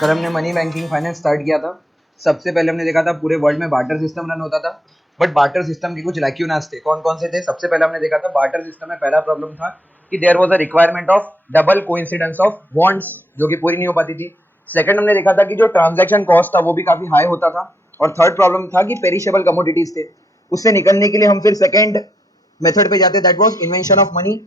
कल हमने money banking finance start किया था। सबसे पहले हमने देखा था पूरे वर्ल्ड में बार्टर सिस्टम रन होता था, बट बार्टर सिस्टम के कुछ लैक्यूनास थे। कौन कौन से थे? सबसे पहले हमने देखा था बार्टर सिस्टम में पहला प्रॉब्लम था कि there was a requirement of double coincidence of bonds, जो कि पूरी नहीं हो पाती थी। सेकंड हमने देखा था कि जो ट्रांजैक्शन कॉस्ट था वो भी काफी हाई होता था। और थर्ड प्रॉब्लम था कि पेरिशेबल कमोडिटीज थे। उससे निकलने के लिए हम फिर सेकंड मेथड पे जाते, that was invention of money.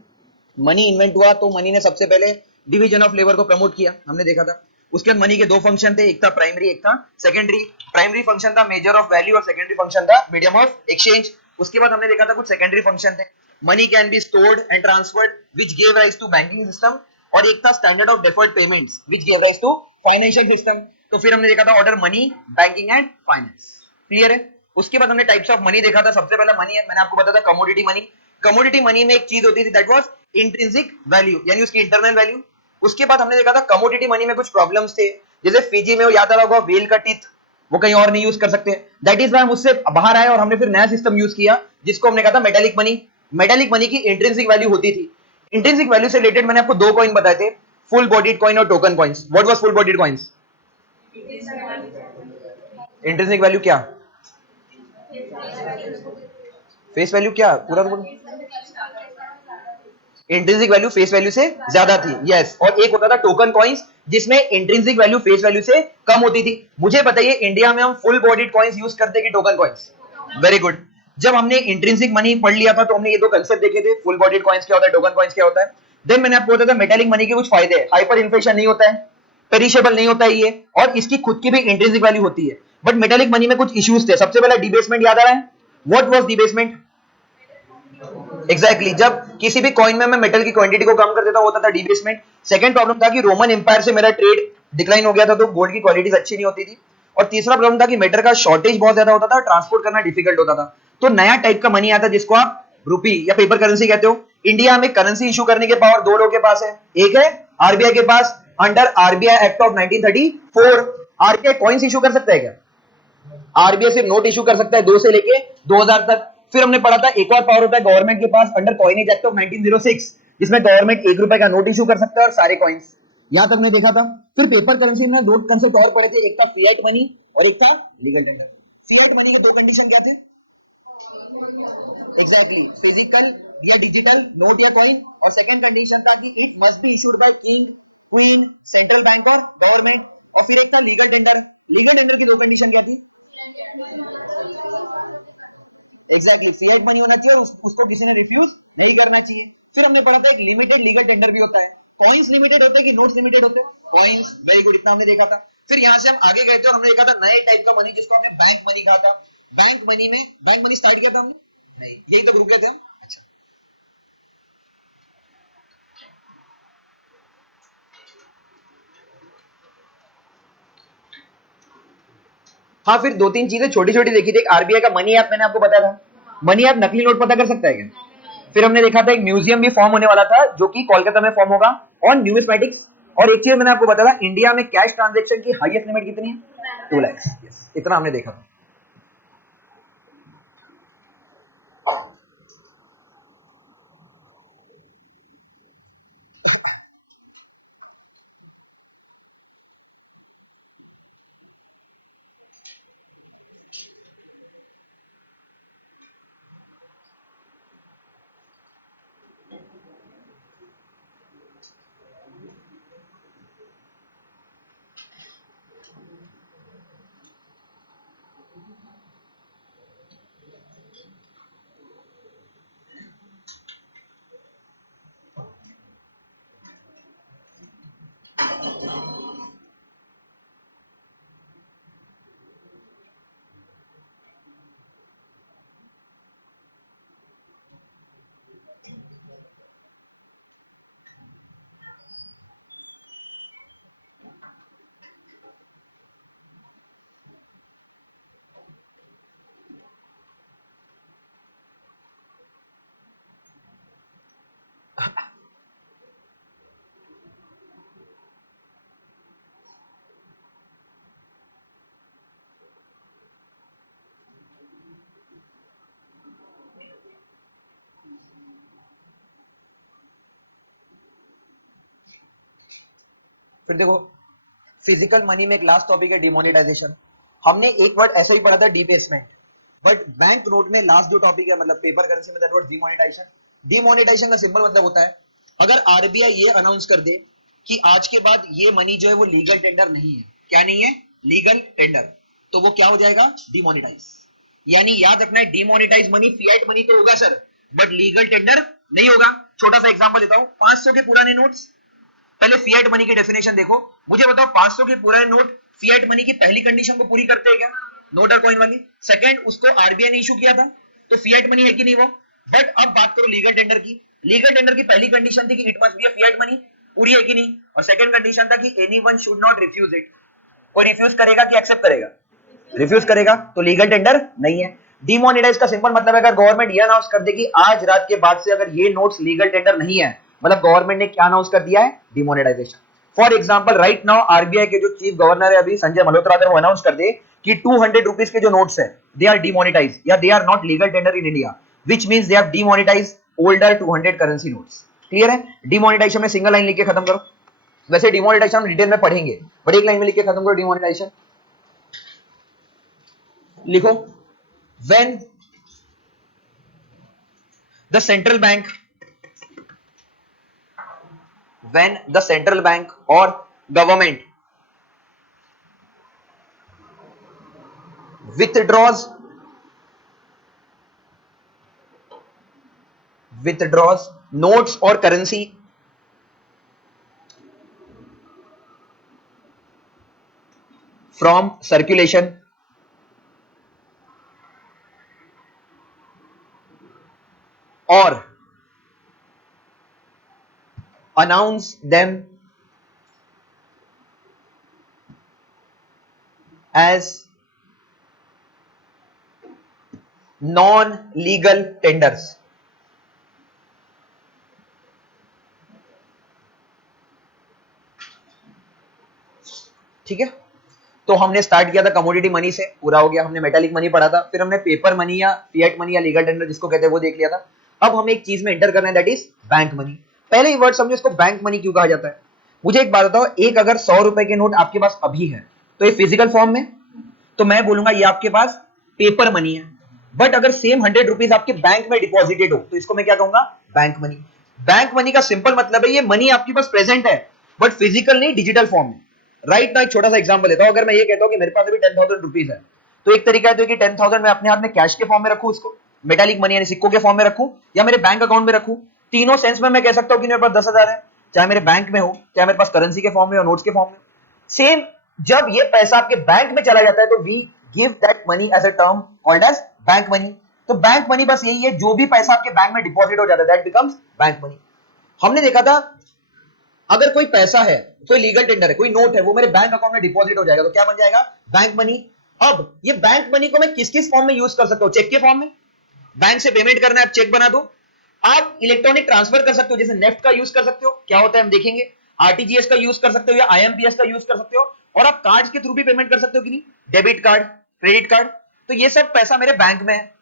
Money invent हुआ तो मनी ने सबसे पहले डिवीजन ऑफ लेबर को प्रमोट किया, हमने देखा था। उसके बाद मनी के दो फंक्शन थे, एक था प्राइमरी, एक था सेकेंडरी। प्राइमरी फंक्शन था मेजर ऑफ वैल्यू और सेकेंडरी फंक्शन था मीडियम ऑफ एक्सचेंज। उसके बाद हमने देखा था कुछ सेकेंडरी फंक्शन थे, money can be stored and transferred which give rise to banking system, और एक था standard of deferred payments which give rise to financial system. तो फिर हमने देखा था order money, banking and finance. Clear है? उसके बाद हमने टाइप्स ऑफ मनी देखा था। सबसे पहला मनी है, मैंने आपको बताया था कमोडिटी मनी। कमोडिटी मनी में एक चीज होती थी, दैट वाज इंट्रिंसिक वैल्यू, यानी उसकी इंटरनल वैल्यू। उसके बाद हमने देखा था कमोडिटी मनी में कुछ प्रॉब्लम्स थे, जैसे फिजी में वो याद आ रहा होगा व्हेल का टीथ, वो कहीं और नहीं यूज कर सकते। दैट इज व्हाई हम उससे बाहर आए और हमने फिर नया सिस्टम यूज किया, जिसको हमने कहा था मेटालिक मनी। मेटालिक मनी की इंट्रिंसिक वैल्यू होती थी। इंट्रिंसिक वैल्यू से रिलेटेड मैंने आपको दो कॉइन बताए थे, फुल बॉडीड कॉइन और token coins. What was full bodied coins? Intrinsic value क्या? फेस वैल्यू क्या? पूरा तो इंट्रिंसिक वैल्यू फेस वैल्यू से ज्यादा थी, यस। और एक होता था टोकन कॉइन्स, जिसमें इंट्रिंसिक वैल्यू फेस वैल्यू से कम होती थी। मुझे बताइए इंडिया में हम फुल बॉडीड कॉइन्स यूज करते कि टोकन कॉइन्स? Very good. जब हमने इंट्रिंसिक मनी पढ़ लिया था तो हमने ये दो कंसेप्ट देखे थे, फुल बॉडीड कॉइन्स क्या होता है, टोकन कॉइन्स क्या होता है। देन मैंने आपको बताया था मेटालिक मनी के कुछ फायदे हैं, हाइपर इन्फ्लेशन नहीं होता है, पेरिशेबल नहीं होता है ये, और इसकी खुद की भी इंट्रिंसिक वैल्यू होती है। बट मेटालिक मनी में कुछ इश्यूज थे। सबसे पहला डिबेसमेंट, याद आ रहा है? What was डिबेसमेंट? एग्जैक्टली जब किसी भी कॉइन में मैं मेटल की क्वांटिटी को कम कर देता होता था डिबेसमेंट। सेकंड प्रॉब्लम था कि रोमन एम्पायर से मेरा ट्रेड डिक्लाइन हो गया था, तो गोल्ड की क्वालिटीज अच्छी नहीं होती थी। और तीसरा प्रॉब्लम था कि मेटल का शॉर्टेज बहुत ज्यादा होता था, ट्रांसपोर्ट करना डिफिकल्ट होता था। तो नया टाइप का मनी आता जिसको आप रुपी या पेपर करेंसी कहते हो। इंडिया में करेंसी इशू करने के पावर दो लोगों के पास है, एक है आरबीआई के पास, under RBI act of 1934। RBI coins issue कर सकता है क्या? आरबीआई सिर्फ नोट इशू कर सकता है 2 से लेके 2000 तक। फिर हमने पढ़ा था एक और पावर होता है गवर्नमेंट के पास अंडर कॉइनेज एक्ट ऑफ 1906, जिसमें गवर्नमेंट 1 रुपए का नोट इशू कर सकता है और सारे कॉइन्स। यहां तक हमने देखा था। फिर पेपर करेंसी में दो कंसेप्ट और पढ़े थे, एक था फिएट मनी और एक था लीगल टेंडर। फिएट मनी के दो कंडीशन क्या थे? एग्जैक्टली फिजिकल या डिजिटल नोट या कॉइन, और सेकंड कंडीशन था कि it must be issued by king, queen, central bank और गवर्नमेंट। और फिर एक था लीगल टेंडर। लीगल टेंडर की दो कंडीशन क्या थी? एग्जैक्टली फिएट मनी होना चाहिए, उसको किसी ने रिफ्यूज नहीं करना चाहिए। फिर हमने पढ़ा था एक लिमिटेड लीगल टेंडर भी होता है। कॉइन्स लिमिटेड होते हैं कि नोट्स लिमिटेड होते हैं? कॉइन्स। वेरी गुड, इतना हमने देखा था। फिर यहां से हम आगे गए थे और हमने देखा था नए टाइप का मनी, जिसको हमने बैंक मनी कहा था। बैंक मनी में बैंक मनी स्टार्ट किया था हमने? नहीं, यही तो रुके थे हम। अच्छा, हाँ, फिर दो तीन चीजें छोटी छोटी देखी थी। एक आरबीआई का मनी ऐप, मैंने आपको बताया था मनी ऐप नकली नोट पता कर सकता है क्या? फिर हमने देखा था एक म्यूजियम भी फॉर्म होने वाला था, जो कि कोलकाता में फॉर्म होगा ऑन न्यूमिस्मेटिक्स। और एक चीज मैंने आपको बताया था, इंडिया में कैश ट्रांजेक्शन की हाईएस्ट लिमिट कितनी है? 2 लाख। यस, इतना हमने देखा था। फिर देखो, फिजिकल मनी में एक लास्ट टॉपिक है डिमोनेटाइजेशन। हमने एक वर्ड ऐसा ही पढ़ा था डिबेसमेंट, बट बैंक नोट में लास्ट जो टॉपिक है मतलब पेपर करेंसी में दैट वर्ड डिमोनेटाइजेशन। डिमोनेटाइजेशन का सिंपल मतलब होता है अगर आरबीआई ये अनाउंस कर दे कि आज के बाद ये मनी जो है वो लीगल टेंडर नहीं है, क्या नहीं है, लीगल टेंडर, तो वो क्या हो जाएगा, डिमोनेटाइज। यानी याद रखना है डिमोनेटाइज मनी फिएट मनी तो होगा सर, बट लीगल टेंडर नहीं होगा। छोटा सा एग्जांपल लेता हूं, 500 के पुराने नोट्स, पहले फिएट मनी की डेफिनेशन देखो, मुझे बताओ 500 के पुराने नोट फिएट मनी की पहली कंडीशन को पूरी करते हैं क्या, नोट और कॉइन वाली। सेकंड, उसको आरबीआई ने इशू किया था तो फिएट मनी है कि नहीं वो। बट अब बात करो लीगल टेंडर की, लीगल टेंडर की पहली कंडीशन थी कि it must be a fiat money, पूरी है कि नहीं, और सेकंड कंडीशन था कि anyone should not refuse it, कोई रिफ्यूज करेगा कि एक्सेप्ट करेगा, रिफ्यूज करेगा तो लीगल टेंडर नहीं है। डिमोनेटाइज का सिंपल मतलब है अगर गवर्नमेंट ये अनाउंस कर दे कि आज रात के बाद से अगर ये नोट्स लीगल टेंडर नहीं है, मतलब गवर्नमेंट ने क्या अनाउंस कर दिया है, demonetisation. For example right now RBI के जो चीफ गवर्नर है अभी संजय मल्होत्रा, अगर वो अनाउंस कर दे कि 200 रुपीस के जो नोट्स है दे आर डिमोनेटाइज या they are not legal tender in India, which means they have demonetise older 200 currency notes. Clear है, डिमोनेटाइजेशन में सिंगल लाइन लिख के खत्म करो। वैसे डिमोनेटाइजेशन हम डिटेल में पढ़ेंगे, बट एक लाइन में लिख के खत्म करो डिमोनेटाइजेशन। लिखो, when the central bank when the central bank or government withdraws notes or currency from circulation or announce them as non-legal tenders। ठीक है, तो हमने स्टार्ट किया था कमोडिटी मनी से, पूरा हो गया, हमने मेटालिक मनी पढ़ा था, फिर हमने पेपर मनी या फिएट मनी या लीगल टेंडर जिसको कहते हैं वो देख लिया था। अब हमें एक चीज में एंटर करना है दैट इज बैंक मनी। पहले ही वर्ड समझो इसको बैंक मनी क्यों कहा जाता है। मुझे एक बात बताओ, एक अगर 100 रुपए के नोट आपके पास अभी है तो ये फिजिकल फॉर्म में, तो मैं बोलूंगा ये आपके पास पेपर मनी है। बट अगर सेम 100 रुपीज आपके बैंक में डिपॉजिटेड हो तो इसको मैं क्या कहूंगा, बैंक मनी। बैंक मनी का सिंपल मतलब है ये मनी आपके पास प्रेजेंट है बट फिजिकल नहीं, डिजिटल फॉर्म में। राइट ना, एक छोटा सा एग्जांपल लेता हूं, अगर मैं ये कहता हूं कि मेरे पास अभी 10,000 रुपीज है, तो एक तरीका है तो कि 10,000 मैं अपने हाथ में कैश के फॉर्म में रखूं, उसको मेटालिक मनी यानी सिक्कों के फॉर्म में रखूं, या मेरे बैंक अकाउंट में रखूं। तीनों सेंस में मैं कह सकता हूं कि मेरे पास 10,000 है, चाहे मेरे बैंक में हो, चाहे मेरे पास करेंसी के फॉर्म में और नोट्स के फॉर्म में। सेम जब ये पैसा आपके बैंक में चला जाता है तो we give that money as a term called as bank money. तो बैंक मनी बस यही है, जो भी पैसा आपके बैंक में डिपॉजिट हो जाता है दैट बिकम्स बैंक मनी। हमने देखा था अगर कोई पैसा है, कोई लीगल टेंडर है, कोई नोट है, वो मेरे बैंक अकाउंट में डिपॉजिट हो जाएगा तो क्या बन जाएगा, बैंक मनी। अब ये बैंक मनी को मैं किस किस फॉर्म में यूज कर सकता हूं, चेक के फॉर्म में, बैंक से पेमेंट करना है आप चेक बना दो। आप इलेक्ट्रॉनिक ट्रांसफर कर सकते हो, जैसे नेफ्ट का यूज कर सकते हो, क्या होता है हम देखेंगे, आरटीजीएस का यूज कर सकते हो या आईएमपीएस का यूज कर सकते हो, और आप कार्ड के थ्रू भी पेमेंट कर सकते हो कि नहीं, डेबिट कार्ड, क्रेडिट कार्ड। तो ये सब पैसा मेरे बैंक में है।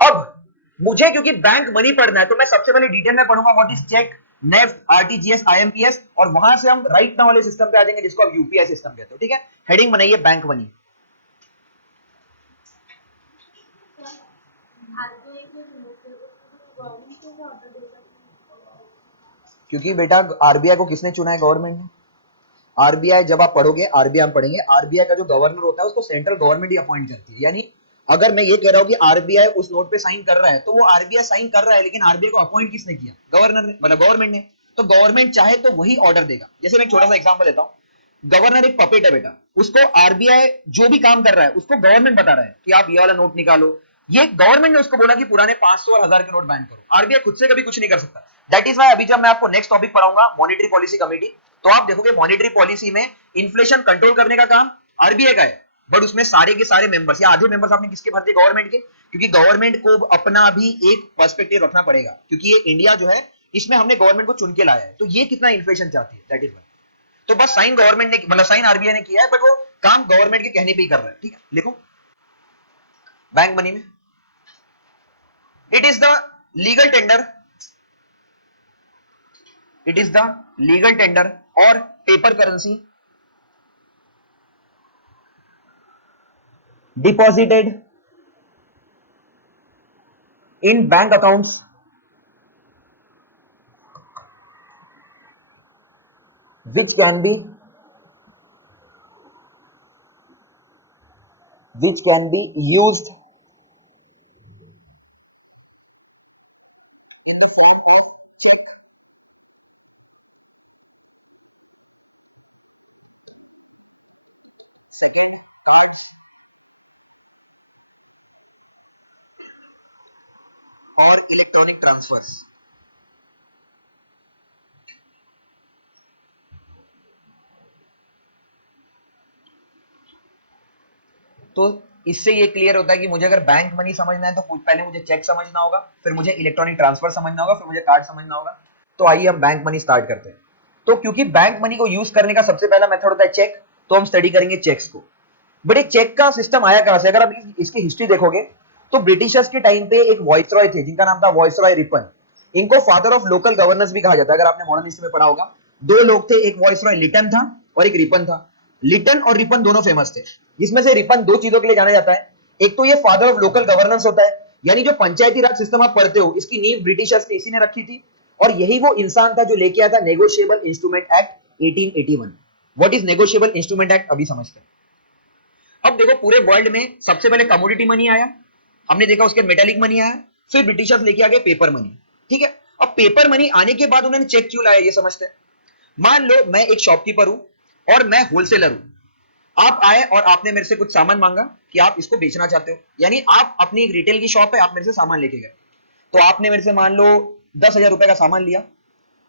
अब मुझे क्योंकि बैंक मनी पढ़ना है तो मैं सबसे पहले डिटेल में पढ़ूंगा what is cheque, NEFT, RTGS, IMPS, और वहां से हम राइट नाउ वाले सिस्टम पे आ जाएंगे जिसको आप यूपीआई सिस्टम कहते हो। ठीक है, हेडिंग बनाइए बैंक मनी। क्योंकि बेटा आरबीआई को किसने चुना है, गवर्नमेंट ने। आरबीआई जब आप पढ़ोगे, आरबीआई हम पढ़ेंगे, आरबीआई का जो गवर्नर होता है उसको सेंट्रल गवर्नमेंट ही अपॉइंट करती है। यानी अगर मैं ये कह रहा हूं कि आरबीआई उस नोट पे साइन कर रहा है तो वो आरबीआई साइन कर रहा है, लेकिन आरबीआई को अपॉइंट किसने किया, गवर्नर ने, मतलब गवर्नमेंट ने। तो गवर्नमेंट चाहे तो वही ऑर्डर देगा। जैसे मैं एक छोटा सा एग्जांपल लेता हूं, गवर्नर एक पपेट है बेटा, उसको आरबीआई जो भी काम कर रहा है उसको गवर्नमेंट बता रहा है कि आप ये वाला नोट निकालो, ये गवर्नमेंट ने उसको बोला कि पुराने 500 और 1000 के नोट बैन करो। आरबीआई खुद से कभी कुछ नहीं कर सकता। दैट इज व्हाई अभी जब मैं आपको नेक्स्ट टॉपिक पढ़ाऊंगा मॉनेटरी पॉलिसी कमेटी, तो आप देखोगे मॉनेटरी पॉलिसी में इन्फ्लेशन कंट्रोल करने का काम आरबीआई का है, बट उसमें सारे के सारे मेंबर्स या आधे मेंबर्स आपने किसके भरते, गवर्नमेंट के, क्योंकि गवर्नमेंट को अपना भी एक पर्सपेक्टिव रखना पड़ेगा, क्योंकि ये इंडिया जो है इसमें हमने गवर्नमेंट को चुन के लाया है, तो ये कितना इन्फ्लेशन चाहती है, दैट इज व्हाई। तो बस साइन गवर्नमेंट ने, मतलब साइन आरबीआई ने किया है, बट वो काम गवर्नमेंट के कहने पे ही कर रहा है। ठीक है, लिखो बैंक मनी में it is the legal tender, it is the legal tender or paper currency deposited in bank accounts which can be used in the form of check. Second, cards or electronic transfers. तो इससे ये clear होता है कि मुझे अगर bank money समझना है तो पहले मुझे चेक समझना होगा, फिर मुझे इलेक्ट्रॉनिक ट्रांसफर समझना होगा, फिर मुझे कार्ड समझना होगा। तो आइए हम बैंक मनी स्टार्ट करते हैं। तो क्योंकि बैंक मनी को यूज करने का सबसे पहला मेथड होता है चेक, तो हम स्टडी करेंगे चेक्स को। बट ये चेक का सिस्टम आया कहां से? अगर आप इसकी हिस्ट्री देखोगे तो ब्रिटिशर्स के टाइम पे एक वॉइसरॉय थे जिनका नाम था वॉइसरॉय रिपन। इनको फादर ऑफ लोकल गवर्नेंस भी कहा जाता है। अगर आपने मॉडर्न हिस्ट्री में पढ़ा होगा, दो लोग थे, एक वॉइसरॉय लिटन था और एक रिपन था। लिटन और रिपन दोनों फेमस थे, जिसमें से रिपन दो चीजों के लिए जाना जाता है। एक तो ये फादर ऑफ लोकल गवर्नेंस होता है, यानी जो पंचायती राज सिस्टम आप पढ़ते हो, इसकी नींव ब्रिटिशर्स ने इसी ने रखी थी। और यही वो इंसान था जो लेके आया था negotiable instrument act 1881। What is negotiable instrument act अभी समझते हैं। अब देखो, पूरे वर्ल्ड में सबसे पहले कमोडिटी मनी आया, हमने देखा उसके मेटेलिक मनी आया, फिर ब्रिटिशर्स लेके आ गए पेपर मनी। ठीक है, अब पेपर मनी आने के बाद उन्होंने चेक क्यों लाया ये समझते हैं। मान लो मैं एक शॉपकीपर हूं और मैं होलसेलर हूं। आप आए और आपने मेरे से कुछ सामान मांगा कि आप इसको बेचना चाहते हो, यानी आप अपनी एक रिटेल की शॉप है, आप मेरे से सामान लेके गए। तो आपने मेरे से मान लो 10,000 रुपए का सामान लिया,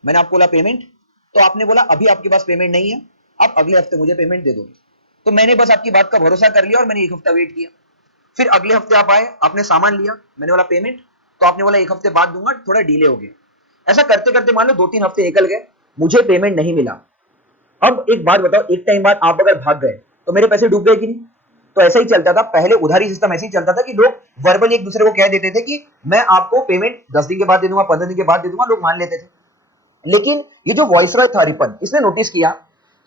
मैंने आपको बोला पेमेंट, तो आपने बोला अभी आपके पास पेमेंट नहीं है, आप अगले हफ्ते मुझे पेमेंट दे दोगे। तो मैंने बस आपकी बात का भरोसा कर लिया और मैंने एक हफ्ता वेट किया। फिर अगले हफ्ते आप आए, आपने सामान लिया, मैंने बोला पेमेंट, तो आपने बोला एक हफ्ते बाद दूंगा, थोड़ा डिले हो गया। ऐसा करते करते मान लो 2-3 हफ्ते निकल गए, मुझे पेमेंट नहीं मिला। अब एक बात बताओ, एक टाइम बाद आप अगर भाग गए तो मेरे पैसे डूब गए कि नहीं? तो ऐसा ही चलता था पहले, उधारी सिस्टम ऐसे ही चलता था कि लोग वर्बली एक दूसरे को कह देते थे कि मैं आपको पेमेंट 10 दिन के बाद दे दूंगा, 15 दिन के बाद दे दूंगा, लोग मान लेते थे। लेकिन ये जो वॉइसरॉय था रिपन, इसने नोटिस किया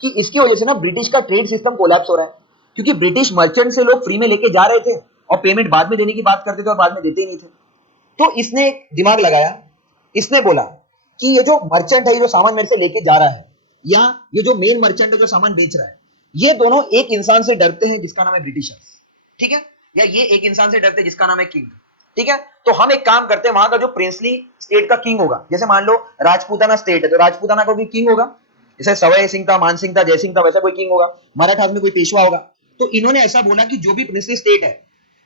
कि इसकी वजह से ना ब्रिटिश का ट्रेड सिस्टम कोलैप्स हो रहा है, क्योंकि ब्रिटिश मर्चेंट से लोग फ्री में लेके जा रहे थे और पेमेंट बाद में देने की बात करते थे और बाद में देते ही नहीं थे। तो इसने एक दिमाग लगाया, इसने बोला कि ये जो मर्चेंट है, जो सामान मेरे से लेके जा रहा है, या ये जो मेन मर्चेंट है जो सामान बेच रहा है, ये दोनों एक इंसान से डरते हैं जिसका नाम है ब्रिटिशर्स। ठीक है, या ये एक इंसान से डरते हैं जिसका नाम है किंग। ठीक है, तो हम एक काम करते हैं, वहां का जो प्रिंसली स्टेट का किंग होगा, जैसे मान लो राजपूताना स्टेट है तो राजपूताना का भी किंग होगा, जैसे सवाई सिंह था, मान सिंह था, जय सिंह था, वैसा कोई किंग होगा। मराठा में कोई पेशवा होगा। तो इन्होंने ऐसा बोला कि जो भी प्रिंसली स्टेट है,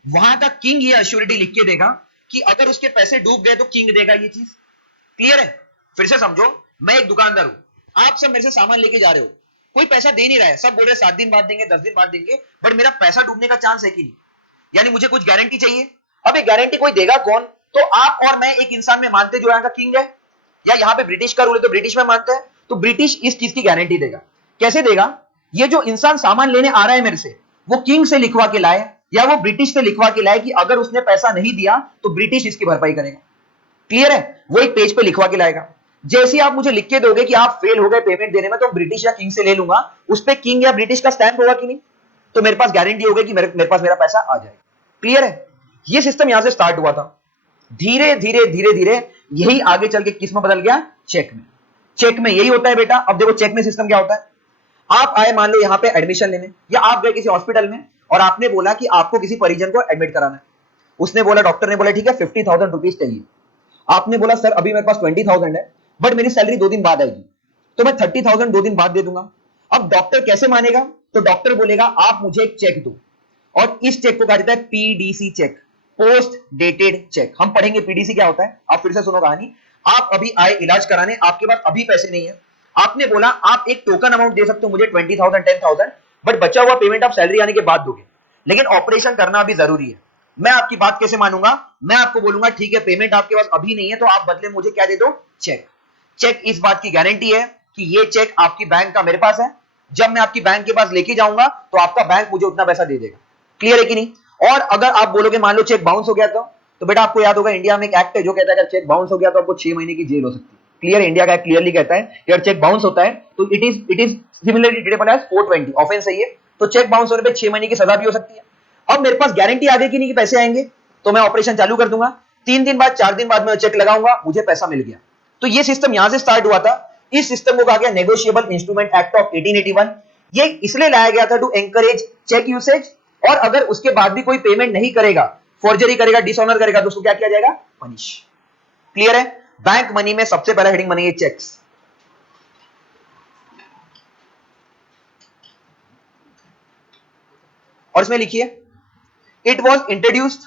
वहां का किंग ये अश्योरिटी लिख के देगा कि अगर उसके पैसे डूब गए तो किंग देगा ये चीज। क्लियर है? फिर से समझो, मैं एक दुकानदार हूं, आप सब मेरे से सामान लेके जा रहे हो, कोई पैसा दे नहीं रहा है, सब बोल रहे 7 दिन बाद देंगे, 10 दिन बाद देंगे, बट मेरा पैसा डूबने का चांस है कि नहीं? यानी मुझे कुछ गारंटी चाहिए। अब ये गारंटी कोई देगा कौन? तो आप और मैं एक इंसान में मानते जो यहाँ का किंग है, या यहाँ पे ब्रिटिश का रूल है तो ब्रिटिश में मानते हैं, तो ब्रिटिश इस चीज की गारंटी देगा। कैसे देगा? ये जो इंसान सामान लेने आ रहा है मेरे से, वो किंग से लिखवा के लाए या वो ब्रिटिश से लिखवा के लाए कि अगर उसने पैसा नहीं दिया तो ब्रिटिश इसकी भरपाई करेगा। क्लियर है? वो एक पेज पे लिखवा के लाएगा। जैसे आप मुझे लिख के दोगे कि आप फेल हो गए पेमेंट देने में, तो ब्रिटिश या किंग से ले लूंगा, उस पे किंग या ब्रिटिश का स्टैंप होगा कि नहीं, तो मेरे पास गारंटी होगी कि मेरे पास मेरा पैसा आ जाएगा। क्लियर है? ये सिस्टम यहां से स्टार्ट हुआ था। धीरे धीरे धीरे धीरे यही आगे चल के किस में बदल गया? चेक में। चेक में यही होता है बेटा। अब देखो चेक में सिस्टम क्या होता है। आप आए मान लो यहाँ पे एडमिशन लेने, या आप गए किसी हॉस्पिटल में और आपने बोला कि आपको किसी परिजन को एडमिट कराना है। उसने बोला, डॉक्टर ने बोला ठीक है 50,000 रुपीज चाहिए। आपने बोला सर अभी मेरे पास 20,000 है, बट मेरी सैलरी 2 दिन बाद आएगी, तो मैं 30,000 2 दिन बाद दे दूंगा। अब डॉक्टर कैसे मानेगा? तो डॉक्टर बोलेगा आप मुझे एक चेक दो, और इस चेक को कहा जाता है PDC cheque, post dated cheque. हम पढ़ेंगे पीडीसी क्या होता है, आप फिर से सुनो कहानी। आप अभी आए इलाज कराने, आपके पास अभी पैसे नहीं है, आपने बोला आप एक टोकन अमाउंट दे सकते हो मुझे 20,000 10,000, बट बचा हुआ पेमेंट आप सैलरी आने के बाद दोगे, लेकिन ऑपरेशन करना अभी जरूरी है। मैं आपकी बात कैसे मानूंगा? मैं आपको बोलूंगा ठीक है पेमेंट आपके पास अभी नहीं है, तो आप बदले मुझे क्या दे दो? चेक। चेक इस बात की गारंटी है कि ये चेक आपकी बैंक का मेरे पास है, जब मैं आपकी बैंक के पास लेके जाऊंगा तो आपका बैंक मुझे उतना पैसा दे देगा। क्लियर है कि नहीं? और अगर आप बोलोगे मान लो चेक बाउंस हो गया, तो बेटा आपको याद होगा इंडिया में एक एक्ट है जो कहता है अगर चेक बाउंस हो गया तो आपको 6 महीने की जेल हो सकती है। क्लियर? इंडिया का क्लियरली कहता है कि अगर चेक बाउंस होता है तो it is similarly treatable as 420 offence है ये, तो चेक बाउंस होने पे 6 महीने की सजा भी हो सकती है। अब मेरे पास गारंटी आ गई कि नहीं कि पैसे आएंगे, तो मैं ऑपरेशन चालू कर दूंगा, 3 दिन बाद 4 दिन बाद मैं चेक लगाऊंगा, मुझे पैसा मिल गया। तो ये सिस्टम यहां से स्टार्ट हुआ था। इस सिस्टम को कहा गया नेगोशिएबल इंस्ट्रूमेंट एक्ट ऑफ 1881। ये इसलिए लाया गया था टू एनकरेज चेक यूसेज, और अगर उसके बाद भी कोई पेमेंट नहीं करेगा, फॉर्जरी करेगा, डिसऑनर करेगा, तो उसको क्या किया जाएगा? पनिश। क्लियर है? बैंक मनी में सबसे पहला हेडिंग बनेगी चेक्स। और इसमें लिखिए it was introduced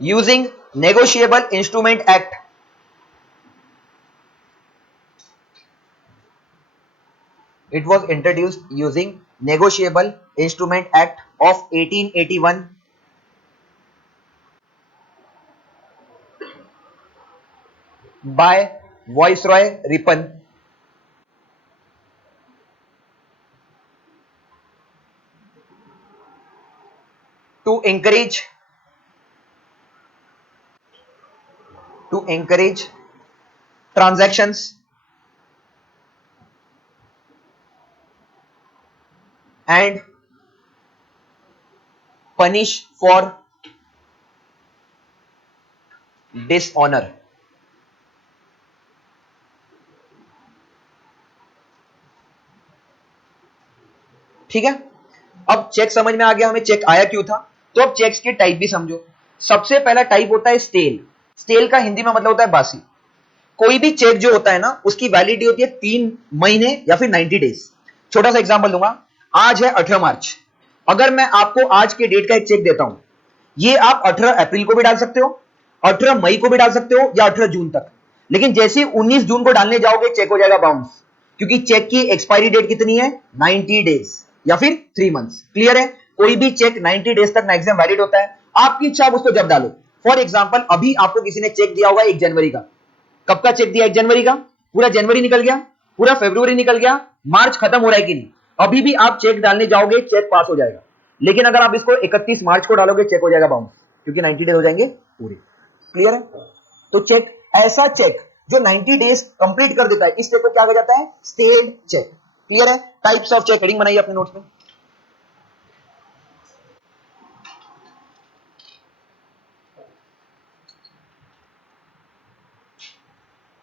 using negotiable instrument act it was introduced using negotiable instrument act of 1881 by viceroy Ripon to encourage transactions and punish for dishonor। ठीक है, अब चेक समझ में आ गया हमें चेक आया क्यों था। तो अब चेक्स के टाइप भी समझो। सबसे पहला टाइप होता है स्टेल। स्टेल का हिंदी में मतलब होता है बासी। कोई भी चेक जो होता है ना, उसकी वैलिडिटी होती है 3 महीने या फिर 90 डेज। छोटा सा एग्जांपल दूंगा, आज है 18 मार्च। अगर मैं आपको आज के डेट का एक चेक देता हूं, ये आप 18 अप्रैल को भी डाल सकते हो, 18 मई को भी डाल सकते हो, या 18 जून तक। लेकिन जैसे ही 19 जून को डालने जाओगे, चेक हो जाएगा बाउंस, क्योंकि चेक की एक्सपायरी डेट कितनी है? 90 डेज या फिर 3 मंथ्स। क्लियर है? कोई भी चेक 90 डेज तक मैक्सिमम वैलिड होता है। आपकी इच्छा, आप उसको जब डालो। फॉर एग्जाम्पल, अभी आपको किसी ने चेक दिया होगा 1 जनवरी का। कब का चेक दिया? 1 जनवरी का। पूरा जनवरी निकल गया, पूरा फरवरी निकल गया, मार्च खत्म हो रहा है कि नहीं? अभी भी आप चेक डालने जाओगे, चेक पास हो जाएगा। लेकिन अगर आप इसको 31 मार्च को डालोगे, चेक हो जाएगा बाउंस, क्योंकि 90 डेज हो जाएंगे पूरे। क्लियर है? तो चेक, ऐसा चेक जो 90 डेज कंप्लीट कर देता है, इस चेक को क्या कहा जाता है? Staled cheque. क्लियर है? टाइप्स ऑफ चेक हेडिंग बनाइए अपने नोट्स में।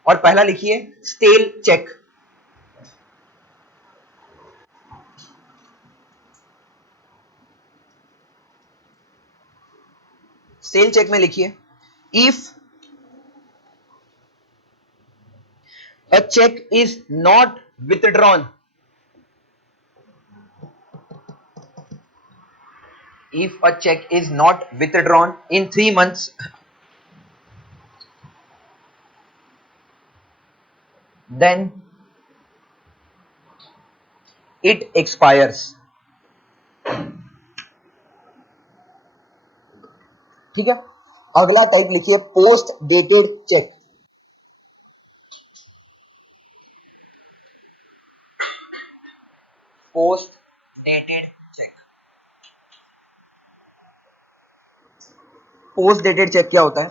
और पहला लिखिए स्टेल चेक। स्टेल चेक में लिखिए if a check is not withdrawn, if a check is not withdrawn in 3 months, then it expires। ठीक है, अगला टाइप लिखिए post dated check. Post dated check. Post dated check क्या होता है?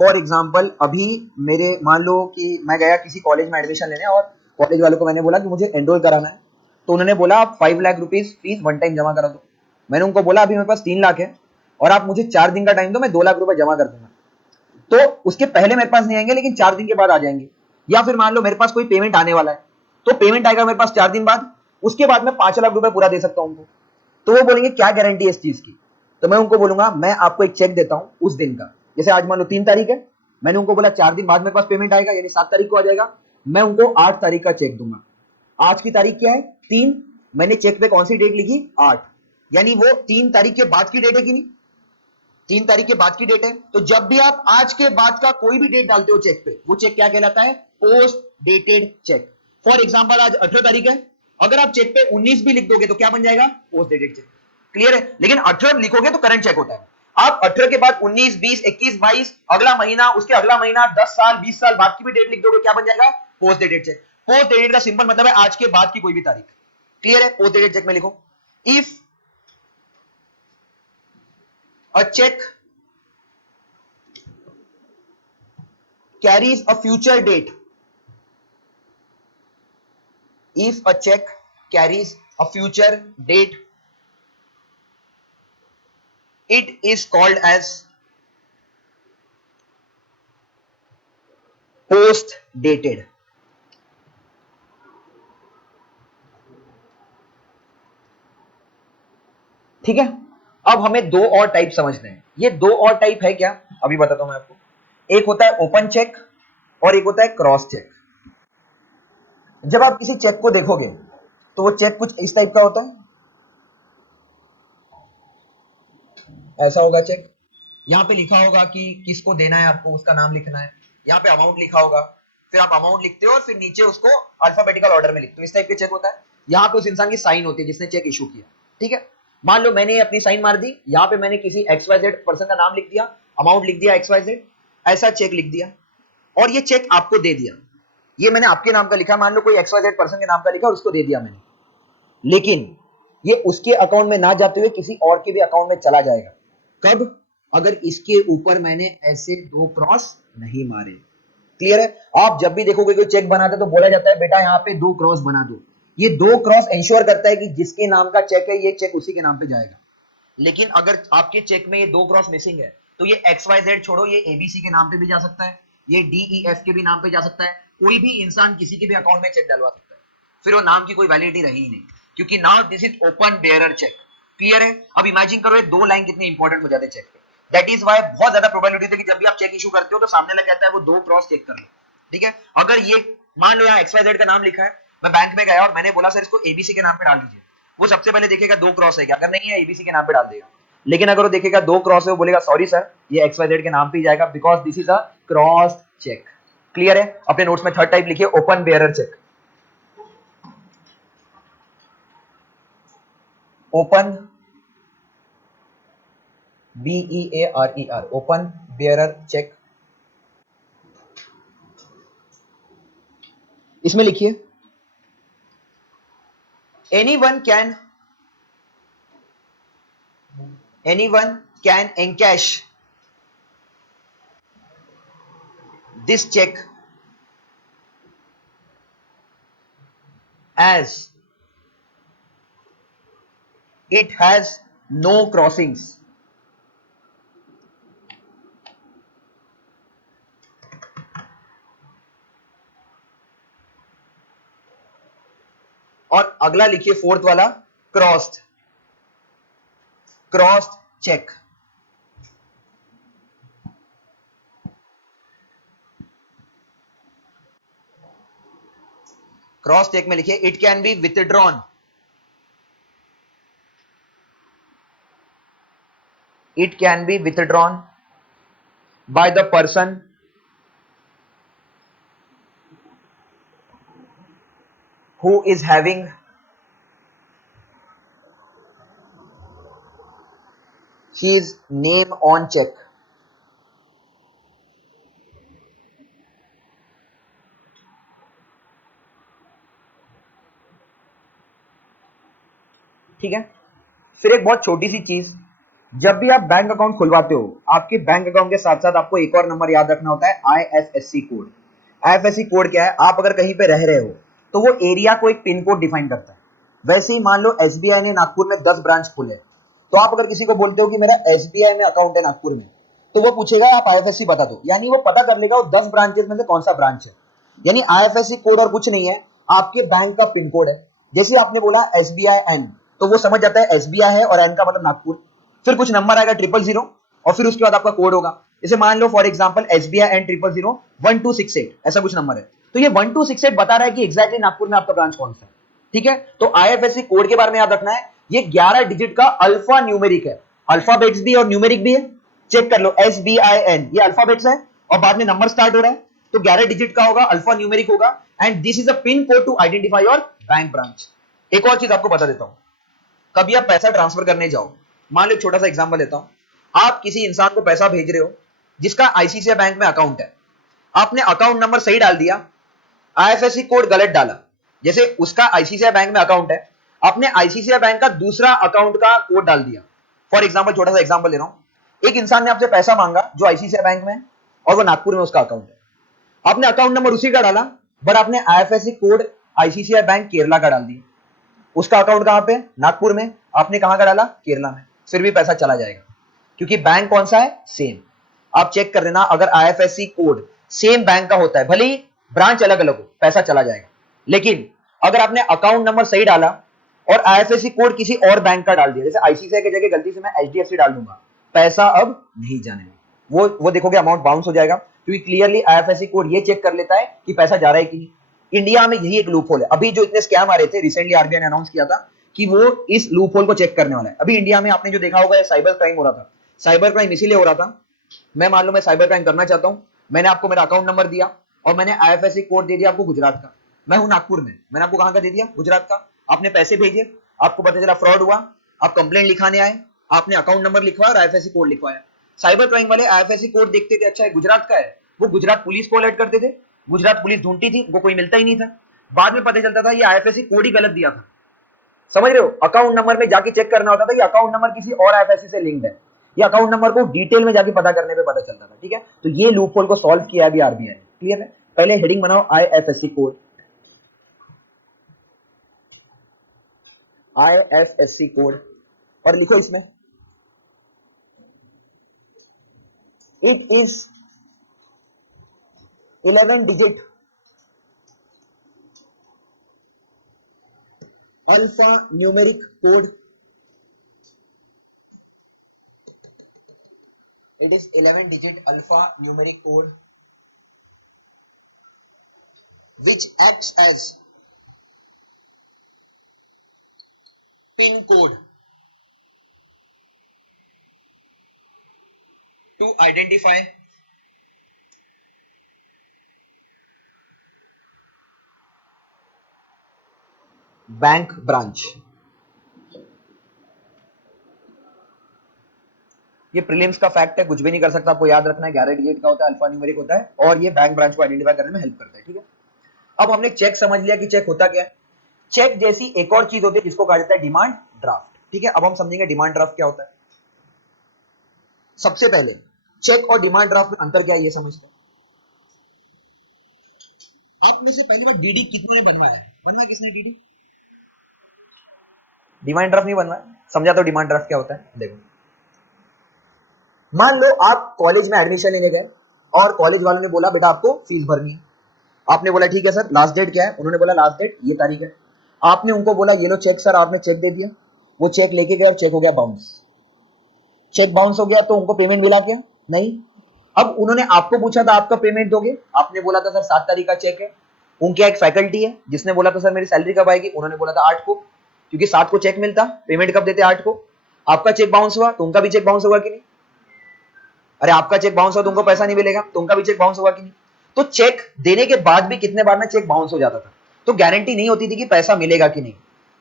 For example, अभी मेरे, मान लो कि मैं गया किसी कॉलेज में एडमिशन लेने, और कॉलेज वालों को मैंने बोला कि मुझे एनरोल कराना है। तो उन्होंने बोला आप 5 lakh rupees fees one time जमा करा दो। मैंने उनको बोला अभी मेरे पास 3 लाख है, और आप मुझे 4 दिन का टाइम दो, मैं 2 लाख रुपए जमा कर दूंगा। तो उसके पहले मेरे पास नहीं आएंगे, लेकिन 4 दिन के बाद आ जाएंगे। या फिर मान लो मेरे पास कोई पेमेंट आने वाला है, तो पेमेंट आएगा मेरे पास 4 दिन बाद, उसके बाद मैं 5 लाख रुपए पूरा दे सकता हूं उनको। तो वो बोलेंगे क्या गारंटी है इस चीज की? तो मैं उनको बोलूंगा मैं आपको एक चेक देता हूं उस दिन का। जैसे आज मान लो 3 तारीख है, मैंने उनको बोला 4 दिन बाद मेरे पास पेमेंट आएगा, यानी 7 तारीख को आ जाएगा। मैं उनको 8 तारीख का चेक दूंगा। आज की तारीख क्या है? 3। मैंने चेक पे कौन सी डेट लिखी? 8। यानी वो 3 तारीख के बाद की डेट है कि नहीं? 3 तारीख के बाद की डेट है। तो जब भी आप आज के बाद का कोई भी डेट डालते हो चेक पे, वो चेक क्या कहलाता है? Post dated check. For example, आज 18 तारीख है, अगर आप चेक पे 19 भी लिख दोगे तो क्या बन जाएगा? Post dated check. क्लियर है? लेकिन 18 लिखोगे तो करंट चेक होता है। आप 18 के बाद 19, 20, 21, 22, अगला महीना, उसके अगला महीना, 10 साल, 20 साल बाद की भी डेट लिख दोगे, क्या बन जाएगा? Post dated check. Post dated का सिंपल मतलब है आज के बाद की कोई भी तारीख। क्लियर है? पोस्ट डेटेड चेक में लिखो if a cheque carries a future date, if a check carries a future date, it is called as post dated. ठीक है, अब हमें दो और टाइप समझने हैं। ये दो और टाइप है क्या, अभी बताता हूं मैं आपको। एक होता है ओपन चेक और एक होता है क्रॉस चेक। जब आप किसी चेक को देखोगे तो वो चेक कुछ इस टाइप का होता है, ऐसा होगा चेक। यहाँ पे लिखा होगा कि किसको देना है आपको, उसका नाम लिखना है। यहाँ पे अमाउंट लिखा होगा, फिर आप अमाउंट लिखते हो और फिर नीचे उसको अल्फाबेटिकल ऑर्डर में लिखते हो। इस टाइप के चेक होता है। यहाँ पे उस इंसान की साइन होती है जिसने चेक इशू किया। ठीक है, मान लो मैंने अपनी साइन मार दी, यहाँ पे मैंने किसी XYZ पर्सन का नाम लिख दिया, अमाउंट लिख दिया XYZ, ऐसा चेक लिख दिया और ये चेक आपको दे दिया। ये मैंने आपके नाम का लिखा, मान लो कोई XYZ पर्सन के नाम का लिखा और उसको दे दिया मैंने, लेकिन ये उसके अकाउंट में ना जाते हुए किसी और के भी अकाउंट में चला जाएगा। कब? अगर इसके ऊपर मैंने ऐसे दो क्रॉस नहीं मारे। क्लियर है? आप जब भी देखोगे कोई चेक बनाते तो बोला जाता है बेटा यहाँ पे दो क्रॉस बना दो। ये दो क्रॉस इंश्योर करता है कि जिसके नाम का चेक है ये चेक उसी के नाम पे जाएगा। लेकिन अगर आपके चेक में ये दो क्रॉस मिसिंग है तो ये XYZ छोड़ो, ये ABC के नाम पे भी जा सकता है, ये DEF के भी नाम पे जा सकता है। कोई भी इंसान किसी के भी अकाउंट में चेक डलवा सकता है, फिर वो नाम की कोई वैलिडिटी रही ही नहीं, क्योंकि now this is open bearer cheque. Clear है? अब इमेजिन करो ये दो लाइन कितने इंपॉर्टेंट हो जाते हैं चेक पे। दैट इज वाई बहुत ज्यादा प्रोबेबिलिटी है कि जब भी आप चेक इशू करते हो तो सामने लग कहता है वो दो क्रॉस चेक कर लो। ठीक है, अगर ये मान लो यहाँ XYZ का नाम लिखा है, मैं बैंक में गया और मैंने बोला सर इसको ABC के नाम पे डाल दीजिए, वो सबसे पहले देखेगा दो क्रॉस है क्या, अगर नहीं है ABC के नाम पे डाल देगा। लेकिन अगर वो देखेगा दो क्रॉस है, वो बोलेगा सॉरी सर ये XYZ के नाम पे ही जाएगा because this is a cross cheque. Clear है? अपने नोट्स में थर्ड टाइप लिखिए, open bearer cheque. Open BEARER, open bearer cheque. इसमें लिखिए anyone can encash this check as it has no crossings. और अगला लिखिए फोर्थ वाला, क्रॉस्ड चेक। क्रॉस चेक में लिखिए it can be withdrawn, it can be withdrawn by the person who is having his name on check. ठीक है, फिर एक बहुत छोटी सी चीज, जब भी आप बैंक अकाउंट खुलवाते हो आपके बैंक अकाउंट के साथ साथ आपको एक और नंबर याद रखना होता है, IFSC कोड। IFSC कोड क्या है? आप अगर कहीं पे रह रहे हो तो वो एरिया को एक पिन कोड डिफाइन करता है। वैसे ही मान लो SBI ने नागपुर में 10 ब्रांच खोले, तो आप अगर किसी को बोलते हो कि मेरा SBI में अकाउंट है नागपुर में, तो वो पूछेगा आप IFSC बता दो, यानी वो पता कर लेगा वो 10 ब्रांचेस में से कौन सा ब्रांच है। यानी IFSC कोड और कुछ नहीं है, आपके बैंक का पिन कोड है। जैसे आपने बोला SBI N, तो वो समझ जाता है SBI है और N का मतलब नागपुर, फिर कुछ नंबर आएगा 000 और फिर उसके बाद आपका कोड होगा। जैसे मान लो फॉर एग्जांपल SBI N 0001268, ऐसा कुछ नंबर है, तो ये 1268 बता रहा है कि एग्जैक्टली नागपुर में आपका ब्रांच कौन सा है। ठीक है, तो IFSC कोड के बारे में याद रखना है, ये 11 डिजिट का अल्फा न्यूमेरिक है, अल्फाबेट्स भी और न्यूमेरिक भी है। चेक कर लो SBIN, ये अल्फाबेट्स है और बाद में नंबर स्टार्ट हो रहा है, तो 11 डिजिट का होगा, अल्फा न्यूमेरिक होगा, and this is a pin code to identify your bank branch. एक और चीज आपको बता देता हूं, कभी आप पैसा ट्रांसफर करने जाओ, मान लो छोटा सा एग्जांपल लेता हूं, आप किसी इंसान को पैसा भेज रहे हो जिसका ICICI बैंक में अकाउंट है, आपने अकाउंट नंबर सही डाल दिया, IFSC कोड गलत डाला। जैसे उसका ICICI बैंक में अकाउंट है, आपने ICICI बैंक का दूसरा अकाउंट का कोड डाल दिया। फॉर एग्जांपल छोटा सा एग्जांपल ले रहा हूं, एक इंसान ने आपसे पैसा मांगा जो ICICI बैंक में है और वो नागपुर में उसका अकाउंट है, आपने अकाउंट नंबर उसी का डाला, बट आपने IFSC code ICICI bank Kerala का डाल दिया। उसका अकाउंट कहां पे? नागपुर में। आपने कहां का डाला? केरला में। फिर भी पैसा चला जाएगा, क्योंकि बैंक कौन सा है? सेम। आप चेक कर लेना, अगर आईएफएससी कोड सेम बैंक का होता है, भले ही ब्रांच अलग अलग हो, पैसा चला जाएगा। लेकिन अगर आपने अकाउंट नंबर सही डाला और आईएफएससी कोड किसी और बैंक का डाल दिया, जैसे आईसीआईसीआई की जगह गलती से मैं एचडीएफसी डाल दूंगा, पैसा अब नहीं जाने में, वो देखोगे अमाउंट बाउंस हो जाएगा, क्योंकि क्लियरली आईएफएससी कोड ये चेक कर लेता है कि पैसा जा रहा है कि नहीं। इंडिया में यही एक लूप होल है। अभी जो इतने स्कैम आ रहे थे, रिसेंटली आरबीआई ने अनाउंस किया था कि वो इस लूप होल को चेक करने वाला है। अभी इंडिया में आपने जो देखा होगा, साइबर क्राइम हो रहा था। साइबर क्राइम इसीलिए हो रहा था, मैं मान लो मैं साइबर क्राइम करना चाहता हूं, मैंने आपको मेरा अकाउंट नंबर दिया और मैंने आईएफएससी कोड दे दिया आपको गुजरात का। मैं हूं नागपुर में, मैंने आपको कहां का दे दिया? गुजरात का। आपने पैसे भेजे, आपको पता चला फ्रॉड हुआ, आप कंप्लेंट लिखाने आए, आपने अकाउंट नंबर लिखवाया और आईएफएससी कोड लिखवाया। साइबर क्राइम वाले आईएफएससी कोड देखते थे, अच्छा है गुजरात का है, वो गुजरात पुलिस को अलर्ट करते थे। गुजरात पुलिस ढूंढती थी, उनको कोई मिलता ही नहीं था। बाद में पता चलता था ये आईएफएससी कोड ही गलत दिया था। समझ रहे हो? अकाउंट नंबर में जाके चेक करना होता था कि अकाउंट नंबर किसी और आईएफएससी से लिंक्ड है, या अकाउंट नंबर को डिटेल में जाके पता करने पे पता चलता था। ठीक है, तो ये लूप होल को सॉल्व किया अभी आरबीआई ने। क्लियर है? पहले हेडिंग बनाओ आईएफएससी कोड, आईएफएससी कोड, और लिखो इसमें it is 11 digit alpha numeric code. It is 11-digit alpha-numeric code which acts as pin code to identify bank branch। ये प्रीलिम्स का फैक्ट है, कुछ भी नहीं कर सकता, आपको याद रखना है। 11 डिजिट का होता है, अल्फा न्यूमेरिक होता है, और ये बैंक ब्रांच को आइडेंटिफाई करने में हेल्प करता है। ठीक है, अब हमने चेक समझ लिया कि चेक होता क्या है। चेक जैसी एक और चीज होती है जिसको कहा जाता है डिमांड ड्राफ्ट। ठीक है, अब हम समझेंगे डिमांड ड्राफ्ट क्या होता है। सबसे पहले चेक और डिमांड ड्राफ्ट में अंतर क्या है ये समझते हैं। आप में से पहली बार डीडी कितनों ने बनवाया है? बनवाया किसने डीडी? डिमांड ड्राफ्ट नहीं बनवाया? समझा तो डिमांड ड्राफ्ट क्या होता है। देखो, मान लो आप कॉलेज में एडमिशन लेने गए और कॉलेज वालों ने बोला बेटा आपको फीस भरनी है। आपने बोला ठीक है सर, लास्ट डेट क्या है? उन्होंने बोला लास्ट डेट ये तारीख है। आपने उनको बोला ये लो चेक सर, आपने चेक दे दिया, वो चेक लेके गए और चेक हो गया बाउंस। चेक बाउंस हो गया तो उनको पेमेंट मिला क्या? नहीं। अब उन्होंने आपको पूछा था आपका पेमेंट दोगे? आपने बोला था सर 7 तारीख का चेक है। उनके एक फैकल्टी है जिसने बोला था सर मेरी सैलरी कब आएगी? उन्होंने बोला था 8 को, क्योंकि 7 को चेक मिलता, पेमेंट कब देते? 8 को। आपका चेक बाउंस हुआ तो उनका भी चेक बाउंस होगा कि नहीं? अरे आपका चेक बाउंस हुआ तो उनको पैसा नहीं मिलेगा, तो उनका भी चेक बाउंस होगा कि नहीं? तो चेक देने के बाद भी कितने बार ना चेक बाउंस हो जाता था, तो गारंटी नहीं होती थी कि पैसा मिलेगा कि नहीं।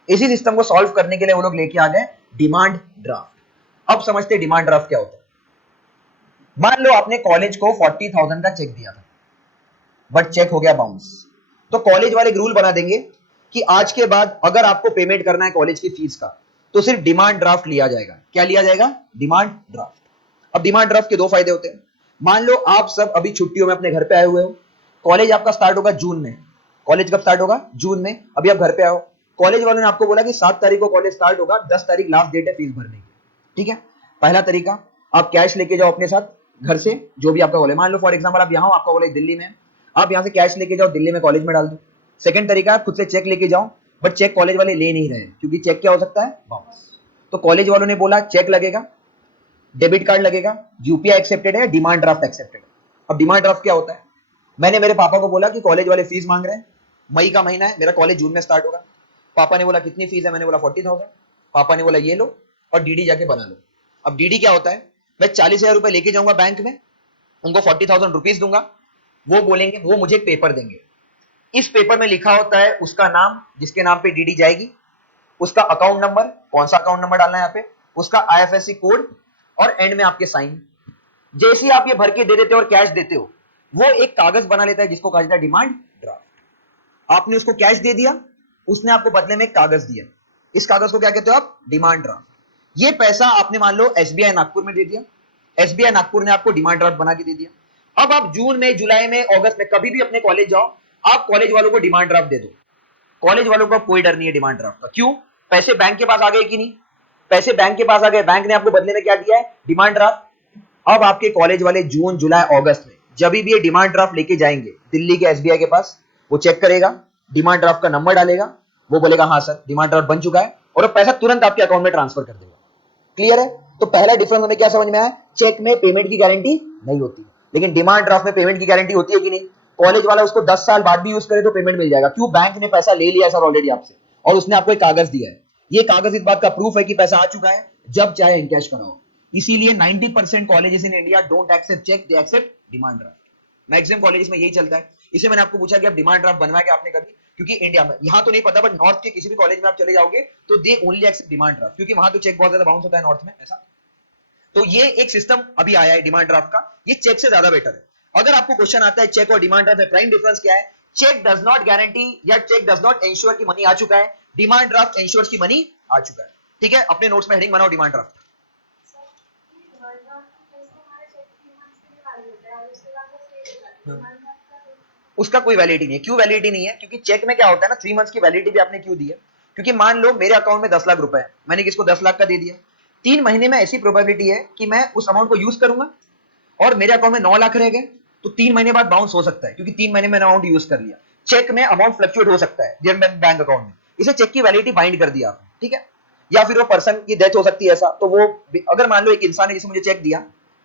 इसी सिस्टम को सॉल्व करने के लिए वो लोग लेके आ गए डिमांड ड्राफ्ट। अब समझते हैं डिमांड ड्राफ्ट क्या होता है। मान लो आपने कॉलेज को 40,000 का चेक दिया था, बट चेक हो गया बाउंस, तो कॉलेज वाले रूल बना देंगे कि आज के बाद अगर आपको पेमेंट करना है कॉलेज की फीस का, तो सिर्फ डिमांड ड्राफ्ट लिया जाएगा। क्या लिया जाएगा? Demand draft. अब डिमांड ड्राफ्ट के दो फायदे होते हैं। मान लो आप सब अभी छुट्टियों में अपने घर पे आए हुए हो, कॉलेज आपका स्टार्ट होगा जून में। कॉलेज कब स्टार्ट होगा? जून में। अभी आप घर पे आओ, कॉलेज वालों ने आपको बोला कि 7 तारीख को कॉलेज स्टार्ट होगा, 10 तारीख लास्ट डेट है फीस भरने की। ठीक है, पहला तरीका, आप कैश लेके जाओ अपने साथ घर से, जो भी आपका कॉलेज, मान लो फॉर एग्जाम्पल आप यहाँ हो, आपका कॉलेज दिल्ली में है, आप यहाँ से कैश लेके जाओ, दिल्ली में कॉलेज में डाल दो। सेकंड तरीका, आप खुद से चेक लेके जाओ, बट चेक कॉलेज वाले ले नहीं रहे, क्योंकि चेक क्या हो सकता है? बाउंस। तो कॉलेज वालों ने बोला चेक लगेगा, डेबिट कार्ड लगेगा, यूपीआई एक्सेप्टेड है, डिमांड ड्राफ्ट एक्सेप्टेड है। अब डिमांड ड्राफ्ट क्या होता है? मैंने मेरे पापा को बोला कि कॉलेज वाले फीस मांग रहे हैं, मई का महीना है, मेरा कॉलेज जून में स्टार्ट होगा। पापा ने बोला कितनी फीस है? मैंने बोला 40,000। पापा ने बोला ये लो और डीडी जाके बना लो। अब डीडी क्या होता है? मैं 40,000 रुपए लेके जाऊंगा बैंक में, उनको 40,000 रुपीज दूंगा, वो बोलेंगे, वो मुझे पेपर देंगे। इस पेपर में लिखा होता है उसका नाम, जिसके नाम पे डीडी जाएगी, उसका अकाउंट नंबर, कौन सा अकाउंट नंबर डालना है यहाँ पे, उसका आईएफएससी कोड, और एंड में आपके साइन। जैसे ही आप ये भर के दे देते हो और कैश देते हो, वो एक कागज बना लेता है जिसको कहा जाता है डिमांड ड्राफ्ट। आपने उसको कैश दे दिया, उसने आपको बदले में एक कागज दिया, इस कागज को क्या कहते हो आप? Demand draft. ये पैसा आपने मान लो एसबीआई नागपुर में दे दिया, एसबीआई नागपुर ने आपको डिमांड ड्राफ्ट बना के दे दिया। अब आप जून में, जुलाई में, अगस्त में कभी भी अपने कॉलेज जाओ, आप कॉलेज वालों को डिमांड ड्राफ्ट दे दो, कॉलेज वालों का कोई डर नहीं है डिमांड ड्राफ्ट का। क्यों? पैसे बैंक के पास आ गए कि नहीं? पैसे बैंक के पास आ गए, बैंक ने आपको बदले में क्या दिया है? Demand draft. अब आपके कॉलेज वाले जून जुलाई अगस्त में जब भी ये डिमांड ड्राफ्ट लेके जाएंगे दिल्ली के एसबीआई के पास, वो चेक करेगा, डिमांड ड्राफ्ट का नंबर डालेगा, वो बोलेगा हाँ सर डिमांड ड्राफ्ट बन चुका है, और वो पैसा तुरंत आपके अकाउंट में ट्रांसफर कर देगा। क्लियर है? तो पहला डिफरेंस हमें क्या समझ में आया? चेक में पेमेंट की गारंटी नहीं होती, लेकिन डिमांड ड्राफ्ट में पेमेंट की गारंटी होती है कि नहीं? कॉलेज वाला उसको 10 साल बाद भी यूज करे तो पेमेंट मिल जाएगा। क्यों? बैंक ने पैसा ले लिया सर ऑलरेडी आपसे, और उसने आपको एक कागज दिया है। ये कागज इस बात का प्रूफ है कि पैसा आ चुका है, जब चाहे इनकैश कराओ। इसीलिए 90% colleges in India don't accept cheque, they accept demand draft. Maximum colleges में यही चलता है। इसे मैंने आपको पूछा कि आप डिमांड ड्राफ्ट बनवाया कि आपने कभी, क्योंकि इंडिया में यहां तो नहीं पता, बट नॉर्थ के किसी भी कॉलेज में आप चले जाओगे तो they only accept demand draft, क्योंकि वहां तो चेक बहुत ज्यादा बाउंस होता है नॉर्थ में ऐसा। तो ये एक सिस्टम अभी आया है डिमांड ड्राफ्ट का, ये चेक से ज्यादा बेटर है। अगर आपको क्वेश्चन आता है चेक और डिमांड ड्राफ्ट में प्राइम डिफरेंस क्या है, चेक डज नॉट गारंटी या चेक डज नॉट एंश्योर की मनी आ चुका है, डिमांड ड्राफ्ट एंश्योर्स की मनी आ चुका है। ठीक है, अपने नोट्स में हेडिंग बनाओ डिमांड ड्राफ्ट। उसका कोई वैलिडिटी नहीं है। क्यों वैलिडिटी नहीं है? क्योंकि चेक में क्या होता है ना, 3 मंथ्स की वैलिडिटी भी आपने क्यों दी है? क्योंकि मान लो मेरे अकाउंट में 10 लाख रुपए है, मैंने किसको 10 लाख का दे दिया, 3 महीने में ऐसी प्रोबेबिलिटी है कि मैं उस अमाउंट को यूज करूंगा और मेरे अकाउंट में 9 लाख रह गए, तो 3 महीने बाद बाउंस हो सकता है, क्योंकि 3 महीने में अमाउंट यूज कर लिया। चेक में अमाउंट फ्लक्चुएट हो सकता है बैंक अकाउंट में, इसे चेक की वैलिडिटी बाइंड कर दिया आपने। ठीक है, या फिर वो पर्सन की डेथ हो सकती है ऐसा, तो वो अगर मान लो एक इंसान ने जिसे मुझे चेक दिया,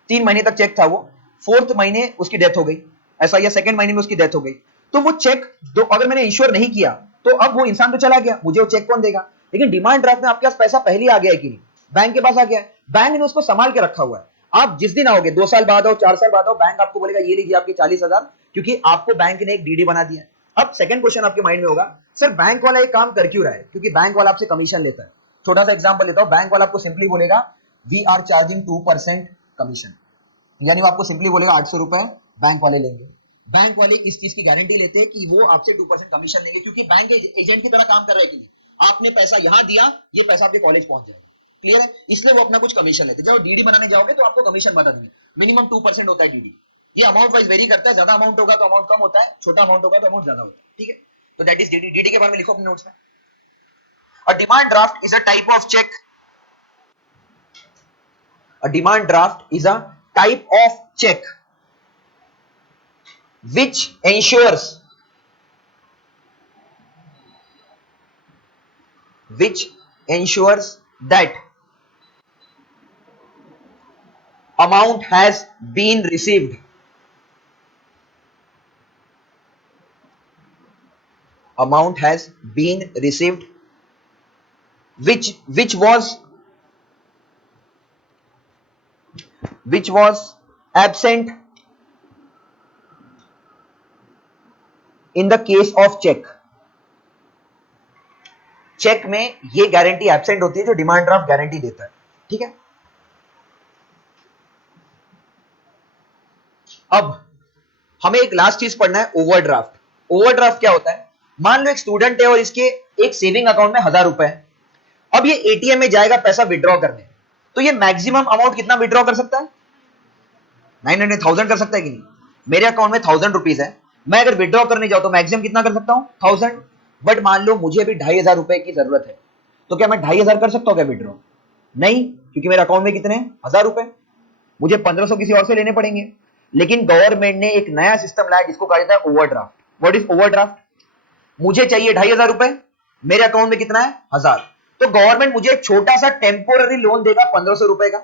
3 महीने तक चेक था, वो 4th महीने उसकी डेथ हो गई ऐसा, या 2nd महीने में उसकी डेथ हो गई, तो वो चेक दो अगर मैंने इंश्योर नहीं किया तो अब वो इंसान तो चला गया, मुझे वो चेक कौन देगा? लेकिन डिमांड ड्राफ्ट में आपके पास पैसा पहले आ गया है कि नहीं, बैंक के पास आ गया है, बैंक ने उसको संभाल के रखा हुआ है। आप जिस दिन आओगे, 2 साल बाद आओ, 4 साल बाद आओ, बैंक आपको बोलेगा ये लीजिए आपके 40,000, क्योंकि आपको बैंक ने एक डीडी बना दिया है। अब सेकंड क्वेश्चन आपके माइंड में होगा, सर बैंक वाला ये काम कर क्यों रहा है? क्योंकि बैंक वाला आपसे कमीशन लेता है। छोटा सा एग्जांपल लेता हूं, बैंक वाला आपको सिंपली बोलेगा वी आर चार्जिंग 2% कमीशन, यानी वो आपको सिंपली बोलेगा 800 रुपए बैंक वाले लेंगे। बैंक वाले इस चीज की गारंटी लेते हैं कि वो आपसे 2% कमीशन लेंगे, क्योंकि बैंक एजेंट की तरह काम कर रहा है कि नहीं, आपने पैसा यहां दिया, ये पैसा आपके कॉलेज पहुंच जाएगा। क्लियर है? इसलिए वो अपना कुछ कमीशन लेते हैं। जब डीडी बनाने जाओगे तो आपको कमीशन बता देंगे, मिनिमम 2% होता है डीडी। ये अमाउंट वाइज वेरी करता है, ज्यादा अमाउंट होगा तो अमाउंट कम होता है, छोटा अमाउंट होगा तो अमाउंट ज्यादा होता है। ठीक है, तो दैट इज डीडी। डीडी के बारे में लिखो अपने नोट्स में। A demand draft is a type of cheque, a demand draft is a type of check which ensures that amount has been received, which was absent in the case of check। Cheque में ये guarantee absent होती है जो demand draft guarantee देता है। ठीक है, अब हमें एक लास्ट चीज पढ़ना है, ओवरड्राफ्ट। ओवरड्राफ्ट क्या होता है? मान लो एक स्टूडेंट है और इसके एक सेविंग अकाउंट में 1000 रुपए है, अब ये एटीएम में जाएगा पैसा विड्रॉ करने, तो ये मैक्सिमम अमाउंट कितना विड्रॉ कर सकता है? 900,000 कर सकता है कि नहीं? मेरे अकाउंट में 1000 रुपीज है, मैं अगर विड्रॉ करने जाऊं तो मैक्सिमम कितना कर सकता हूं? 1000। बट मान लो मुझे अभी 2500 रुपए की जरूरत है, तो क्या मैं 2500 कर सकता हूं क्या विड्रॉ? नहीं, क्योंकि मेरे अकाउंट में कितने हैं? 1000 रुपए, मुझे 1500 किसी और से लेने पड़ेंगे। लेकिन गवर्नमेंट ने एक नया सिस्टम लाया जिसको कहा जाता है ओवरड्राफ्ट। What is overdraft? मुझे चाहिए 2500 रुपए, मेरे अकाउंट में कितना है? 1000, तो गवर्नमेंट मुझे एक छोटा सा टेम्पोररी लोन देगा 1500 रुपए का।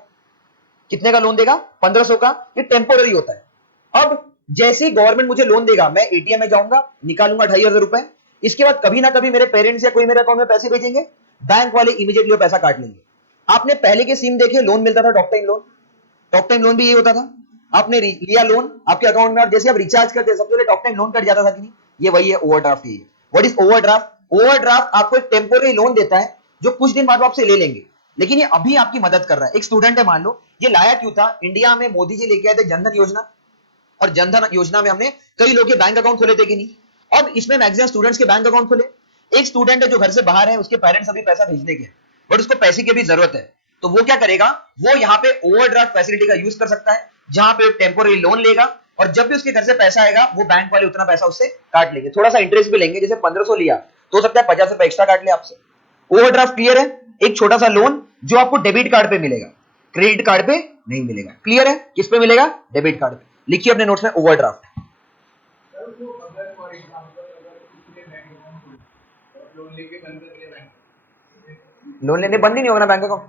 कितने का लोन देगा? 1500 का। ये टेम्पोररी होता है। अब जैसे ही गवर्नमेंट मुझे लोन देगा, मैं एटीएम में जाऊंगा, निकालूंगा 2500 रुपए, इसके बाद कभी ना कभी मेरे पेरेंट्स या कोई मेरे अकाउंट में पैसे भेजेंगे, बैंक वाले इमीडिएटली पैसा काट लेंगे। आपने पहले के स्कीम देखे, लोन मिलता था talk time loan, talk time loan भी ये होता था, आपने लिया लोन आपके अकाउंट में और जैसे आप रिचार्ज करते सबसे पहले टॉक टाइम लोन कट जाता था कि नहीं? ये वही है ओवरड्राफ्ट। ये व्हाट इज ओवरड्राफ्ट? ओवरड्राफ्ट आपको एक टेम्पोररी लोन देता है जो कुछ दिन बाद आपसे ले लेंगे, लेकिन ये अभी आपकी मदद कर रहा है। एक स्टूडेंट है मान लो, ये लाया क्यों था? इंडिया में मोदी जी लेके आए थे जनधन योजना, और जनधन योजना में हमने कई लोग के बैंक अकाउंट खोले थे कि नहीं? अब इसमें मैक्सिमम स्टूडेंट्स के बैंक अकाउंट खोले। एक स्टूडेंट है जो घर से बाहर है, उसके पेरेंट्स अभी पैसा भेजने के, बट उसको पैसे की भी जरूरत है, तो वो क्या करेगा? वो यहाँ पे ओवरड्राफ्ट फैसिलिटी का यूज कर सकता है, जहां पे टेम्पोररी लोन लेगा, और जब भी उसके घर से पैसा आएगा वो बैंक वाले उतना पैसा उससे काट लेंगे, थोड़ा सा इंटरेस्ट भी लेंगे। जैसे 1500 लिया तो हो सकता है 50 रुपए एक्स्ट्रा काट ले आपसे। ओवरड्राफ्ट क्लियर है? एक छोटा सा लोन जो आपको डेबिट कार्ड पे मिलेगा, क्रेडिट कार्ड पे नहीं मिलेगा। क्लियर है? किस पे मिलेगा? डेबिट कार्ड पे। लिखिए अपने नोट्स में ओवरड्राफ्ट। लोन लेने बंद ही नहीं होगा ना बैंक अकाउंट।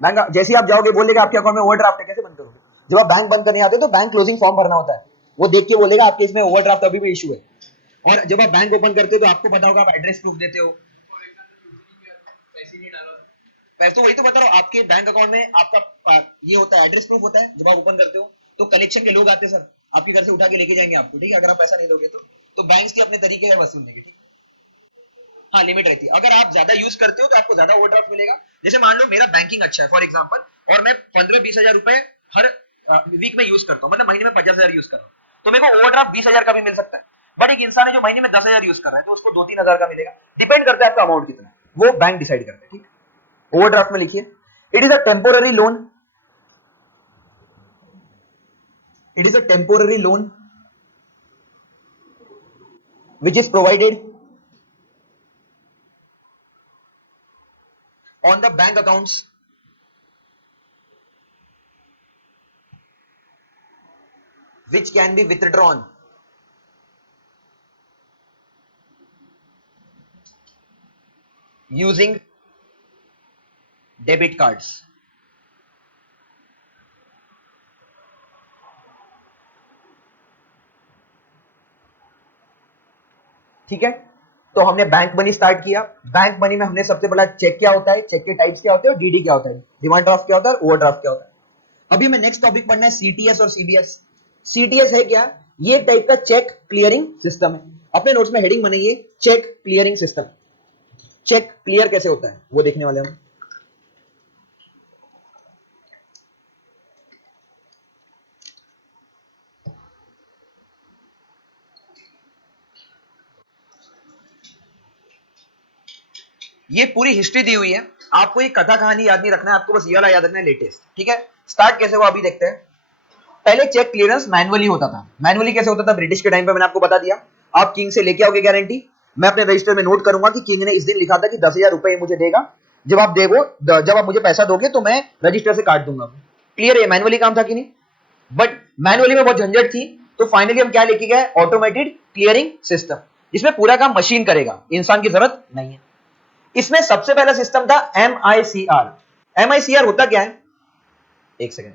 बैंक जैसे ही आप जाओगे बोलेगा आपके अकाउंट में ओवरड्राफ्ट है, कैसे बंद करोगे? जब आप बैंक बंद करने आते हो तो बैंक क्लोजिंग फॉर्म भरना होता है, वो देख के बोलेगा आपके इसमें ओवरड्राफ्ट अभी भी इशू है। और जब आप बैंक ओपन करते हो तो आपको पता होगा, आप एड्रेस प्रूफ देते हो। तो वही तो बता रहा हूँ, आपके बैंक अकाउंट में आपका ये होता है, एड्रेस प्रूफ होता है। जब आप ओपन करते हो तो कलेक्शन के लोग आते हैं सर, आपके घर से उठा के लेके जाएंगे आपको, ठीक है, अगर आप पैसा नहीं दोगे तो बैंक के अपने तरीके से वसूलने के, ठीक। हाँ, लिमिट रहती है। अगर आप ज्यादा यूज करते हो तो आपको ज्यादा ओवरड्राफ्ट मिलेगा। जैसे मान लो मेरा बैंकिंग अच्छा है फॉर एग्जांपल, और मैं 15-20 हजार रुपए हर वीक में यूज करता हूँ, मतलब महीने में 50,000 यूज कर रहा हूँ, तो मेरे को ओवरड्राफ्ट 20,000 का भी मिल सकता है। बट एक इंसान है जो महीने में 10,000 यूज कर रहा है तो उसको 2-3 हजार का मिलेगा। डिपेंड करता है आपका अमाउंट कितना है, वो बैंक डिसाइड करता है, ठीक। ओवरड्राफ्ट में लिखिए, it is a temporary loan, it is a temporary loan which is provided on the bank accounts which can be withdrawn using debit cards। ठीक है, तो हमने बैंक मनी स्टार्ट किया। बैंक मनी में हमने सबसे पहला चेक क्या होता है, चेक के टाइप्स क्या होते हैं, और डीडी क्या होता है, डिमांड ड्राफ्ट क्या होता है, और ओवरड्राफ्ट क्या होता है। अभी हमें नेक्स्ट टॉपिक पढ़ना है सीटीएस और सीबीएस। सीटीएस है क्या? ये एक टाइप का चेक क्लियरिंग सिस्टम है। अपने नोट्स में हेडिंग बनाइए, cheque clearing system. Cheque clear कैसे होता है वो देखने वाले हम। ये पूरी हिस्ट्री दी हुई है, आपको ये कथा कहानी याद नहीं रखना है, आपको बस ये वाला याद रखना है, लेटेस्ट। ठीक है, स्टार्ट कैसे हुआ अभी देखते हैं। पहले चेक क्लियरेंस मैनुअली होता था। मैनुअली कैसे होता था? ब्रिटिश के टाइम पे मैंने आपको बता दिया, आप किंग से लेके आओगे गारंटी, मैं अपने रजिस्टर में नोट करूंगा कि किंग ने इस दिन लिखा था कि 10,000 रुपए मुझे देगा, जब आप मुझे पैसा दोगे तो मैं रजिस्टर से काट दूंगा। क्लियर है? मैनुअली काम था कि नहीं? बट मैनुअली में बहुत झंझट थी, तो फाइनली हम क्या लेके गए? ऑटोमेटेड क्लियरिंग सिस्टम, जिसमें पूरा काम मशीन करेगा, इंसान की जरूरत नहीं है। इसमें सबसे पहला सिस्टम था MICR। MICR होता क्या है? एक सेकेंड,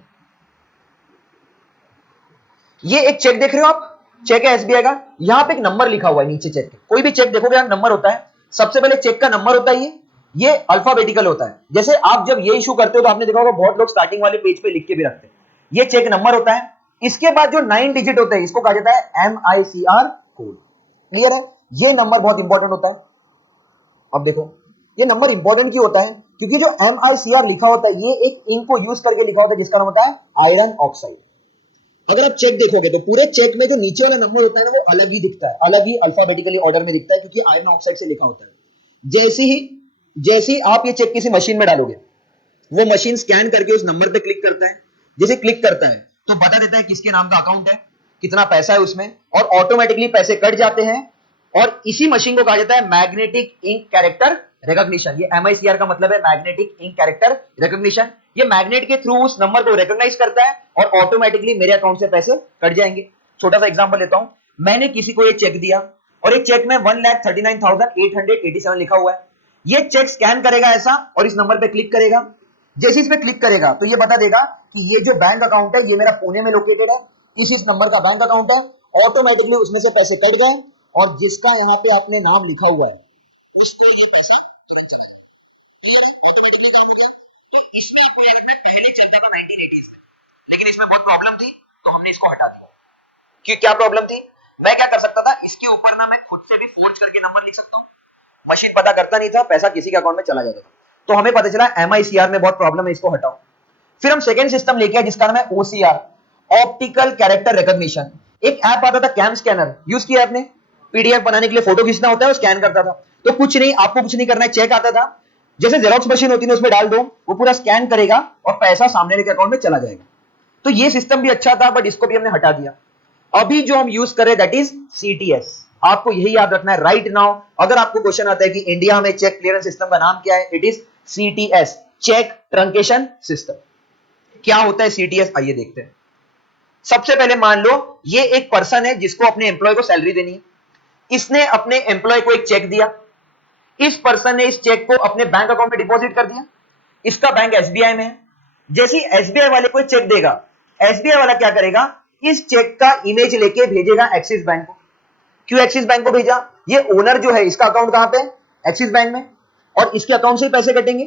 ये एक चेक देख रहे हो आप, चेक है एसबीआई का, यहां पे एक नंबर लिखा हुआ है नीचे चेक के। कोई भी चेक देखोगे नंबर होता है, सबसे पहले चेक का नंबर होता है, ये अल्फाबेटिकल होता है। जैसे आप जब ये इशू करते हो तो आपने देखा होगा बहुत लोग स्टार्टिंग वाले पेज पे लिख के भी रखते हैं, ये चेक नंबर होता है। इसके बाद जो 9 डिजिट होते हैं इसको कहा जाता है MICR कोड। क्लियर है? ये नंबर बहुत इंपॉर्टेंट होता है। अब देखो, ये नंबर इंपॉर्टेंट क्यों होता है? क्योंकि जो MICR लिखा होता है ये एक इंक को यूज करके लिखा होता है जिसका नाम होता है आयरन ऑक्साइड। अगर आप चेक देखोगे तो पूरे चेक में जो नीचे वाला नंबर होता है ना वो अलग ही दिखता है, अलग ही अल्फाबेटिकली ऑर्डर में दिखता है, क्योंकि आयरन ऑक्साइड से लिखा होता है। जैसे ही आप ये चेक किसी मशीन में डालोगे, वो मशीन स्कैन करके उस नंबर पे क्लिक करता है। जैसे क्लिक करता है तो बता देता है किसके नाम का अकाउंट है, कितना पैसा है उसमें, और ऑटोमेटिकली पैसे कट जाते हैं। और इसी मशीन को कहा जाता है मैग्नेटिक इंक कैरेक्टर रिकॉग्निशन। ये MICR का मतलब है मैग्नेटिक इंक कैरेक्टर रिकॉग्निशन। ये मैग्नेट के थ्रू उस नंबर को रिकॉग्नाइज करता है और ऑटोमेटिकली मेरे अकाउंट से पैसे कट जाएंगे। छोटा सा एग्जांपल लेता हूं, मैंने किसी को ये चेक दिया और ये चेक में 1,39,887 लिखा हुआ है। ये चेक स्कैन करेगा ऐसा और इस नंबर पे क्लिक करेगा। जैसे इस पे क्लिक करेगा तो ये बता देगा कि ये जो बैंक अकाउंट है ये मेरा पुणे में लोकेटेड है, इस नंबर का बैंक अकाउंट है। ऑटोमेटिकली उसमें से पैसे कट गए और जिसका यहाँ पे आपने नाम लिखा हुआ है उसको ये पैसा तुरंत चला। क्लियर है? ऑटोमेटिकली काम हो गया। तो इसमें आपको याद रखना है, पहले चलता था 1980s में, लेकिन इसमें बहुत प्रॉब्लम थी तो हमने इसको हटा दिया। कि क्या प्रॉब्लम थी? मैं क्या कर सकता था, इसके ऊपर ना मैं खुद से भी फोर्ज करके नंबर लिख सकता हूँ, मशीन पता करता नहीं था, पैसा किसी के अकाउंट में चला जाता था। तो हमें पता चला MICR में बहुत प्रॉब्लम है, इसको हटाओ। फिर हम सेकेंड सिस्टम लेके आए जिसका नाम है OCR, ऑप्टिकल कैरेक्टर रिकॉग्निशन। एक ऐप आता था कैम स्कैनर, यूज किया आपने? PDF बनाने के लिए फोटो खींचना होता है, स्कैन करता था। तो कुछ नहीं, आपको कुछ नहीं करना है, चेक आता था, जैसे जेरोक्स मशीन होती है उसमें डाल दो, वो पूरा स्कैन करेगा और पैसा सामने वाले के अकाउंट में चला जाएगा। तो ये सिस्टम भी अच्छा था, बट इसको भी हमने हटा दिया। अभी जो हम यूज करें दैट इज CTS। आपको यही याद रखना है राइट नाउ। अगर आपको क्वेश्चन आता है कि इंडिया में चेक क्लियरेंस सिस्टम का नाम क्या है, it is CTS, cheque truncation system. क्या होता है सीटीएस, आइए देखते हैं। सबसे पहले मान लो ये एक पर्सन है जिसको अपने एम्प्लॉय को सैलरी देनी है। इसने अपने एम्प्लॉय को एक चेक दिया। इस पर्सन ने इस चेक को अपने बैंक अकाउंट में डिपॉजिट कर दिया। इसका बैंक एसबीआई में है। जैसे एसबीआई वाले को चेक देगा, एसबीआई वाला क्या करेगा, इस चेक का इमेज लेके भेजेगा एक्सिस बैंक को। क्यों एक्सिस बैंक को भेजा, ये ओनर जो है इसका अकाउंट कहां पे, एक्सिस बैंक में, और इसके अकाउंट से पैसे कटेंगे।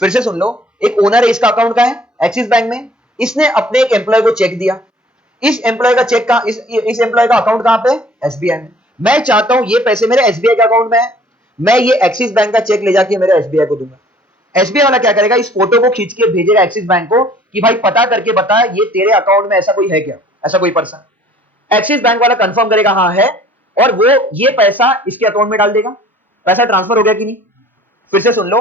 फिर से सुन लो, एक ओनर है, इसका अकाउंट कहां है, एक्सिस बैंक में। इसने अपने एक एम्प्लॉय को चेक दिया। इस एम्प्लॉय का चेक का इस एम्प्लॉय का अकाउंट कहां पे, एसबीआई में। मैं चाहता हूं ये पैसे मेरे एसबीआई के अकाउंट में है, मैं ये एक्सिस बैंक का चेक ले जाके मेरे एसबीआई को दूंगा। एसबीआई वाला क्या करेगा, इस फोटो को खींच के भेजेगा एक्सिस बैंक को कि भाई पता करके बता ये तेरे अकाउंट में ऐसा कोई है क्या, ऐसा कोई पर्सन। एक्सिस बैंक वाला कंफर्म करेगा हाँ है, और वो ये पैसा इसके अकाउंट में डाल देगा। पैसा ट्रांसफर हो गया कि नहीं। फिर से सुन लो,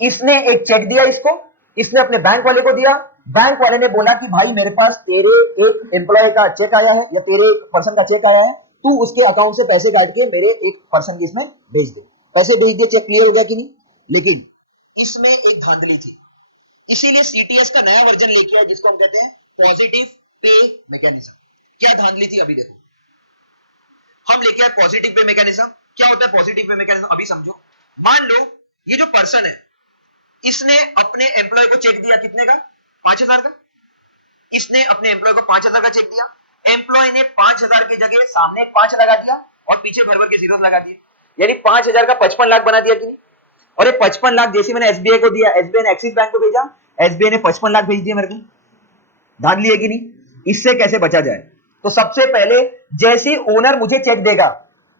इसने एक चेक दिया, इसको इसने अपने बैंक वाले को दिया। बैंक वाले ने बोला कि भाई मेरे पास तेरे एक एम्प्लॉय का चेक आया है या तेरे एक पर्सन का चेक आया है, तू उसके अकाउंट से पैसे काट के मेरे एक पर्सन के इसमें भेज दे। पैसे भेज दिए, चेक क्लियर हो गया कि नहीं। लेकिन इसमें एक धांधली थी, इसीलिए सीटीएस का नया वर्जन लेके आया जिसको हम कहते हैं पॉजिटिव पे मैकेनिज्म। क्या धांधली थी अभी देखो, हम लेके आए पॉजिटिव पे मैकेनिज्म। क्या होता है पॉजिटिव पे मैकेनिज्म, अभी समझो। मान लो ये जो पर्सन है इसने अपने एम्प्लॉय को चेक दिया, कितने का, 5,000 का। इसने अपने एम्प्लॉय को 5,000 का चेक दिया। एम्प्लॉय ने 5,000 की जगह सामने 5 लगा दिया और पीछे भर भर के जीरो लगा दिए, यानी 5,000 का 55 लाख बना दिया कि नहीं। और ये 55 लाख जैसे मैंने एसबीआई को दिया, एसबीआई ने एक्सिस बैंक को भेजा, एसबीआई ने 55 लाख भेज दिया मेरे को। धांधली है कि नहीं। इससे कैसे बचा जाए, तो सबसे पहले जैसे ओनर मुझे चेक देगा,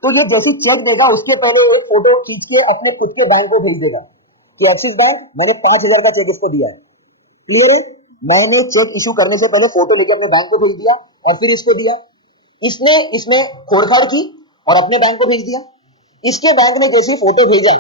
तो ये जैसे चेक देगा उसके पहले एक फोटो खींच के अपने खुद के बैंक को भेज देगा कि एक्सिस बैंक मैंने 5,000 का चेक इसको दिया है। क्लियर है, मैंने चेक इशू करने से पहले फोटो लेके अपने बैंक को भेज दिया और फिर इसको दिया। इसने इसमें खोड़खाड़ की और अपने बैंक को भेज दिया। इसके बैंक ने जैसे फोटो भेजा,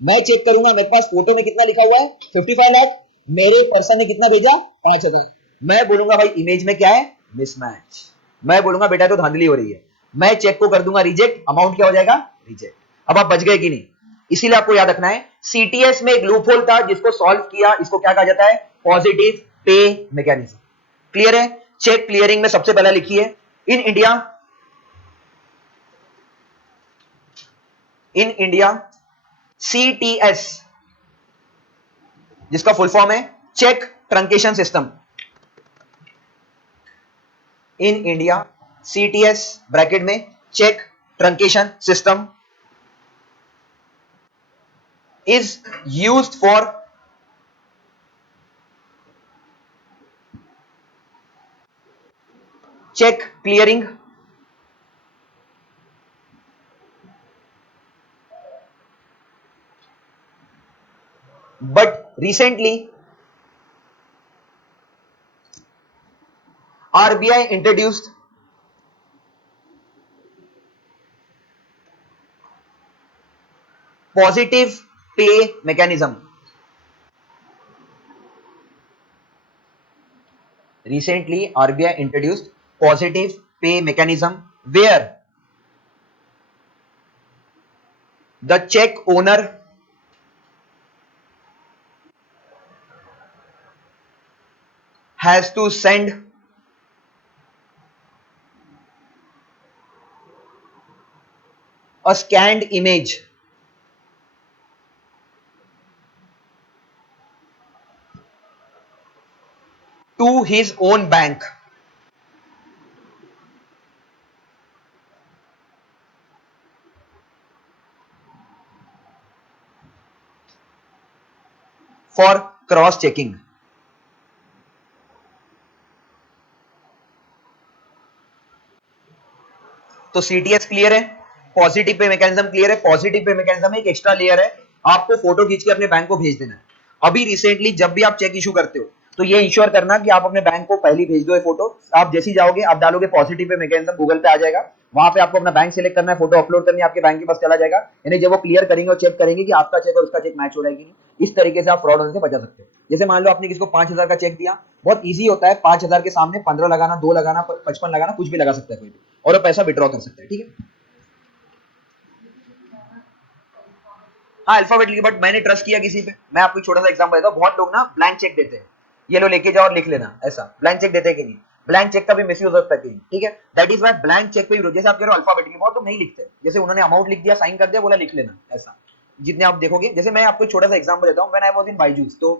मैं चेक करूंगा मेरे पास फोटो में कितना लिखा हुआ है, 55 लाख। मेरे पर्सन ने कितना भेजा, 5,000। मैं बोलूंगा भाई इमेज में क्या है, मिसमैच। मैं बोलूंगा बेटा तो धांधली हो रही है, मैं चेक को कर दूंगा रिजेक्ट, अमाउंट क्या हो जाएगा, रिजेक्ट। अब आप बच गए कि नहीं। इसीलिए आपको याद रखना है सीटीएस में एक लूप होल था जिसको सॉल्व किया, इसको क्या कहा जाता है, पॉजिटिव पे मैकेनिज्म। क्लियर है। चेक क्लियरिंग में सबसे पहला लिखिए, इन इंडिया सीटीएस, जिसका फुल फॉर्म है cheque truncation system. In India CTS bracket में cheque truncation system is used for check clearing but recently RBI introduced positive pay mechanism. Recently RBI introduced positive pay mechanism where the check owner has to send a scanned image to his own bank for cross checking. तो CTS clear है, positive pay mechanism clear है। Positive pay mechanism में एक extra layer है, आपको photo खींच के अपने बैंक को भेज देना है। अभी रिसेंटली जब भी आप चेक इशू करते हो तो ये इंश्योर करना कि आप अपने बैंक को पहले भेज दो ये फोटो। आप जैसे ही जाओगे आप डालोगे पॉजिटिव पे मैकेनिज्म, गूगल पे आ जाएगा, वहां पे आपको अपना बैंक सिलेक्ट करना है, फोटो अपलोड करनी है, आपके बैंक के पास चला जाएगा। यानी जब वो क्लियर करेंगे और चेक करेंगे कि आपका चेक और उसका चेक मैच हो रहा है कि नहीं। इस तरीके से आप फ्रॉड होने से बचा सकते हो। जैसे मान लो आपने किसी को 5,000 का चेक दिया, बहुत ईजी होता है, 5,000 के सामने 15 लगाना, 2 लगाना, 55 लगाना, कुछ भी लगा सकता है कोई भी, और वो पैसा विड्रॉ कर सकता है। ठीक है, हाँ अल्फाबेटली, बट मैंने ट्रस्ट किया किसी पे। मैं आपको छोटा सा एग्जांपल देता हूँ, बहुत लोग ना ब्लैंक चेक देते हैं, ये लो लेके जाओ और लिख लेना, ऐसा ब्लैंक चेक देते हैं कि नहीं, ब्लैंक चेक का भी मिसयूज होता है कि नहीं, ठीक है, that is why blank cheque पे जैसे आप कह रहे हो अल्फाबेटली, बहुत लोग नहीं लिखते, जैसे उन्होंने अमाउंट लिख दिया, साइन कर दिया, बोला लिख लेना, ऐसा जितने आप देखोगे। जैसे मैं आपको छोटा सा एग्जांपल देता हूँ, when I was in Byju's, तो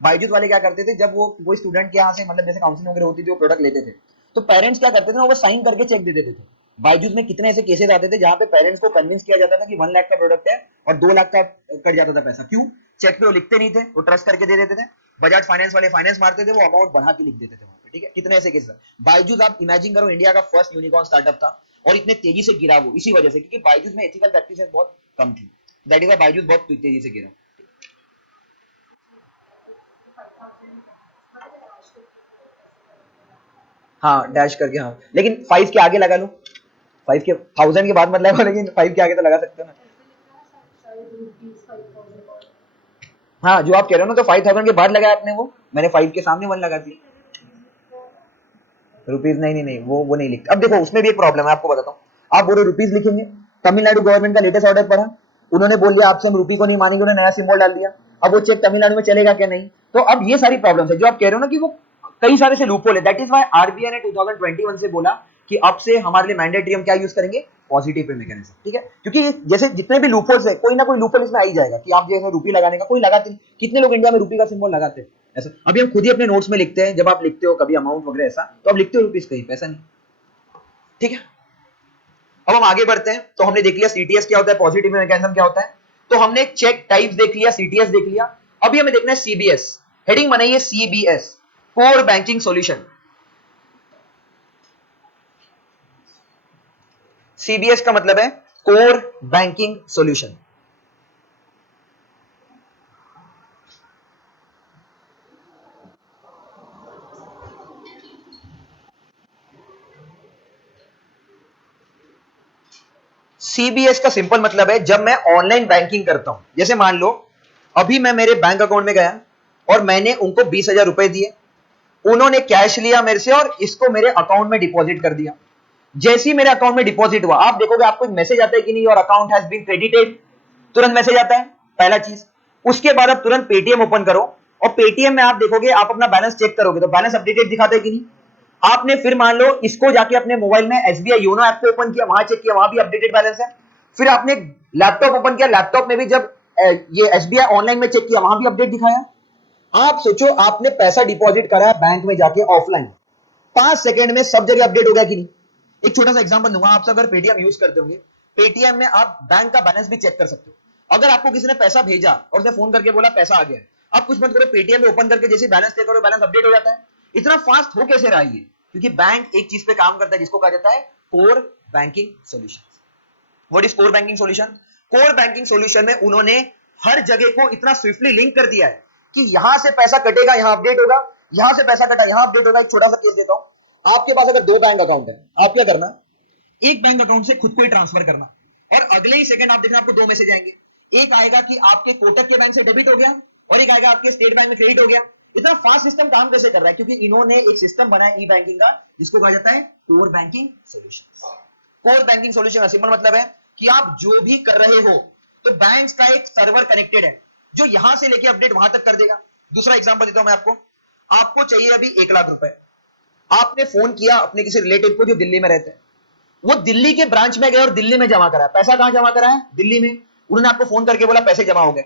बायजूस वाले क्या करते थे, जब वो कोई स्टूडेंट के यहाँ से मतलब जैसे काउंसलिंग वगैरह होती थी, वो प्रोडक्ट लेते थे, तो पेरेंट्स क्या करते थे ना, वो साइन करके चेक दे देते थे। बायजूस में कितने ऐसे केसेस आते थे जहां पे पेरेंट्स को कन्विंस किया जाता था कि 1 लाख का प्रोडक्ट है और 2 लाख का कट जाता था पैसा, क्यों? चेक पे वो लिखते नहीं थे, वो ट्रस्ट करके दे देते थे। बजाज फाइनेंस वाले फाइनेंस मारते थे, वो अमाउंट बढ़ा के लिख देते थे वहां पे, ठीक है, कितने ऐसे केसेस। बायजूस आप इमेजिन करो, इंडिया का फर्स्ट यूनिकॉर्न स्टार्टअप था और इतने तेजी से गिरा वो इसी वजह से, क्योंकि बायजूस में एथिकल प्रैक्टिसेस बहुत कम थी, दैट इज व्हाई बायजूस बहुत तेजी से गिरा। हाँ डैश करके, हाँ लेकिन 5 के आगे लगा लो, 5 के 1000 के बाद मत लगाओ, लेकिन 5 के आगे तो लगा सकते हो ना। हाँ जो आप कह रहे हो ना, तो 5000 के बाद लगाया आपने, वो मैंने 5 के सामने 1 लगा दी। रुपीज नहीं नहीं नहीं, वो नहीं लिखते। अब देखो उसमें भी एक प्रॉब्लम है, आपको बताता हूँ। आप बोलो रुपीज लिखेंगे, तमिलनाडु गवर्नमेंट का लेटेस्ट ऑर्डर पढ़ा, उन्होंने बोल दिया आपसे हम रुपी को नहीं मानेंगे, उन्होंने नया सिंबल डाल दिया। अब वो चेक तमिलनाडु में चलेगा क्या? नहीं। तो अब ये सारी प्रॉब्लम्स है जो आप कह रहे हो ना, कि वो कई सारे से लूपहोल है। दैट इज व्हाई आरबीआई ने 2021 से बोला कि अब से हमारे लिए मैंडेटरी हम क्या यूज करेंगे, पॉजिटिव पे मैकेनिज्म, ठीक है, क्योंकि जैसे जितने भी लूपहोल्स है, कोई ना कोई लूपहोल इसमें आ ही जाएगा कि आप जैसे रुपी लगाने का, कोई लगाते नहीं, कितने लोग इंडिया में रुपी का सिंबल लगाते हैं ऐसा। अभी हम खुद ही अपने नोट्स में लिखते हैं, जब आप लिखते हो कभी अमाउंट वगैरह ऐसा, तो आप लिखते हो रुपीज कहीं, पैसा नहीं, ठीक है। अब हम आगे बढ़ते हैं, तो हमने देख लिया सीटीएस क्या होता है, पॉजिटिव मैकेनिज्म क्या होता है, तो हमने चेक टाइप्स देख लिया, सीटीएस देख लिया। अभी हमें देखना है सीबीएस, हेडिंग बनाइए CBS, core banking solution. CBS का मतलब है कोर बैंकिंग सॉल्यूशन। सीबीएस का सिंपल मतलब है, जब मैं ऑनलाइन बैंकिंग करता हूं, जैसे मान लो अभी मैं मेरे बैंक अकाउंट में गया और मैंने उनको 20,000 रुपए दिए, उन्होंने कैश लिया मेरे से और इसको मेरे अकाउंट में डिपॉजिट कर दिया। जैसे ही मेरे अकाउंट में डिपॉजिट हुआ, आप देखोगे आपको एक मैसेज आता है कि नहीं, your account has been credited, तुरंत मैसेज आता है, पहला चीज। उसके बाद आप तुरंत पेटीएम ओपन करो और पेटीएम में आप देखोगे, आप अपना बैलेंस चेक करोगे तो बैलेंस अपडेटेड दिखाता है कि नहीं। आपने फिर मान लो इसको जाके अपने मोबाइल में एसबीआई योनो ऐप पे ओपन किया, वहां चेक किया, वहां भी अपडेटेड बैलेंस है। फिर आपने लैपटॉप ओपन किया, लैपटॉप में भी जब ये एसबीआई ऑनलाइन में चेक किया, वहां भी अपडेट दिखाया। आप सोचो, आपने पैसा डिपॉजिट करा बैंक में जाके ऑफलाइन, 5 सेकंड में सब जगह अपडेट हो गया कि नहीं। एक छोटा सा एग्जांपल दूंगा, आप अगर पेटीएम यूज करते होंगे, पेटीएम में आप बैंक का बैलेंस भी चेक कर सकते हो। अगर आपको किसी ने पैसा भेजा और उसने फोन करके बोला पैसा आ गया, आप कुछ मत करो, पेटीएम में ओपन करके जैसे बैलेंस चेक करो, बैलेंस अपडेट हो जाता है। इतना फास्ट हो कैसे रहा है? क्योंकि बैंक एक चीज पे काम करता है जिसको कहा जाता है core banking solution. What is core banking solution? Core banking solution में उन्होंने हर जगह को इतना स्विफ्टली लिंक कर दिया है कि यहां से पैसा कटेगा, यहां अपडेट होगा, यहां से पैसा कटा, यहां अपडेट होगा। एक छोटा सा केस देता हूं, आपके पास अगर 2 बैंक अकाउंट है, आप क्या करना, एक बैंक अकाउंट से खुद को ही ट्रांसफर करना, और अगले ही सेकंड आप देखना आपको 2 मैसेज आएंगे। एक आएगा कि आपके कोटक के बैंक से डेबिट हो गया, और एक आएगा आपके स्टेट बैंक में क्रेडिट हो गया। इतना फास्ट सिस्टम काम कैसे कर रहा है? क्योंकि इन्होंने एक सिस्टम बनाया ई बैंकिंग का, जिसको कहा जाता है core banking solution. Core banking solution का सिंपल मतलब है कि आप जो भी कर रहे हो, तो बैंक्स का एक सर्वर कनेक्टेड है जो यहां से लेके अपडेट वहां तक कर देगा। दूसरा एग्जांपल देता हूं मैं आपको, आपको चाहिए अभी 1 लाख रुपए, आपने फोन किया अपने किसी रिलेटिव को जो दिल्ली में रहते हैं, वो दिल्ली के ब्रांच में गए और दिल्ली में जमा करा। पैसा कहां जमा करा है? दिल्ली में। उन्होंने आपको फोन करके बोला पैसे जमा हो गए।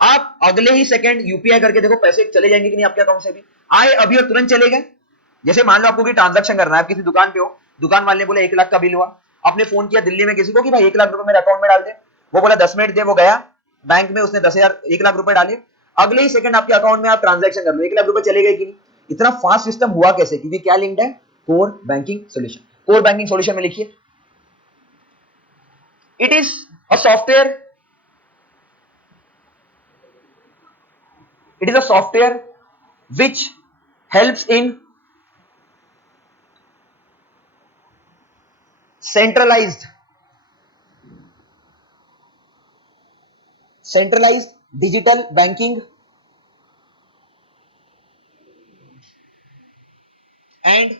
आप अगले ही सेकंड यूपीआई करके देखो पैसे चले जाएंगे कि नहीं आपके अकाउंट से भी। आए अभी और तुरंत चले गए। जैसे मान लो आपको कोई ट्रांजैक्शन करना है, आप किसी दुकान पे हो, दुकान वाले ने बोला 1 लाख का बिल हुआ, आपने फोन किया दिल्ली में किसी को कि भाई 1 लाख रुपए मेरे अकाउंट में डाल दे, वो बोला 10 मिनट दे, वो गया बैंक में, उसने 10,000 1 लाख रुपए डाले, अगले ही सेकंड आपके अकाउंट में आप ट्रांजैक्शन कर लो, 1 लाख रुपए चले गए कि नहीं। इतना फास्ट सिस्टम हुआ कैसे? क्योंकि क्या लिंक्ड है? Core banking solution. Core banking solution में लिखिए, it is a software, it is a software which helps in centralized digital banking and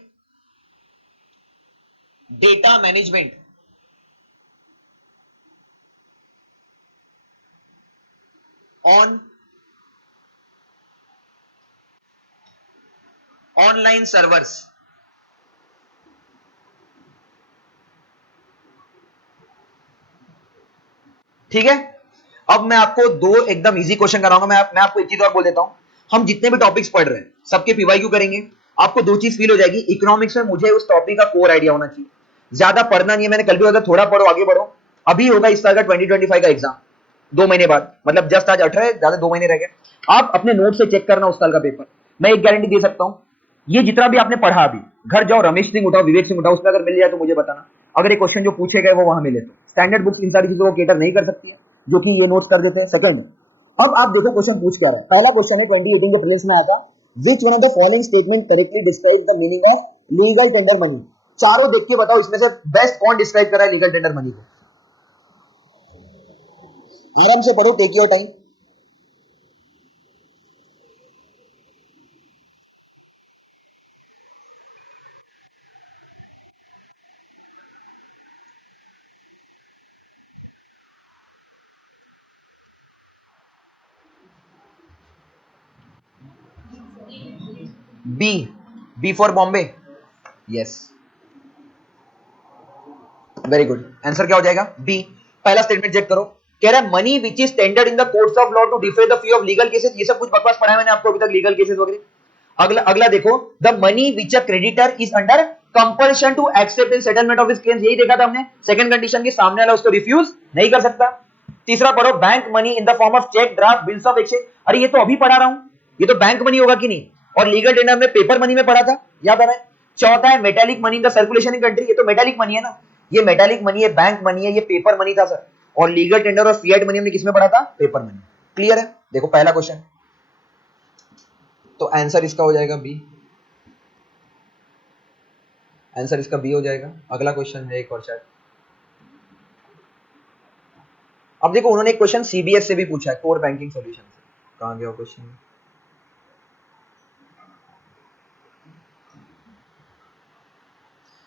data management. On online servers. ठीक है, अब मैं आपको दो एकदम इजी क्वेश्चन कराऊंगा। मैं आपको एक चीज और बोल देता हूं, हम जितने भी टॉपिक्स पढ़ रहे हैं सबके पीवाईक्यू करेंगे। आपको दो चीज फील हो जाएगी, इकोनॉमिक्स में मुझे उस टॉपिक का कोर आइडिया होना चाहिए, ज्यादा पढ़ना नहीं है। मैंने कल भी बोला थोड़ा पढ़ो आगे बढ़ो। अभी होगा इस साल का 2025 का एग्जाम 2 महीने बाद, मतलब जस्ट आज 18 है, ज्यादा 2 महीने रह गए। आप अपने नोट से चेक करना उस साल का पेपर। मैं एक गारंटी दे सकता हूं, ये जितना भी आपने पढ़ा अभी, घर जाओ रमेश सिंह उठाओ, विवेक सिंह उठाओ, उसमें अगर मिल जाए तो मुझे बताना। अगर ये क्वेश्चन जो पूछे गए वो वहां मिले तो स्टैंडर्ड बुक्स इन सारी चीजों को केटर नहीं कर सकती है, जो कि ये नोट्स कर देते हैं। सेकंड, अब आप देखो क्वेश्चन पूछ क्या रहा है। पहला क्वेश्चन है 2018 के प्रीलिम्स में आया था, which one of the following statement correctly describe the meaning of legal tender money. चारों देख के बताओ इसमें से बेस्ट कौन डिस्क्राइब कर रहा है लीगल टेंडर मनी को। आराम से पढ़ो, take your time. B, B for Bombay. Yes, very good. Answer क्या हो जाएगा? बी। पहला स्टेटमेंट चेक करो, कह रहा है money which is tendered in the courts of law to defray the fee of legal cases. ये सब कुछ बकवास पढ़ा है मैंने आपको अभी तक, लीगल केसेस वगैरह। अगला अगला देखो, the money which a creditor is under compulsion to accept in settlement of his claims. यही देखा था हमने, सेकंड कंडीशन की सामने वाला उसको रिफ्यूज नहीं कर सकता। तीसरा पढ़ो, bank money in the form of cheque, draft, bills of exchange. अरे ये तो अभी पढ़ा रहा हूं, ये तो बैंक मनी होगा कि नहीं। और लीगल टेंडर में पेपर मनी में पढ़ा था, याद आ रहा है। चौथा है metallic money in the circulation in country. ये तो मेटेलिक मनी है ना, ये मेटेलिक मनी है, बैंक मनी है, ये पेपर मनी था सर। और लीगल टेंडर और फिएट मनी हमने किसमें पढ़ा था? Paper money. क्लियर है? देखो पहला क्वेश्चन, तो आंसर इसका हो जाएगा बी। आंसर इसका बी हो जाएगा। अगला क्वेश्चन है एक और शायद। अब देखो उन्होंने एक क्वेश्चन सीबीएस से भी पूछा है, कोर बैंकिंग सॉल्यूशन से। कहां गया क्वेश्चन?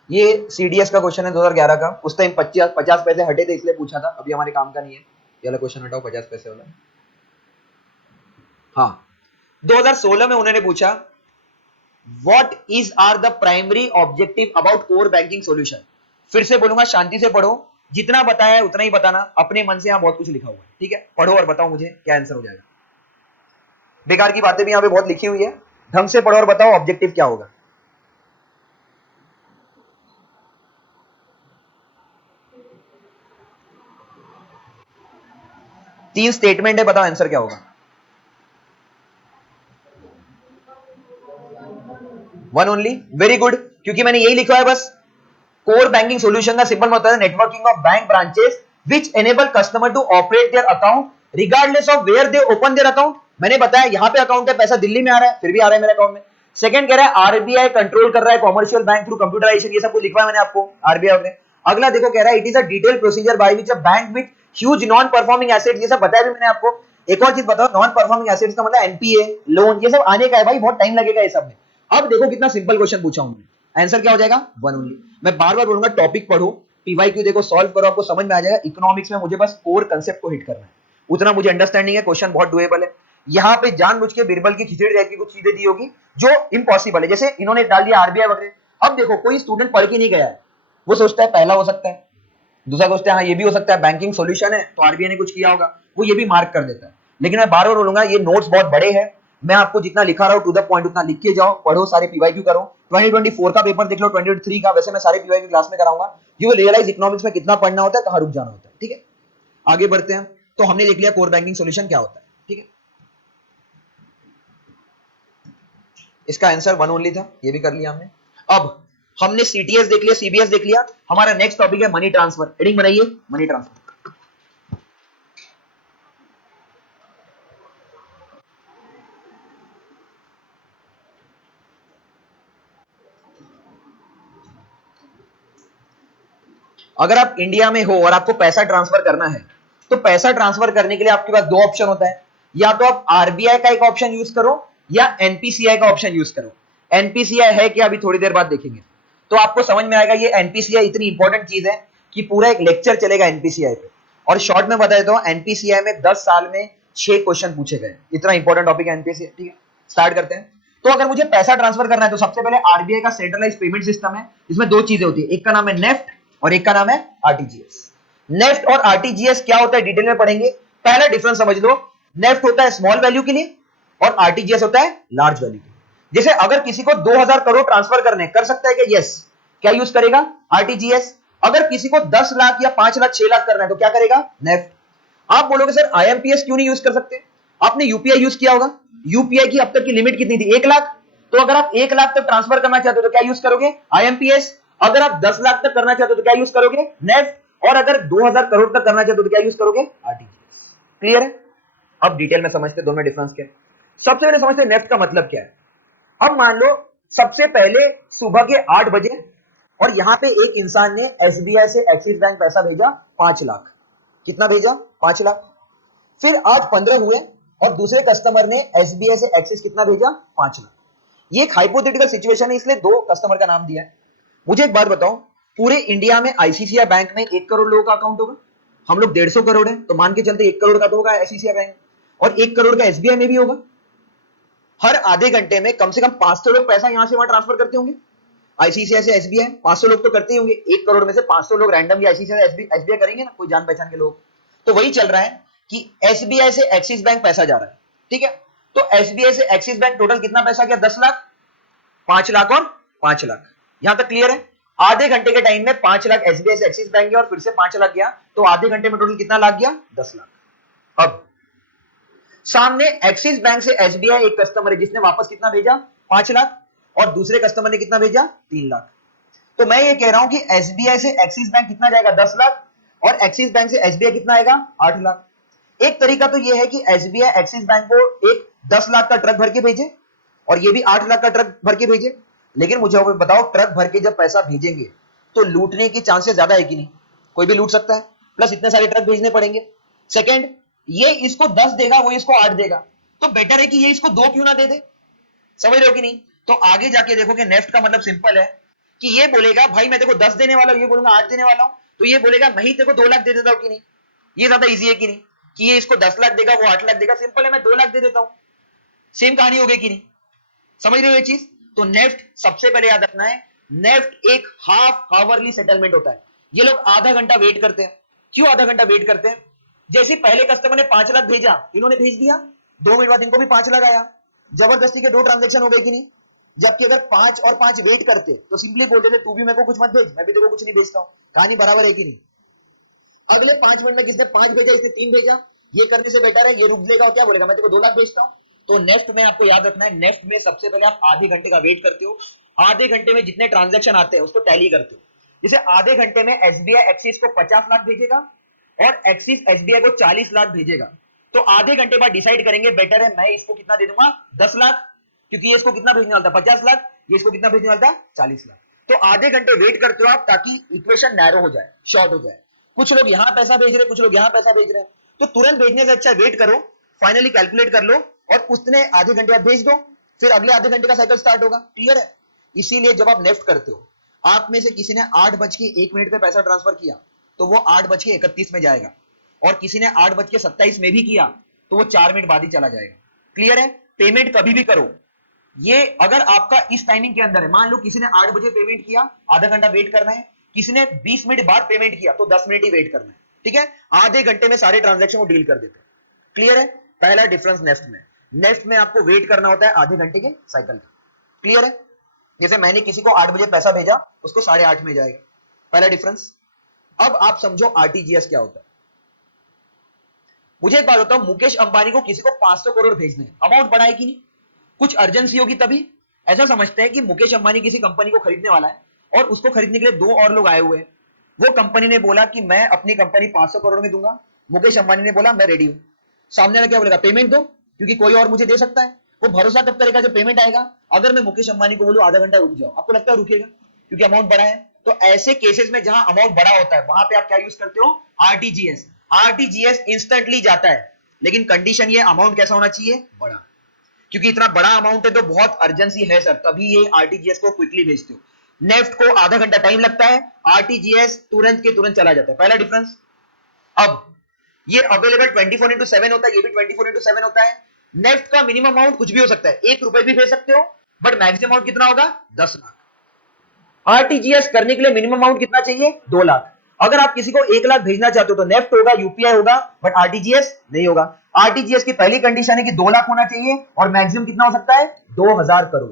ये सीडीएस का क्वेश्चन है 2011 का। उस टाइम 50 पैसे हटे थे इसलिए पूछा था, अभी हमारे काम का नहीं है। ये वाला क्वेश्चन हटाओ, 50 पैसे वाला। हाँ, 2016 में उन्होंने पूछा what is are the primary objective about core banking solution. फिर से बोलूंगा, शांति से पढ़ो, जितना बताया है उतना ही बताना, अपने मन से। यहां बहुत कुछ लिखा हुआ है, ठीक है? पढ़ो और बताओ मुझे क्या आंसर हो जाएगा। बेकार की बातें भी यहां पे बहुत लिखी हुई है, ढंग से पढ़ो और बताओ ऑब्जेक्टिव क्या होगा। तीन स्टेटमेंट है, बताओ आंसर क्या होगा। वन ओनली, वेरी गुड, क्योंकि मैंने यही लिखा है बस। कोर बैंकिंग सॉल्यूशन का सिंपल मतलब है networking of bank branches which enable customer to operate their account regardless of where they open their account. मैंने बताया यहां पे अकाउंट है, पैसा दिल्ली में आ रहा है, फिर भी आ रहा है मेरे अकाउंट में। सेकंड कह रहा है आरबीआई कंट्रोल कर रहा है कॉमर्शियल बैंक थ्रू कंप्यूटराइजेशन। ये सब कुछ लिखवा है मैंने आपको, आरबीआई ने। अगला देखो, कह रहा है it is a detail procedure by which a bank with huge non performing assets. ये सब बताया भी मैंने आपको। एक और चीज बताओ, नॉन परफॉर्मिंग एसेट्स का मतलब एनपीए, लोन, ये सब आने का है भाई, बहुत टाइम लगेगा ये सब में। अब देखो कितना सिंपल क्वेश्चन पूछा हूं मैं, आंसर क्या हो जाएगा? One only. मैं बार बार बोलूंगा टॉपिक पढ़ो, पीवाईक्यू देखो, सॉल्व करो, आपको समझ में आ जाएगा। इकोनॉमिक्स में मुझे बस कोर कंसेप्ट को हिट करना है, उतना मुझे अंडरस्टैंडिंग है। क्वेश्चन बहुत डुएबल है। यहाँ पे जानबूझ के बिरबल की खिचड़ी टाइप की कुछ चीजें दी होगी जो इम्पॉसिबल है, जैसे इन्होंने डाल दिया आरबीआई वगैरह। अब देखो कोई स्टूडेंट पढ़ के नहीं गया है, वो सोचता है पहला हो सकता है, दूसरा सोचता है हाँ ये भी हो सकता है, बैंकिंग सॉल्यूशन है तो आरबीआई ने कुछ किया होगा, वो ये भी मार्क कर देता है। लेकिन मैं बार बार बोलूंगा ये नोट्स बहुत बड़े हैं, मैं आपको जितना लिखा रहा हूं टू द पॉइंट उतना लिख के जाओ, पढ़ो, सारे पीवाईक्यू करो। 2024 का पेपर देख लो, 2023 का, वैसे मैं सारे पीवाईक्यू क्लास में कराऊंगा। यू विल रियलाइज इकोनॉमिक्स में कितना पढ़ना होता है, कहां रुक जाना होता है। ठीक है, आगे बढ़ते हैं। तो हमने देख लिया कोर बैंकिंग सॉल्यूशन क्या होता है। ठीक है, इसका आंसर वन ओनली था, ये भी कर लिया हमने। अब हमने सीटीएस देख लिया, सीबीएस देख लिया, हमारा नेक्स्ट टॉपिक है मनी ट्रांसफर। हेडिंग बनाइए, मनी ट्रांसफर। अगर आप इंडिया में हो और आपको पैसा ट्रांसफर करना है, तो पैसा ट्रांसफर करने के लिए आपके पास दो ऑप्शन होता है, या तो आप आरबीआई का एक ऑप्शन यूज करो या एनपीसीआई का ऑप्शन यूज करो। एनपीसीआई है कि अभी थोड़ी देर बाद देखेंगे, तो आपको समझ में आएगा ये एनपीसीआई इतनी इंपॉर्टेंट चीज है कि पूरा एक लेक्चर चलेगा एनपीसीआई पे। और शॉर्ट में बता देता हूं, एनपीसीआई में 10 साल में 6 क्वेश्चन पूछे गए, इतना इंपॉर्टेंट टॉपिक है एनपीएससी। ठीक है, स्टार्ट करते हैं। तो अगर मुझे पैसा ट्रांसफर करना है तो सबसे पहले आरबीआई का सेंट्रलाइज्ड पेमेंट सिस्टम है, इसमें दो चीजें होती है, एक का नाम है नेफ्ट और एक का नाम है आरटीजीएस। नेफ्ट और आरटीजीएस क्या होता है डिटेल में पढ़ेंगे। पहला डिफरेंस समझ लो, नेफ्ट होता है स्मॉल वैल्यू के लिए और आरटीजीएस होता है लार्ज वैल्यू के लिए। जैसे अगर किसी को 2000 करोड़ ट्रांसफर करने कर सकता है कि यस, क्या यूज करेगा आरटीजीएस। अगर किसी को 10 लाख या 5 लाख 6 लाख करना है तो क्या करेगा नेफ्ट। आप बोलोगे सर आईएमपीएस क्यों नहीं यूज कर सकते, आपने यूपीआई यूज किया होगा, यूपीआई की अब तक की लिमिट कितनी थी 1 लाख, तो अगर आप 1 लाख तक ट्रांसफर करना चाहते हो तो क्या यूज करोगे आईएमपीएस। अगर आप 10 लाख तक करना चाहते हो तो क्या यूज करोगे नेफ्ट, और अगर 2000 करोड़ तक करना चाहते हो तो क्या यूज करोगे आरटीजीएस। क्लियर है। अब डिटेल में समझते हैं दोनों में डिफरेंस क्या है। सबसे पहले समझते हैं नेफ्ट का मतलब क्या है। अब मान लो सबसे पहले सुबह के 8 बजे और यहां पे एक इंसान ने एसबीआई से एक्सिस बैंक पैसा भेजा 5 लाख, कितना भेजा 5 लाख। फिर आज 15 हुए और दूसरे कस्टमर ने एसबीआई से एक्सिस कितना भेजा 5 लाख। ये एक हाइपोथेटिकल सिचुएशन है इसलिए दो कस्टमर का नाम दिया है। मुझे एक बात बताओ, पूरे इंडिया में आईसीआईसीआई बैंक में 1 करोड़ लोगों का अकाउंट होगा, हम लोग 150 करोड़ है तो मान के चलते 1 करोड़ का तो होगा आईसीआईसीआई बैंक, और 1 करोड़ का एसबीआई में भी होगा। हर आधे घंटे में कम से कम 500 लोग पैसा यहां से वहां ट्रांसफर करते होंगे, आईसीआईसीआई से एसबीआई 500 लोग तो करते ही होंगे। 1 करोड़ में से 500 लोग रैंडमली आईसीआईसीआई से एसबीआई करेंगे ना, कोई जान पहचान के लोग। तो वही चल रहा है कि एसबीआई से एक्सिस बैंक पैसा जा रहा है, ठीक है। तो एसबीआई से एक्सिस बैंक टोटल कितना पैसा गया 10 लाख, 5 लाख और 5 लाख, यहां तक क्लियर है। आधे घंटे के टाइम में 5 लाख एसबीआई से एक्सिस बैंक गया और फिर से 5 लाख गया, तो आधे घंटे में टोटल कितना लाख गया 10 लाख। अब सामने एक्सिस बैंक से एसबीआई एक कस्टमर है जिसने वापस कितना भेजा 5 लाख और दूसरे कस्टमर ने कितना भेजा 3 लाख। तो मैं ये कह रहा हूं कि एसबीआई से एक्सिस बैंक कितना जाएगा 10 लाख और एक्सिस बैंक से एसबीआई कितना आएगा 8 लाख। एक तरीका तो ये है कि एसबीआई एक्सिस बैंक को एक 10 लाख का ट्रक भर के भेजे और ये भी 8 लाख का ट्रक भर के भेजे, लेकिन मुझे बताओ ट्रक भर के जब पैसा भेजेंगे तो लूटने की चांसेस ज्यादा है कि नहीं, कोई भी लूट सकता है, प्लस इतने सारे ट्रक भेजने पड़ेंगे। सेकंड, ये इसको 10 देगा वो इसको 8 देगा, तो बेटर है कि ये इसको 2 क्यों ना दे दे, समझ रहे हो कि नहीं। तो आगे जाके देखो कि नेफ्ट का मतलब सिंपल है कि ये बोलेगा भाई मैं तेरे को 10 देने वाला हूं, ये बोलूंगा 8 देने वाला हूं, तो ये बोलेगा मैं ही तेरे को 2 लाख दे देता हूं कि नहीं। ये ज्यादा इजी है कि नहीं, कि ये इसको 10 लाख देगा वो 8 लाख देगा, सिंपल है मैं 2 लाख दे देता हूं, सेम कहानी हो गई कि नहीं, समझ रहे हो ये चीज। तो नेफ्ट सबसे पहले याद रखना है, नेफ्ट एक हाफ आवरली सेटलमेंट होता है। ये लोग आधा घंटा वेट करते हैं, क्यों आधा घंटा वेट करते हैं, जैसे पहले कस्टमर ने 5 लाख भेजा, इन्होंने भेज दिया, 2 मिनट बाद इनको भी 5 लाख आया, जबरदस्ती के 2 ट्रांजेक्शन हो गए कि नहीं। जबकि अगर 5 और 5 वेट करते तो सिंपली बोलते थे तू भी मेरे को कुछ मत भेज, मैं भी तेरे को कुछ नहीं भेजता हूं, कहानी बराबर है कि नहीं। अगले 5 मिनट में किसने 5 भेजा, इसने 3 भेजा, ये करने से बेटर है ये रुक लेगा और क्या बोलेगा मैं तेरे को 2 लाख भेजता हूं। तो नेफ्ट में आपको याद रखना है, नेफ्ट में सबसे पहले आप आधे घंटे का वेट करते हो, आधे घंटे में जितने ट्रांजेक्शन आते हैं उसको टैली करते हो। जैसे आधे घंटे में एसबीआई एक्सिस को 50 लाख भेजेगा और एक्सिस एसबीआई को 40 लाख भेजेगा, तो आधे घंटे बाद डिसाइड करेंगे बेटर है मैं इसको कितना दे दूंगा 10 लाख, क्योंकि ये इसको कितना भेजने वाला था 50 लाख, ये इसको कितना भेजने वाला था 40 लाख। तो आधे घंटे वेट करते हो आप ताकि इक्वेशन नैरो हो जाए, शॉर्ट हो जाए। कुछ लोग यहां पैसा भेज रहे हैं, कुछ लोग यहां पैसा भेज रहे हैं, तो तुरंत भेजने से अच्छा वेट करो, फाइनली कैलकुलेट कर लो और उसने आधे घंटे बाद भेज दो, फिर अगले आधे घंटे का साइकिल स्टार्ट होगा। क्लियर है। इसीलिए जब आप नेफ्ट करते हो, आप में से किसी ने 8:01 पे पैसा ट्रांसफर किया तो वो 8:31 में जाएगा, और किसी ने 8:27 में भी किया तो वो 4 मिनट बाद ही चला जाएगा। क्लियर है। पेमेंट कभी भी करो, ये अगर आपका इस टाइमिंग के अंदर है, मान लो किसी ने 8 बजे पेमेंट किया, आधा घंटा वेट करना है, किसी ने 20 मिनट बाद पेमेंट किया तो 10 मिनट ही वेट करना है, ठीक है। आधे घंटे में सारे ट्रांजैक्शन को डील कर देते हैं। क्लियर है। पहला डिफरेंस नेफ्ट में, नेफ्ट में आपको वेट करना होता है आधे घंटे के साइकिल का। क्लियर है। जैसे मैंने किसी को 8 बजे पैसा भेजा, उसको 8:30 में जाएगा, पहला डिफरेंस। अब आप समझो आरटीजीएस क्या होता है। मुझे एक बात बताओ, मुकेश अंबानी को किसी को 500 करोड़ भेजने, अमाउंट बढ़ाए कि नहीं, कुछ अर्जेंसी होगी तभी। ऐसा समझते हैं कि मुकेश अंबानी किसी कंपनी को खरीदने वाला है और उसको खरीदने के लिए 2 और लोग आए हुए हैं। वो कंपनी ने बोला कि मैं अपनी कंपनी 500 करोड़ में दूंगा, मुकेश अंबानी ने बोला मैं रेडी हूं। सामने वाला क्या बोलेगा, पेमेंट दो, क्योंकि कोई और मुझे दे सकता है। वो भरोसा तब करेगा जब पेमेंट आएगा। अगर मैं मुकेश अंबानी को बोलूं आधा घंटा रुक जाओ, आपको लगता है रुकेगा, क्योंकि अमाउंट बड़ा है। तो ऐसे केसेस में जहां अमाउंट बड़ा होता है वहां पे आप क्या यूज करते हो, आरटीजीएस। आरटीजीएस इंस्टेंटली जाता है, लेकिन कंडीशन ये अमाउंट कैसा होना चाहिए, बड़ा, क्योंकि इतना बड़ा अमाउंट है तो बहुत अर्जेंसी है सर, तभी ये आरटीजीएस को क्विकली भेजते हो। नेफ्ट को आधा घंटा टाइम लगता है, आरटीजीएस तुरंत के तुरंत चला जाता है, पहला डिफरेंस। अब ये अवेलेबल 24/7 होता है, ये भी 24/7 होता है। नेफ्ट का मिनिमम अमाउंट कुछ भी हो सकता है, 1 रुपए भी भेज सकते हो, बट मैक्सिमम अमाउंट कितना होगा? 10 लाख। आरटीजीएस करने के लिए मिनिमम अमाउंट कितना चाहिए? 2 लाख। अगर आप किसी को 1 लाख भेजना चाहते हो तो नेफ्ट होगा, यूपीआई होगा, बट आरटीजीएस नहीं होगा। आरटीजीएस की पहली कंडीशन है कि 2 लाख होना चाहिए और मैक्सिमम कितना हो सकता है? 2000 करोड़।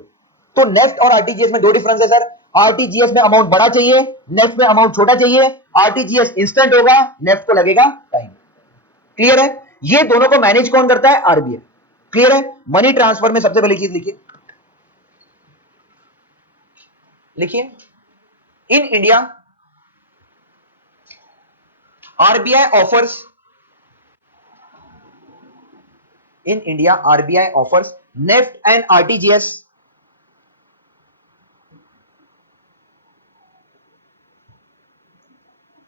तो नेफ्ट और आरटीजीएस में दो डिफरेंस है सर। आरटीजीएस में अमाउंट बड़ा चाहिए, नेफ्ट में अमाउंट छोटा चाहिए। आरटीजीएस इंस्टेंट होगा, नेफ्ट को लगेगा टाइम। क्लियर है? ये दोनों को मैनेज कौन करता है? आरबीआई। क्लियर है? मनी ट्रांसफर में सबसे पहली चीज लिखिए, लिखिए in India RBI offers NEFT and RTGS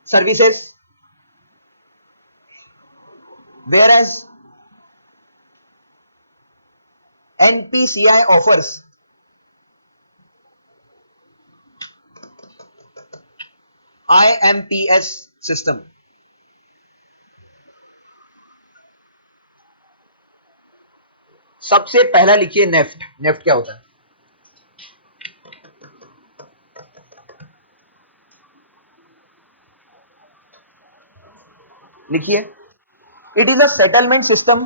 services, whereas NPCI offers IMPS system. सबसे पहला लिखिए नेफ्ट। नेफ्ट क्या होता है? लिखिए, it is a settlement system,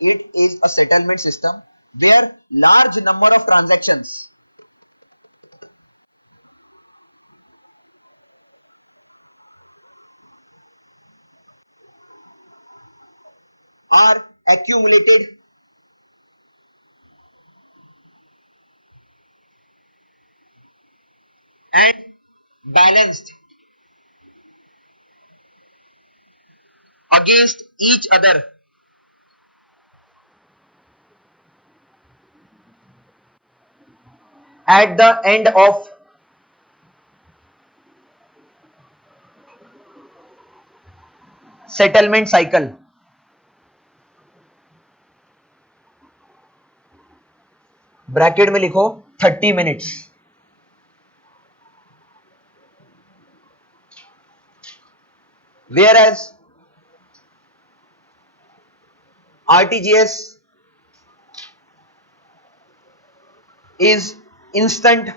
it is a settlement system where large number of transactions are accumulated and balanced against each other at the end of settlement cycle. Bracket में लिखो 30 minutes. whereas RTGS is instant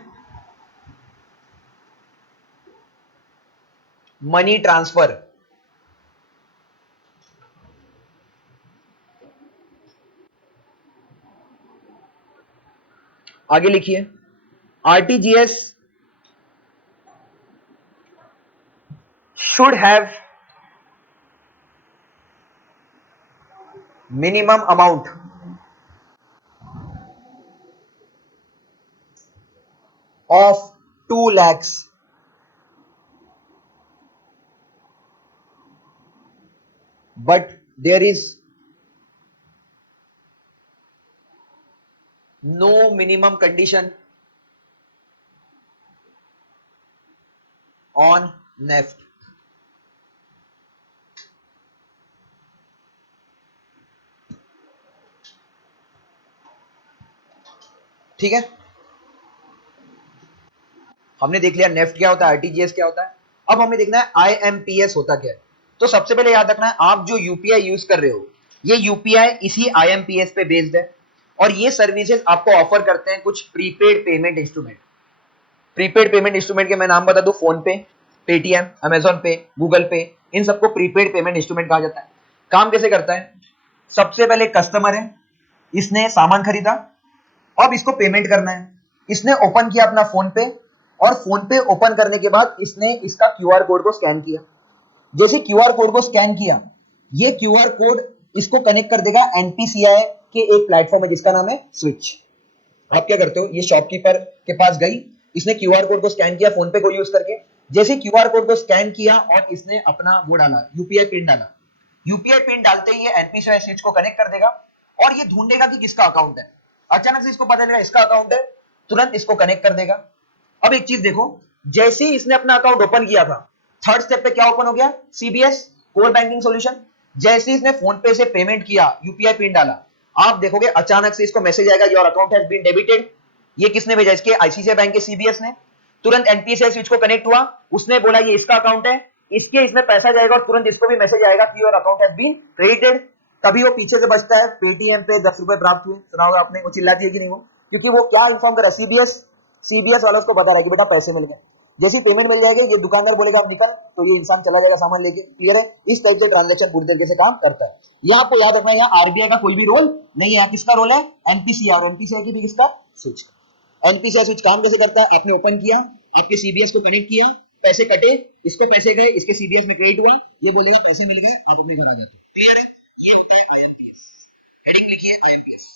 money transfer. आगे लिखिए, RTGS should have minimum amount of 2 lakhs but there is no minimum condition on NEFT. ठीक है, हमने देख लिया NEFT क्या होता है, आरटीजीएस क्या होता है। अब हमें देखना है आईएमपीएस होता क्या है। तो सबसे पहले याद रखना है, आप जो यूपीआई यूज कर रहे हो ये यूपीआई इसी आईएमपीएस पे बेस्ड है और ये सर्विसेज आपको ऑफर करते हैं कुछ prepaid payment instrument. Prepaid payment instrument के मैं नाम बता दूं, फोन पे, पेटीएम, अमेजॉन पे, गूगल पे, इन सबको प्रीपेड पेमेंट इंस्ट्रूमेंट कहा जाता है। काम कैसे करता है? सबसे पहले कस्टमर है, इसने सामान खरीदा, अब इसको पेमेंट करना है। इसने ओपन किया अपना फोन पे और फोन पे ओपन करने के बाद इसने इसका क्यूआर कोड को स्कैन किया। जैसे क्यूआर कोड को स्कैन किया, ये क्यूआर कोड इसको कनेक्ट कर देगा एनपीसीआई के एक प्लेटफॉर्म है जिसका नाम है स्विच। आप क्या करते हो, ये शॉपकीपर के पास गई, इसने क्यूआर कोड को स्कैन किया फोन पे को यूज करके। जैसे क्यूआर कोड को स्कैन किया और इसने अपना वो डाला, यूपीआई पिन डाला। यूपीआई पिन डालते ही ये एनपीसीआई स्विच को कनेक्ट कर देगा और ये ढूंढेगा कि किसका अकाउंट है। अचानक से इसको पता चलेगा इसका अकाउंट है, तुरंत इसको कनेक्ट कर देगा। अब एक चीज देखो, जैसे ही इसने अपना अकाउंट ओपन किया था, थर्ड स्टेप पे क्या ओपन हो गया? CBS core banking solution. जैसे ही इसने फोन पे से पेमेंट किया, यूपीआई पिन डाला, आप देखोगे अचानक से इसको मैसेज आएगा your account has been debited. ये किसने भेजा? इसके आईसीआईसीआई बैंक के सीबीएस ने। तुरंत एनपीसीआई स्विच को कनेक्ट हुआ, उसने बोला ये इसका अकाउंट है, इसके इसमें पैसा जाएगा और तुरंत इसको भी मैसेज आएगा कि your account has been credited. तभी वो पीछे से बचता है पेटीएम पे 10 रुपए प्राप्त हुए, सुना होगा आपने, वो चिल्लाती है कि नहीं वो, क्योंकि वो क्या इन्फॉर्म कर रहा है, सीबीएस वाला उसको बता रहा है कि बेटा पैसे मिल गए, जैसी पेमेंट मिल जाएगी ये दुकानदार बोलेगा आप निकल, तो ये इंसान चला जाएगा सामान लेके। क्लियर है? इस टाइप से ट्रांजैक्शन पूरी तरीके से काम करता है। यहाँ आपको याद रखना है, यहाँ आरबीआई का कोई भी रोल नहीं है, किसका रोल है, एनपीसीआई, और एनपीसीआई की भी किसका, स्विच। एनपीसीआई स्विच काम कैसे करता है, आपने ओपन किया, आपके सीबीएस को कनेक्ट किया, पैसे कटे, इसको पैसे गए, इसके सीबीएस में क्रेडिट हुआ, ये बोलेगा पैसे मिल गए, आप अपने घर आ जाते। क्लियर है? ये होता है आईएमपीएस। हेडिंग लिखिए आईएमपीएस।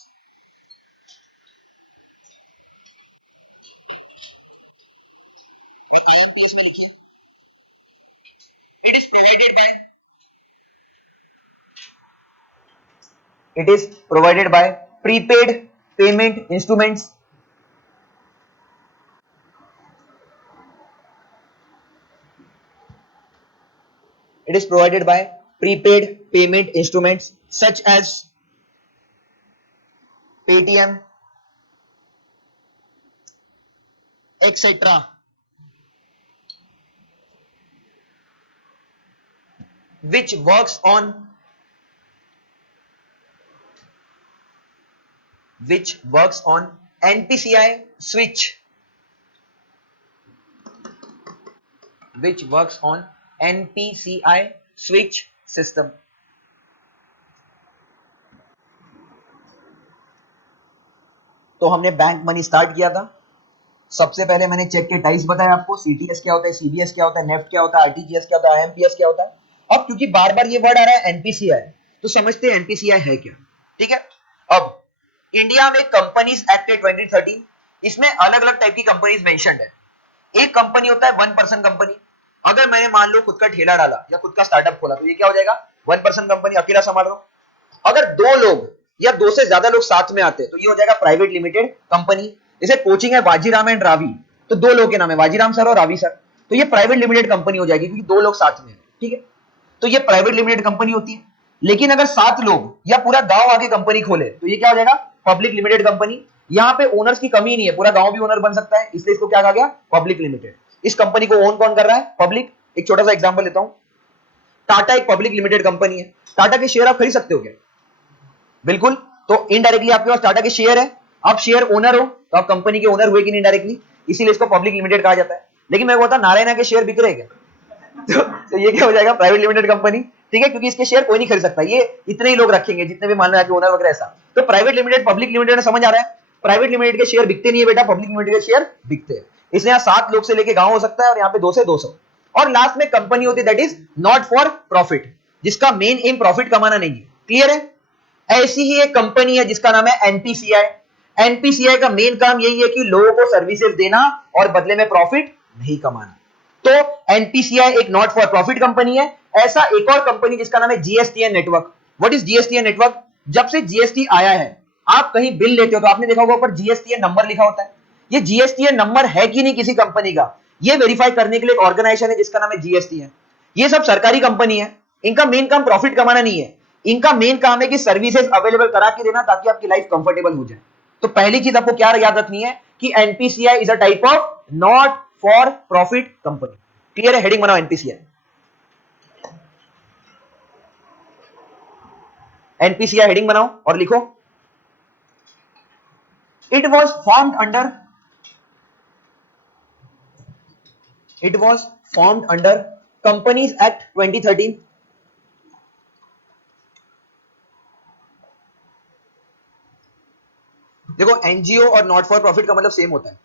और आईएमपीएस में लिखिए it is provided by prepaid payment instruments it is provided by prepaid payment instruments such as Paytm etc which works on NPCI switch, which works on NPCI switch system. तो हमने bank money start किया था। सबसे पहले मैंने check के types बताया आपको, सीटीएस क्या होता है, सीबीएस क्या होता है, नेफ्ट क्या होता है, आरटीजीएस क्या होता है, आईएमपीएस क्या होता है। अब क्योंकि बार बार ये वर्ड आ रहा है एनपीसीआई, तो समझते हैं एनपीसीआई है क्या। ठीक है, अब इंडिया में कंपनीज एक्ट 2013, इसमें अलग अलग टाइप की कंपनीज मेंशन्ड है। एक कंपनी होता है वन पर्सन कंपनी। अगर मैंने मान लो खुद का ठेला डाला या खुद का स्टार्टअप खोला, तो ये क्या हो जाएगा, वन पर्सन कंपनी, अकेला संभाल रहा हूं। अगर दो लोग या दो से ज्यादा लोग साथ में आते हैं तो ये हो जाएगा प्राइवेट लिमिटेड कंपनी। जैसे कोचिंग है वाजीराम एंड रावी, तो दो लोग के नाम है, वाजीराम सर और रावी सर, तो ये प्राइवेट लिमिटेड कंपनी हो जाएगी क्योंकि दो लोग साथ में है। ठीक है, तो ये प्राइवेट लिमिटेड कंपनी होती है। लेकिन अगर 7 लोग या पूरा गांव आके कंपनी खोले तो ये क्या हो जाएगा, पब्लिक लिमिटेड कंपनी। यहाँ पे ओनर्स की कमी नहीं है, पूरा गांव भी ओनर बन सकता है, इसलिए इसको क्या कहा गया, पब्लिक लिमिटेड। इस कंपनी को ओन कौन कर रहा है, पब्लिक। एक छोटा सा एग्जांपल लेता हूं, टाटा एक पब्लिक लिमिटेड कंपनी है। टाटा के शेयर आप खरीद सकते हो क्या, बिल्कुल। तो इनडायरेक्टली आपके पास टाटा के शेयर है, आप शेयर ओनर हो, तो आप कंपनी के ओनर हुए कि नहीं इनडायरेक्टली, इसीलिए इसको पब्लिक लिमिटेड कहा जाता है। लेकिन मैं बोलता नारायणा के शेयर बिक रहे क्या, तो ये क्या हो जाएगा, प्राइवेट लिमिटेड कंपनी। ठीक है, क्योंकि इसके शेयर कोई नहीं खरीद सकता, ये इतने ही लोग रखेंगे जितने भी मान लो आपके ओनर वगैरह ऐसा। तो प्राइवेट लिमिटेड पब्लिक लिमिटेड में समझ आ रहा है, प्राइवेट लिमिटेड के शेयर बिकते नहीं है बेटा, पब्लिक लिमिटेड के शेयर बिकते हैं। इसलिए यहाँ 7 लोग से लेके गांव हो सकता है और यहाँ पे 2 से 200। और लास्ट में कंपनी होती है that is not for profit, जिसका मेन एम प्रॉफिट कमाना नहीं है। क्लियर है? ऐसी ही एक कंपनी है जिसका नाम है एनपीसीआई। एनपीसीआई का मेन काम यही है कि लोगों को सर्विसेज देना और बदले में प्रॉफिट नहीं कमाना। तो एनपीसीआई एक नॉट फॉर प्रॉफिट कंपनी है। ऐसा एक और कंपनी जिसका नाम है GSTN network. What is GSTN network? जब से जीएसटी आया है, आप कहीं बिल लेते हो तो आपने देखा होगा ऊपर जीएसटीएन नंबर लिखा होता है। ये जीएसटीएन नंबर है कि नहीं किसी कंपनी का, ये वेरीफाई करने के लिए एक ऑर्गेनाइजेशन है जिसका नाम है जीएसटीएन। ये सब सरकारी कंपनी है, इनका मेन काम प्रॉफिट कमाना नहीं है, इनका मेन काम है कि सर्विसेज अवेलेबल करा के देना ताकि आपकी लाइफ कंफर्टेबल हो जाए। तो पहली चीज आपको क्या याद रखनी है कि NPCI is a type of not for profit company. Clear है? हेडिंग बनाओ एनपीसीआई। एनपीसीआई हेडिंग बनाओ और लिखो it was formed under companies act 2013। देखो एनजीओ और नॉट फॉर प्रॉफिट का मतलब सेम होता है।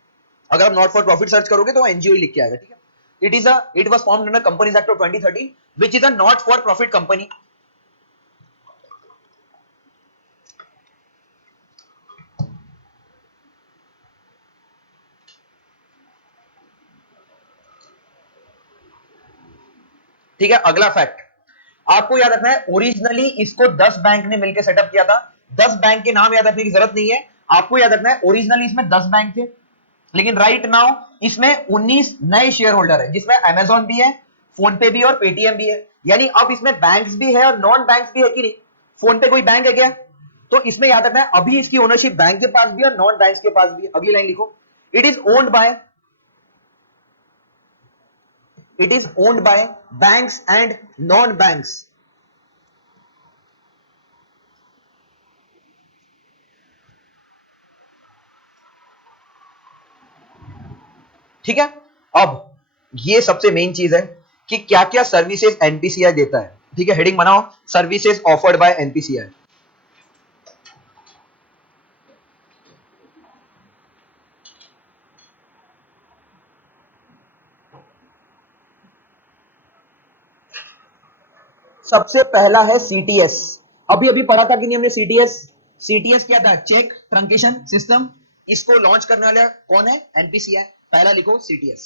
अगर आप नॉट फॉर प्रॉफिट सर्च करोगे तो एनजीओ ही लिख के आएगा। ठीक है, it was formed under companies act of 2013 which is a not for profit company. ठीक है, अगला फैक्ट आपको याद रखना है, ओरिजिनली इसको 10 बैंक ने मिलकर सेटअप किया था। 10 बैंक के नाम याद रखने की जरूरत नहीं है, आपको याद रखना है ओरिजिनली इसमें 10 बैंक थे, लेकिन राइट नाउ इसमें 19 नए शेयर होल्डर है, जिसमें अमेजॉन भी है, फोन पे भी और पेटीएम भी है। यानी अब इसमें बैंक्स भी है और नॉन बैंक्स भी है कि नहीं। फोन पे कोई बैंक है क्या? तो इसमें याद रखना है अभी इसकी ओनरशिप बैंक के पास भी और नॉन बैंक्स के पास भी है। अगली लाइन लिखो, it is owned by It is owned by banks and non-banks. ठीक है, अब ये सबसे मेन चीज है कि क्या क्या सर्विसेज एनपीसीआई देता है। ठीक है, हेडिंग बनाओ, सर्विसेज ऑफर्ड बाय एनपीसीआई। सबसे पहला है सीटीएस। अभी अभी पढ़ा था कि नहीं हमने सीटीएस? सीटीएस क्या था? Cheque truncation system. इसको लॉन्च करने वाला कौन है? एनपीसीआई। पहला लिखो सीटीएस।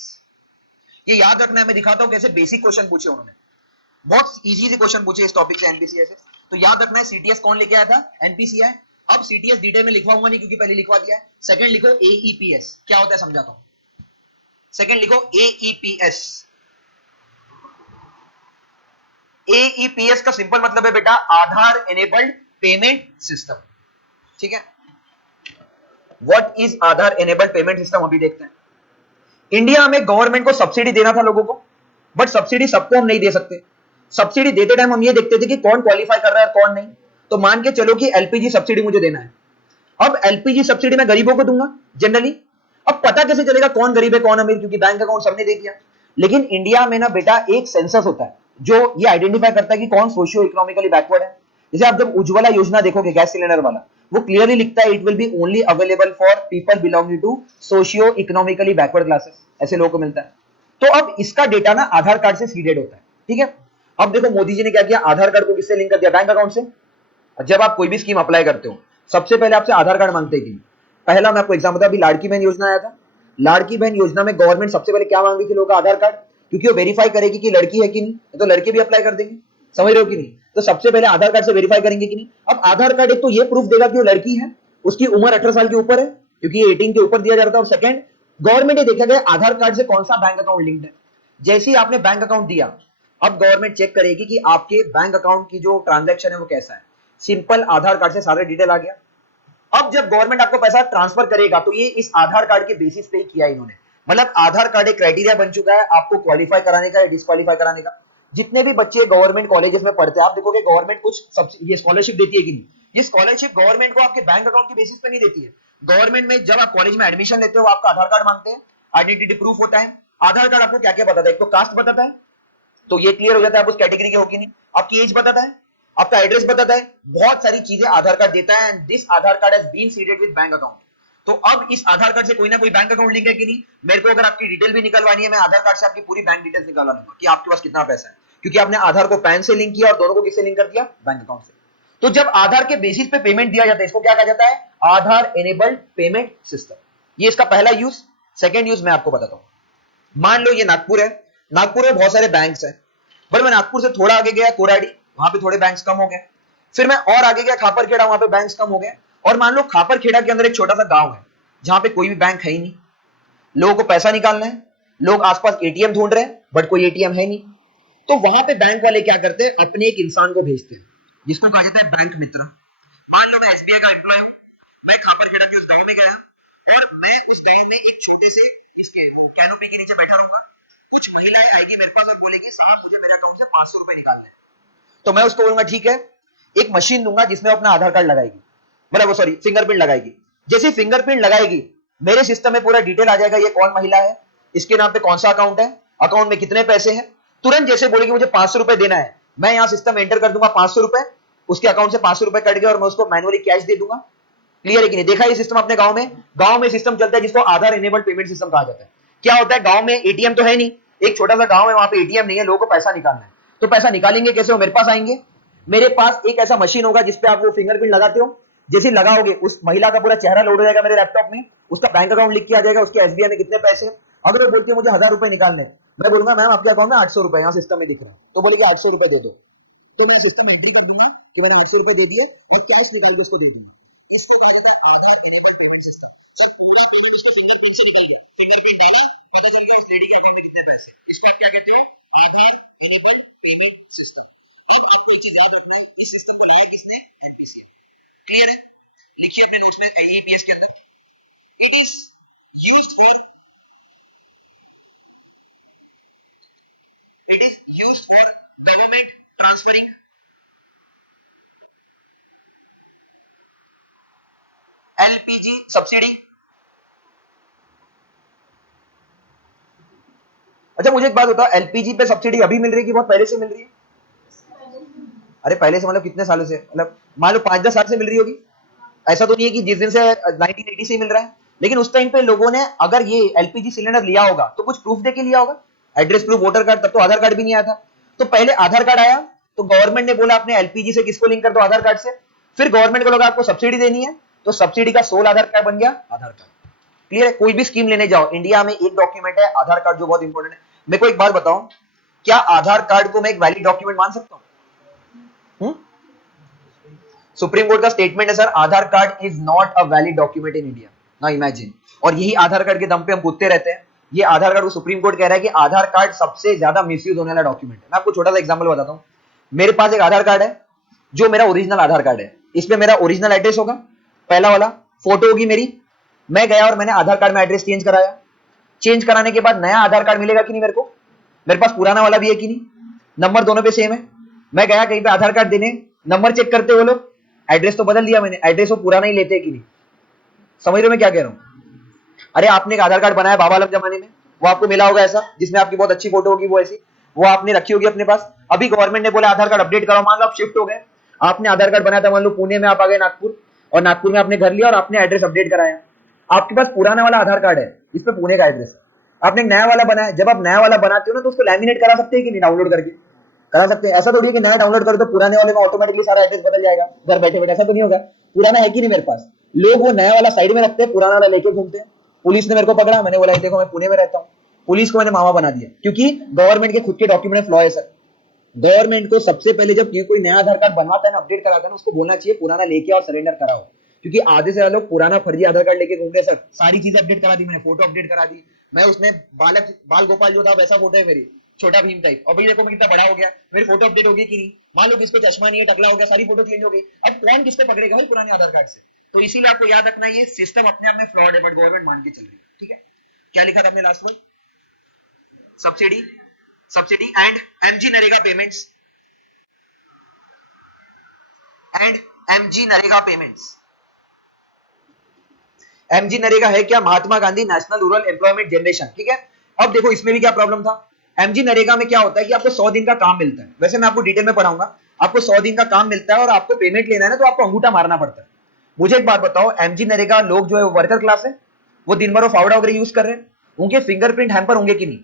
ये याद रखना है, मैं दिखाता हूं कैसे बेसिक क्वेश्चन पूछे उन्होंने, बहुत इजी से क्वेश्चन पूछे इस टॉपिक से एनपीसीआई से। तो याद रखना है सीटीएस कौन लेके आया था? एनपीसीआई। अब सीटीएस डिटेल में लिखवाऊंगा नहीं क्योंकि पहले लिखवा दिया है। सेकंड लिखो एईपीएस, क्या होता है समझाता हूं। सेकंड लिखो एईपीएस। एईपीएस का सिंपल मतलब है बेटा आधार एनेबल्ड पेमेंट सिस्टम। ठीक है, what is Aadhaar enabled payment system अभी देखते हैं। इंडिया में गवर्नमेंट को सब्सिडी देना था लोगों को, बट सब्सिडी सबको हम नहीं दे सकते। सब्सिडी देते टाइम हम ये देखते थे कि कौन क्वालिफाई कर रहा है और कौन नहीं। तो मान के चलो कि एलपीजी सब्सिडी मुझे देना है। अब एलपीजी सब्सिडी मैं गरीबों को दूंगा जनरली। अब पता कैसे चलेगा कौन गरीब है कौन अमीर? क्योंकि बैंक अकाउंट सबने दे दिया। लेकिन इंडिया में ना बेटा एक सेंसस होता है जो ये आइडेंटिफाई करता है कि कौन सोशियो इकोनॉमिकली बैकवर्ड है। जैसे आप जब उज्ज्वला योजना देखोगे गैस सिलेंडर वाला, वो क्लियरली लिखता है it will be only available for people belonging to socio economically backward classes, ऐसे लोगों को मिलता है। तो अब इसका डेटा ना आधार कार्ड से सीडेड होता है। ठीक है, अब देखो मोदी जी ने क्या किया, आधार कार्ड को किससे लिंक कर दिया? बैंक अकाउंट से। जब आप कोई भी स्कीम अप्लाई करते हो सबसे पहले आपसे आधार कार्ड मांगते हैं कि नहीं? पहला मैं आपको एग्जांपल बता, अभी लाड़की बहन योजना आया था। लाड़की बहन योजना में गवर्नमेंट सबसे पहले क्या मांग रही थी लोगों का? आधार कार्ड, क्योंकि वो वेरीफाई करेगी कि लड़की है कि नहीं। तो लड़के भी अप्लाई कर देंगे, समझ रहे हो कि नहीं? तो सबसे पहले आधार कार्ड से वेरीफाई करेंगे कि नहीं। अब आधार कार्ड एक तो ये प्रूफ देगा कि वो लड़की है, उसकी उम्र 18 साल के ऊपर है, क्योंकि ये 18 के ऊपर दिया जाता है। और सेकंड, गवर्नमेंट ने देखा गया आधार कार्ड से कौन सा बैंक अकाउंट लिंक्ड है। जैसे ही आपने बैंक अकाउंट दिया, अब गवर्नमेंट चेक करेगी कि आपके बैंक अकाउंट की जो ट्रांजैक्शन है वो कैसा है। सिंपल आधार कार्ड से सारे डिटेल आ गया। अब जब गवर्नमेंट आपको पैसा ट्रांसफर करेगा तो ये इस आधार कार्ड के बेसिस पे ही किया इन्होंने। मतलब आधार कार्ड एक क्राइटेरिया बन चुका है आपको क्वालिफाई कराने का या डिस्क्वालीफाई कराने का। जितने भी बच्चे गवर्नमेंट कॉलेजेस में पढ़ते हैं आप देखोगे गवर्नमेंट कुछ ये स्कॉलरशिप देती है कि नहीं? ये स्कॉलरशिप गवर्नमेंट को आपके बैंक अकाउंट के बेसिस पे नहीं देती है। गवर्नमेंट में जब आप कॉलेज में एडमिशन लेते हो आपका आधार कार्ड मांगते हैं, आइडेंटिटी प्रूफ होता है। आधार कार्ड आपको क्या क्या बताता है? एक तो कास्ट बताता है, तो ये क्लियर हो जाता है आप उस कैटेगरी के हो कि नहीं। आपकी एज बताता है, आपका एड्रेस बताता है, बहुत सारी चीजें आधार कार्ड देता है। And this Aadhaar card has been seeded with bank account. तो अब इस आधार कार्ड से कोई ना कोई बैंक अकाउंट लिंक है कि नहीं? मेरे को अगर आपकी डिटेल भी निकलवानी है, मैं आधार कार्ड से आपकी पूरी बैंक डिटेल्स निकाला लूंगा कि आपके पास कितना पैसा है, क्योंकि आपने आधार को पैन से लिंक किया और दोनों को किससे लिंक कर दिया? बैंक अकाउंट से। तो जब आधार के बेसिस पे पेमेंट दिया जाता है इसको क्या कहा जाता है? Aadhaar enabled payment system. ये इसका पहला यूज। सेकेंड यूज मैं आपको बताता हूं। मान लो ये नागपुर है, नागपुर में बहुत सारे बैंक्स हैं, पर मैं नागपुर से थोड़ा आगे गया कोराडी, वहां पे थोड़े बैंक्स कम हो गए। फिर मैं और आगे गया खापरखेड़ा, वहां पे बैंक्स कम हो गए। और मान लो खापरखेड़ा के अंदर एक छोटा सा गांव है जहां पे कोई भी बैंक है ही नहीं। लोगों को पैसा निकालना है, लोग आसपास एटीएम ढूंढ रहे हैं बट कोई एटीएम है नहीं। तो वहां पे बैंक वाले क्या करते हैं? अपने एक इंसान को भेजते हैं जिसको कहा जाता है बैंक मित्र। मान लो मैं एसबीआई का एम्प्लॉय हूं, मैं खापरखेड़ा के उस गांव में गया और मैं उस गांव में एक छोटे से इसके वो कैनोपी के नीचे बैठा रहूंगा। कुछ महिलाएं आएगी मेरे पास और बोलेगी साहब मुझे मेरे अकाउंट से 500 रुपए निकालने हैं। तो मैं उसको बोलूंगा ठीक है, एक मशीन दूंगा जिसमें अपना आधार कार्ड लगाएगी, मतलब वो सॉरी फिंगरप्रिंट लगाएगी। जैसे फिंगरप्रिंट लगाएगी मेरे सिस्टम में पूरा डिटेल आ जाएगा, ये कौन महिला है, इसके नाम पे कौन सा अकाउंट है, अकाउंट में कितने पैसे हैं। तुरंत जैसे बोलेगी मुझे 500 रुपए देना है, मैं यहाँ सिस्टम में एंटर कर दूंगा 500 रुपए, उसके अकाउंट से 500 रुपए कट गए और मैं उसको मैनुअली कैश दे दूंगा। क्लियर है कि नहीं? देखा ये सिस्टम अपने गांव में? गांव में सिस्टम चलता है जिसको आधार इनेबल्ड पेमेंट सिस्टम कहा जाता है। क्या होता है, गांव में एटीएम तो है नहीं, एक छोटा सा गांव है वहां पे एटीएम नहीं है, लोगों को पैसा निकालना है। तो पैसा निकालेंगे कैसे? वो मेरे पास आएंगे, मेरे पास एक ऐसा मशीन होगा जिसपे आप वो फिंगरप्रिंट लगाते हो। जैसे लगाओगे उस महिला का पूरा चेहरा लोड हो जाएगा मेरे लैपटॉप में, उसका बैंक अकाउंट लिख के आ जाएगा, उसके एसबीआई में कितने पैसे हैं। अगर वो बोलती है मुझे 1000 रुपए निकालने, मैं बोलूंगा मैम आपके अकाउंट में 800 रुपए यहाँ सिस्टम में दिख रहा है, तो बोलेगी 800 रुपए दे दो। तो मैं सिस्टम एंट्री कर दूंगा कि मैंने 800 रुपए दे दिए और कैश निकाल के उसको दे दूंगा। सब्सिडी। अच्छा मुझे एक बात बताओ, एलपीजी पे सब्सिडी अभी मिल रही है कि बहुत पहले से मिल रही है? अरे पहले से मतलब कितने सालों से, मतलब मान लो 5-10 साल से मिल रही होगी। ऐसा तो नहीं है कि जिस दिन से 1980 से ही मिल रहा है, लेकिन उस टाइम पे लोगों ने अगर ये एलपीजी सिलेंडर लिया होगा तो कुछ प्रूफ देके लिया होगा, एड्रेस प्रूफ, वोटर कार्ड। तब तो आधार कार्ड भी नहीं आया था। तो पहले आधार कार्ड आया, तो गवर्नमेंट ने बोला अपने एलपीजी से किसको लिंक कर दो, आधार कार्ड से। फिर गवर्नमेंट को लगा आपको सब्सिडी देनी है, तो सब्सिडी का सोल आधार कार्ड बन गया आधार कार्ड। क्लियर है? कोई भी स्कीम लेने जाओ इंडिया में एक डॉक्यूमेंट है आधार कार्ड, जो बहुत इंपॉर्टेंट है। मेरे को एक बात बताओ, क्या आधार कार्ड को मैं एक वैलिड डॉक्यूमेंट मान सकता हूं? सुप्रीम कोर्ट का स्टेटमेंट है sir, Aadhaar card is not a valid document in India. ना इमेजिन। और यही आधार कार्ड के दम पे हम कूदते रहते हैं। ये आधार कार्ड को सुप्रीम कोर्ट कह रहा है कि आधार कार्ड सबसे ज्यादा मिसयूज होने वाला डॉक्यूमेंट है। मैं आपको छोटा सा एग्जांपल बताता हूं। मेरे पास एक आधार कार्ड है, जो मेरा ओरिजिनल आधार कार्ड है। इसमें मेरा ओरिजिनल एड्रेस होगा, पहला वाला। फोटो होगी मेरी। मैं गया और मैंने आधार कार्ड में एड्रेस चेंज कराया। चेंज कराने के बाद नया आधार कार्ड मिलेगा कि नहीं मेरे को? मेरे पास पुराना वाला भी है कि नहीं? नंबर दोनों पे सेम है। मैं गया कहीं पे आधार कार्ड देने, नंबर चेक करते वो लोग, एड्रेस तो बदल दिया मैंने, एड्रेस वो पुराना ही लेते हैं कि नहीं? समझ रहे हो मैं क्या कह रहा हूं? अरे आपने एक आधार कार्ड बनाया बाबा आलम जमाने में, वो आपको मिला होगा ऐसा, जिसमें आपकी बहुत अच्छी फोटो होगी, वो ऐसी, वो आपने रखी होगी अपने पास। अभी गवर्नमेंट ने बोला आधार कार्ड अपडेट कराओ, मान लो आप शिफ्ट हो गए, आपने आधार कार्ड बनाया था, मान लो पुणे में, आप आ गए नागपुर, और नागपुर में आपने घर लिया और आपने एड्रेस अपडेट कराया। आपके पास पुराना वाला आधार कार्ड है, इस पे पुणे का एड्रेस है। आपने एक नया वाला बनाया, जब आप नया वाला बनाते हो ना, तो उसको लैमिनेट करा सकते हैं कि नहीं, डाउनलोड करके? करा सकते हैं। ऐसा थोड़ी है कि नया डाउनलोड करो तो पुराने वाले में ऑटोमेटिकली सारा एड्रेस बदल जाएगा घर बैठे बैठे, ऐसा तो नहीं होगा। पुराना है कि नहीं मेरे पास? लोग वो नया वाला साइड में रखते हैं, पुराना वाला लेके घूमते हैं। पुलिस ने मेरे को पकड़ा, मैंने बोला देखो मैं पुणे में रहता हूँ, पुलिस को मैंने मामा बना दिया, क्योंकि गवर्नमेंट के खुद के डॉक्यूमेंट फ्लॉ है सर। गवर्नमेंट को सबसे पहले जब कोई नया आधार कार्ड बनवाता है ना, अपडेट कराता है ना, उसको बोलना चाहिए पुराना लेके और सरेंडर कराओ। क्योंकि आधे से ज्यादा लोग पुराना फर्जी आधार कार्ड लेके घूम रहे सर। सारी चीजें अपडेट करा दी मैंने, फोटो अपडेट करा दी, मैं उसमें बालक बाल गोपाल जो था वैसा फोटो है मेरी, छोटा भीम टाइप। और भाई देखो मैं कितना बड़ा हो गया, मेरी फोटो अपडेट हो गई कि नहीं? मान लो किसको चश्मा नहीं है, टकला हो गया, सारी फोटो चेंज हो गई। अब कौन किससे पकड़ेगा भाई पुराने आधार कार्ड से? तो इसीलिए आपको याद रखना, ये सिस्टम अपने आप में फ्लॉड है, बट गवर्नमेंट मान के चल रही है। ठीक है, क्या लिखा था आपने last word? Subsidy, subsidy and MG NREGA payments, and MG NREGA payments. MG NREGA है क्या? Mahatma Gandhi national rural employment generation. ठीक है, अब देखो इसमें भी क्या प्रॉब्लम था। एमजी नरेगा में क्या होता है कि आपको 100 दिन का काम मिलता है, वैसे मैं आपको डिटेल में पढ़ाऊंगा। आपको 100 दिन का काम मिलता है और आपको पेमेंट लेना है ना, तो आपको अंगूठा मारना पड़ता है। मुझे एक बात बताओ, एमजी नरेगा लोग जो है वर्कर क्लास है, वो दिन भर फावड़ा वगैरह यूज कर रहे हैं, उनके फिंगरप्रिंट हैम्पर होंगे कि नहीं?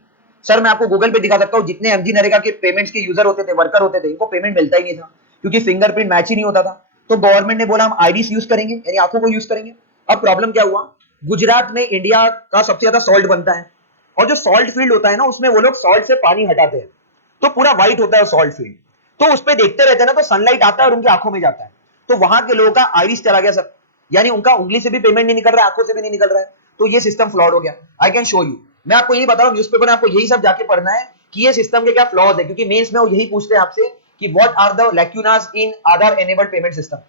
सर मैं आपको गूगल पे दिखा सकता हूं, जितने एमजी नरेगा के पेमेंट्स के यूजर होते थे, वर्कर होते थे, इनको पेमेंट मिलता ही नहीं था, क्योंकि फिंगरप्रिंट मैच ही नहीं होता था। तो गवर्नमेंट ने बोला हम आईडीस यूज करेंगे, यानी आंखों को यूज करेंगे। अब प्रॉब्लम क्या हुआ, गुजरात में इंडिया का सबसे ज्यादा सॉल्ट बनता है, और जो सॉल्ट फील्ड होता है ना, उसमें वो लोग सॉल्ट से पानी हटाते हैं, तो पूरा व्हाइट होता है सॉल्ट फील्ड। तो उस पर देखते रहते हैं ना, तो सनलाइट आता है और उनकी आंखों में जाता है, तो वहां के लोगों का आइरिस चला गया सर, यानी उनका उंगली से भी पेमेंट नहीं निकल रहा है, आंखों से भी नहीं निकल रहा है। तो ये सिस्टम फ्लॉड हो गया। आई कैन शो यू, मैं आपको यही बता रहा हूं, न्यूज़पेपर में आपको यही सब जाके पढ़ना है कि ये सिस्टम के क्या फ्लॉज है, क्योंकि मेंस में वो यही पूछते हैं आपसे कि what are the lacunas in Aadhaar enabled payment system.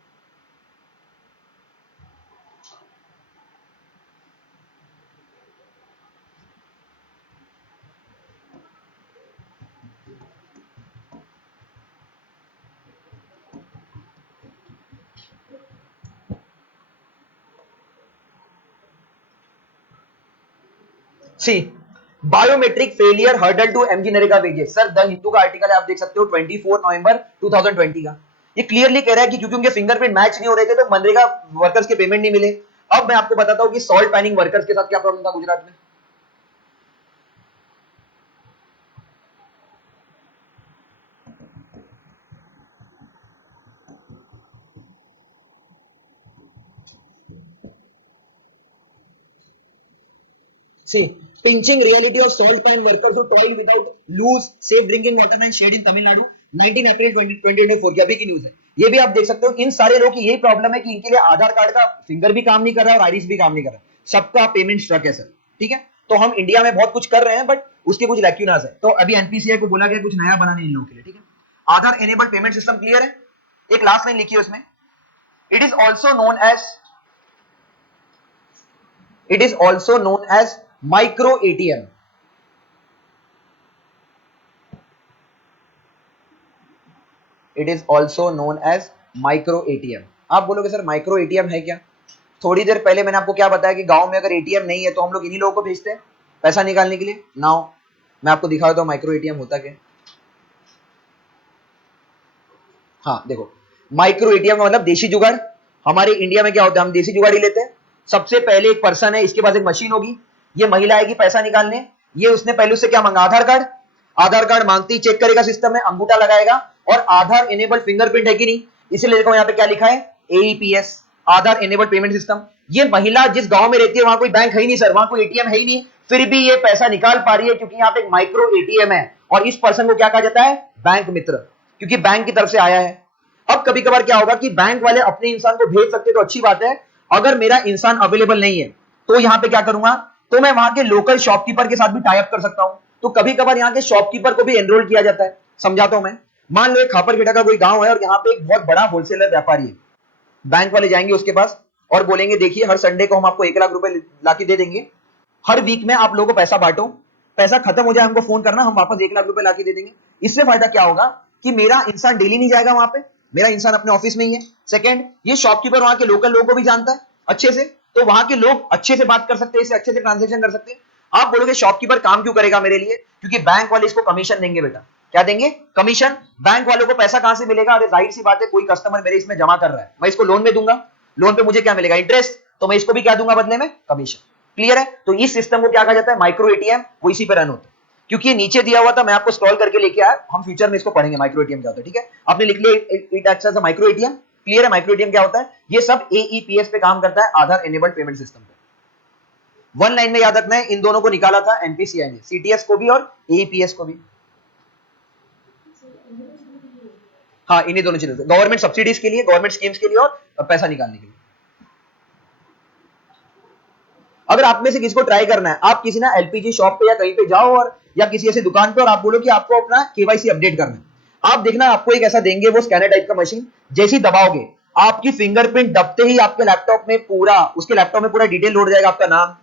See, biometric failure hurdle to MG NREGA wages. Sir the Hindu का आर्टिकल है, आप देख सकते हो 24 नवंबर 2020 का। ये क्लियरली कह रहा है कि क्योंकि उनके फिंगरप्रिंट मैच नहीं हो रहे थे, तो मनरेगा वर्कर्स के पेमेंट नहीं मिले। अब मैं आपको बताता हूं कि सॉल्ट पैनिंग वर्कर्स के साथ क्या प्रॉब्लम था गुजरात में। See, pinching reality of salt pan workers who toil without loose, safe drinking water and shade in Tamil Nadu, 19 अप्रैल 2024 की अभी की न्यूज है। ये भी आप देख सकते हो, इन सारे लोगों की यही प्रॉब्लम है कि इनके लिए आधार कार्ड का फिंगर भी काम नहीं कर रहा है और आइरिस भी काम नहीं कर रहा है, सबका पेमेंट स्ट्रक है सर। ठीक है, तो हम इंडिया में बहुत कुछ कर रहे हैं, बट उसके कुछ लैक्यूनास है। तो अभी एनपीसीआई को बोला गया कुछ नया बनाने इन लोगों के लिए। ठीक है, Aadhaar enabled payment system clear है। एक लास्ट लाइन लिखी है उसमें, it is also known as, it is also known as micro ATM. It is also known as micro ATM. आप बोलोगे सर माइक्रो एटीएम है क्या? थोड़ी देर पहले मैंने आपको क्या बताया कि गांव में अगर एटीएम नहीं है तो हम लोग इन्हीं लोगों को भेजते हैं पैसा निकालने के लिए। नाउ मैं आपको दिखा देता हूं माइक्रो एटीएम होता क्या। हाँ देखो, माइक्रो एटीएम का मतलब देशी जुगाड़। हमारे इंडिया में क्या होता है, हम देशी जुगाड़ ही लेते हैं। सबसे पहले एक पर्सन है, इसके पास एक मशीन होगी, ये महिला आएगी पैसा निकालने, ये उसने पहले उससे क्या मांगा, आधार कार्ड। आधार कार्ड मांगती ही चेक करेगा सिस्टम में, अंगूठा लगाएगा और आधार इनेबल्ड फिंगरप्रिंट है कि नहीं, इसीलिए देखो यहाँ पे क्या लिखा है, एईपीएस, आधार इनेबल्ड पेमेंट सिस्टम। ये महिला जिस गांव में रहती है वहां कोई बैंक है ही नहीं सर, वहां कोई एटीएम है ही नहीं, फिर भी ये पैसा निकाल पा रही है क्योंकि यहाँ पे एक माइक्रो एटीएम है। और इस पर्सन को क्या कहा जाता है, बैंक मित्र, क्योंकि बैंक की तरफ से आया है। अब कभी कभार क्या होगा कि बैंक वाले अपने इंसान को भेज सकते तो अच्छी बात है, अगर मेरा इंसान अवेलेबल नहीं है तो यहां पे क्या करूंगा, तो मैं वहां के लोकल शॉपकीपर के साथ भी टाई अप कर सकता हूं। तो कभी कभार यहाँ के शॉपकीपर को भी एनरोल किया जाता है। समझाता हूं मैं। मान लो एक खापरखेड़ा का कोई गांव है और यहाँ पे एक बहुत बड़ा होलसेलर व्यापारी है, बैंक वाले जाएंगे उसके पास और बोलेंगे देखिए हर संडे को हम आपको 1 लाख रुपए लाके दे देंगे, हर वीक में आप लोगों को पैसा बांटो, पैसा खत्म हो जाए हमको फोन करना, हम वापस 1 लाख रुपए लाके दे देंगे। इससे फायदा क्या होगा कि मेरा इंसान डेली नहीं जाएगा वहां पे, मेरा इंसान अपने ऑफिस में ही है। सेकंड, ये शॉपकीपर वहां के लोकल लोगों को भी जानता है अच्छे से, तो वहां के लोग अच्छे से बात कर सकते हैं, इससे अच्छे से ट्रांजेक्शन कर सकते हैं। आप बोलोगे शॉपकीपर काम क्यों करेगा मेरे लिए, क्योंकि बैंक वाले इसको कमीशन देंगे बेटा। क्या देंगे, कमीशन। बैंक वालों को पैसा कहां से मिलेगा, अरे जाहिर सी बात है कोई कस्टमर मेरे इसमें जमा कर रहा है, मैं इसको लोन में दूंगा, लोन पे मुझे क्या मिलेगा, इंटरेस्ट, तो मैं इसको भी क्या दूंगा बदले में, कमीशन। क्लियर है। तो इस सिस्टम को क्या कहा जाता है, माइक्रो एटीएम, वो इसी पे रन होता है। क्योंकि ये नीचे दिया हुआ था, मैं आपको स्क्रॉल करके लेके आया, हम फ्यूचर में इसको पढ़ेंगे माइक्रो एटीएम क्या होता है। ठीक है, आपने लिख लिया it acts as a micro ATM. Clear है, माइक्रो एटीएम क्या होता है, ये सब एईपीएस पे काम करता है, आधार इनेबल्ड पेमेंट सिस्टम पे। वन लाइन में याद रखना है, इन दोनों को निकाला था एनपीसीआई ने, सीटीएस को भी और एईपीएस को भी। हाँ, इन्हीं दोनों चीजों से, गवर्नमेंट सब्सिडीज के लिए, गवर्नमेंट स्कीम्स के लिए और पैसा निकालने के लिए। अगर आप में से किसी को ट्राई करना है, आप किसी ना एलपीजी शॉप पे या कहीं पे जाओ और या किसी ऐसी दुकान पे और आप बोलो कि आपको अपना केवाईसी अपडेट करना है, आप देखना आपको एक ऐसा देंगे वो स्कैनर टाइप का मशीन, जैसे ही दबाओगे आपकी फिंगरप्रिंट दबते ही आपके लैपटॉप में पूरा, उसके लैपटॉप में पूरा डिटेल लोड जाएगा, आपका नाम,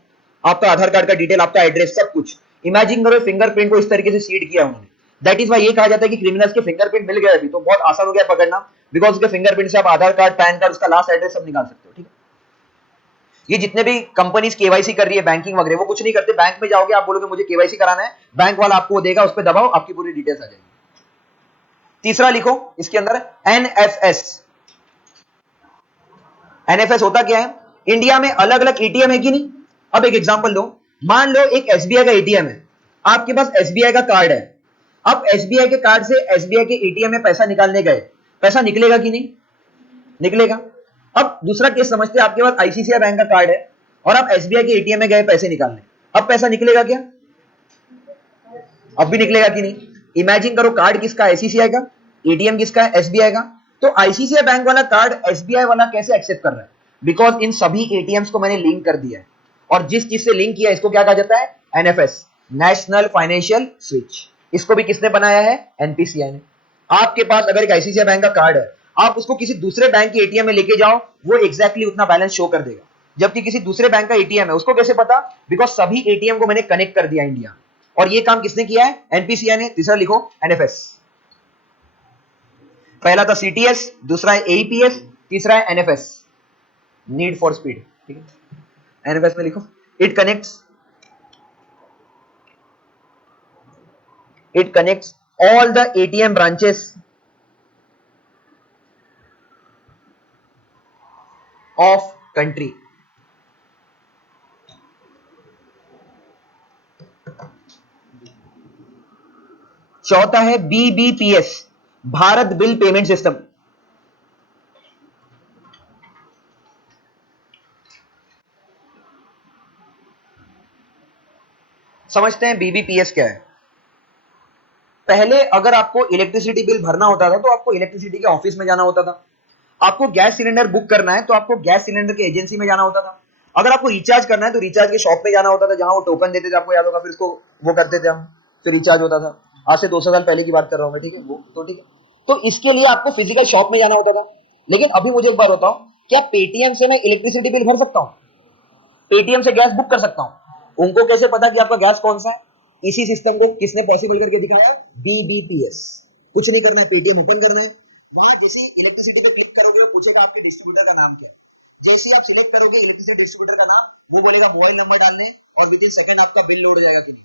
आपका आधार कार्ड का डिटेल, आपका एड्रेस, सब कुछ। इमेजिन करो फिंगरप्रिंट को इस तरीके से सीड किया उन्होंने। दैट इज वाई ये कहा जाता है कि क्रिमिनल्स के फिंगरप्रिंट मिल गए अभी तो बहुत आसान हो गया पकड़ना, बिकॉज उसके फिंगरप्रिंट से आप आधार कार्ड, पैन कार्ड, उसका लास्ट एड्रेस सब निकाल सकते हो। ठीक है, ये जितने भी कंपनीज केवाईसी कर रही है बैंकिंग वगैरह, वो कुछ नहीं करते। बैंक में जाओगे, आप बोलोगे मुझे केवाईसी कराना है, बैंक वाला आपको देगा, उस पर दबाओ, आपकी पूरी डिटेल्स आ जाएगी। तीसरा लिखो इसके अंदर, एनएफएस। एनएफएस होता क्या है, इंडिया में अलग अलग एटीएम है कि नहीं। अब एक एग्जांपल लो, मान लो एक एसबीआई का एटीएम है, आपके पास एसबीआई का कार्ड है, अब एसबीआई के कार्ड से एसबीआई के एटीएम में पैसा निकालने गए, पैसा निकलेगा कि नहीं, निकलेगा। अब दूसरा केस समझते हैं, आपके पास आईसीआईसीआई बैंक का कार्ड है और आप एसबीआई के एटीएम में गए पैसे निकालने, अब पैसा निकलेगा क्या, अब भी निकलेगा कि नहीं। इमेजिन करो कार्ड किसका, आईसीआईसीआई का, एटीएम किसका है, एसबीआई का। तो आईसीआईसीआई बैंक वाला कार्ड एसबीआई वाला कैसे एक्सेप्ट कर रहा है, बिकॉज इन सभी एटीएम्स को मैंने लिंक कर दिया है, और जिस चीज से लिंक किया इसको क्या कहा जाता है, एनएफएस, नेशनल फाइनेंशियल स्विच। इसको भी किसने बनाया है, एनपीसीआई ने। आपके पास अगर एक आईसीआईसीआई बैंक का कार्ड है, आप उसको किसी दूसरे बैंक के एटीएम में लेके जाओ, वो एग्जैक्टली उतना बैलेंस शो कर देगा, जबकि किसी दूसरे बैंक का एटीएम है, उसको कैसे पता, बिकॉज सभी एटीएम को मैंने कनेक्ट कर दिया इंडिया, और ये काम किसने किया है, एनपीसीआई ने। तीसरा लिखो, एनएफएस। पहला था सीटीएस, दूसरा है एईपीएस, तीसरा है एनएफएस, नीड फॉर स्पीड। ठीक है, एनएफएस में लिखो, it connects all the ATM branches of country। चौथा है BBPS, Bharat bill payment system. समझते हैं बीबीपीएस क्या है। पहले अगर आपको इलेक्ट्रिसिटी बिल भरना होता था तो आपको इलेक्ट्रिसिटी के ऑफिस में जाना होता था, आपको गैस सिलेंडर बुक करना है तो आपको गैस सिलेंडर की एजेंसी में जाना होता था, अगर आपको रिचार्ज करना है तो रिचार्ज के शॉप पे जाना होता था, जहां वो टोकन देते थे, आपको याद होगा, फिर उसको वो करते थे हम, फिर रिचार्ज होता था। आज से 200 साल पहले की बात कर रहा हूं मैं, ठीक है वो तो, ठीक है। तो इसके लिए आपको फिजिकल शॉप में जाना होता था। लेकिन अभी मुझे एक बार बताओ, क्या पेटीएम से मैं इलेक्ट्रिसिटी बिल भर सकता हूँ, पेटीएम से गैस बुक कर सकता हूँ। उनको कैसे पता कि आपका गैस कौन सा है, इसी सिस्टम को किसने पॉसिबल करके दिखाया, बीबीपीएस। कुछ नहीं करना है, पेटीएम ओपन करना है, वहां जैसे इलेक्ट्रिसिटी पे क्लिक करोगे वो पूछेगा आपके डिस्ट्रीब्यूटर का नाम क्या है, जैसे ही आप सिलेक्ट करोगे इलेक्ट्रिसिटी डिस्ट्रीब्यूटर का नाम, वो बोलेगा मोबाइल नंबर डालने, और विद इन सेकंड आपका बिल लोड हो जाएगा कि नहीं।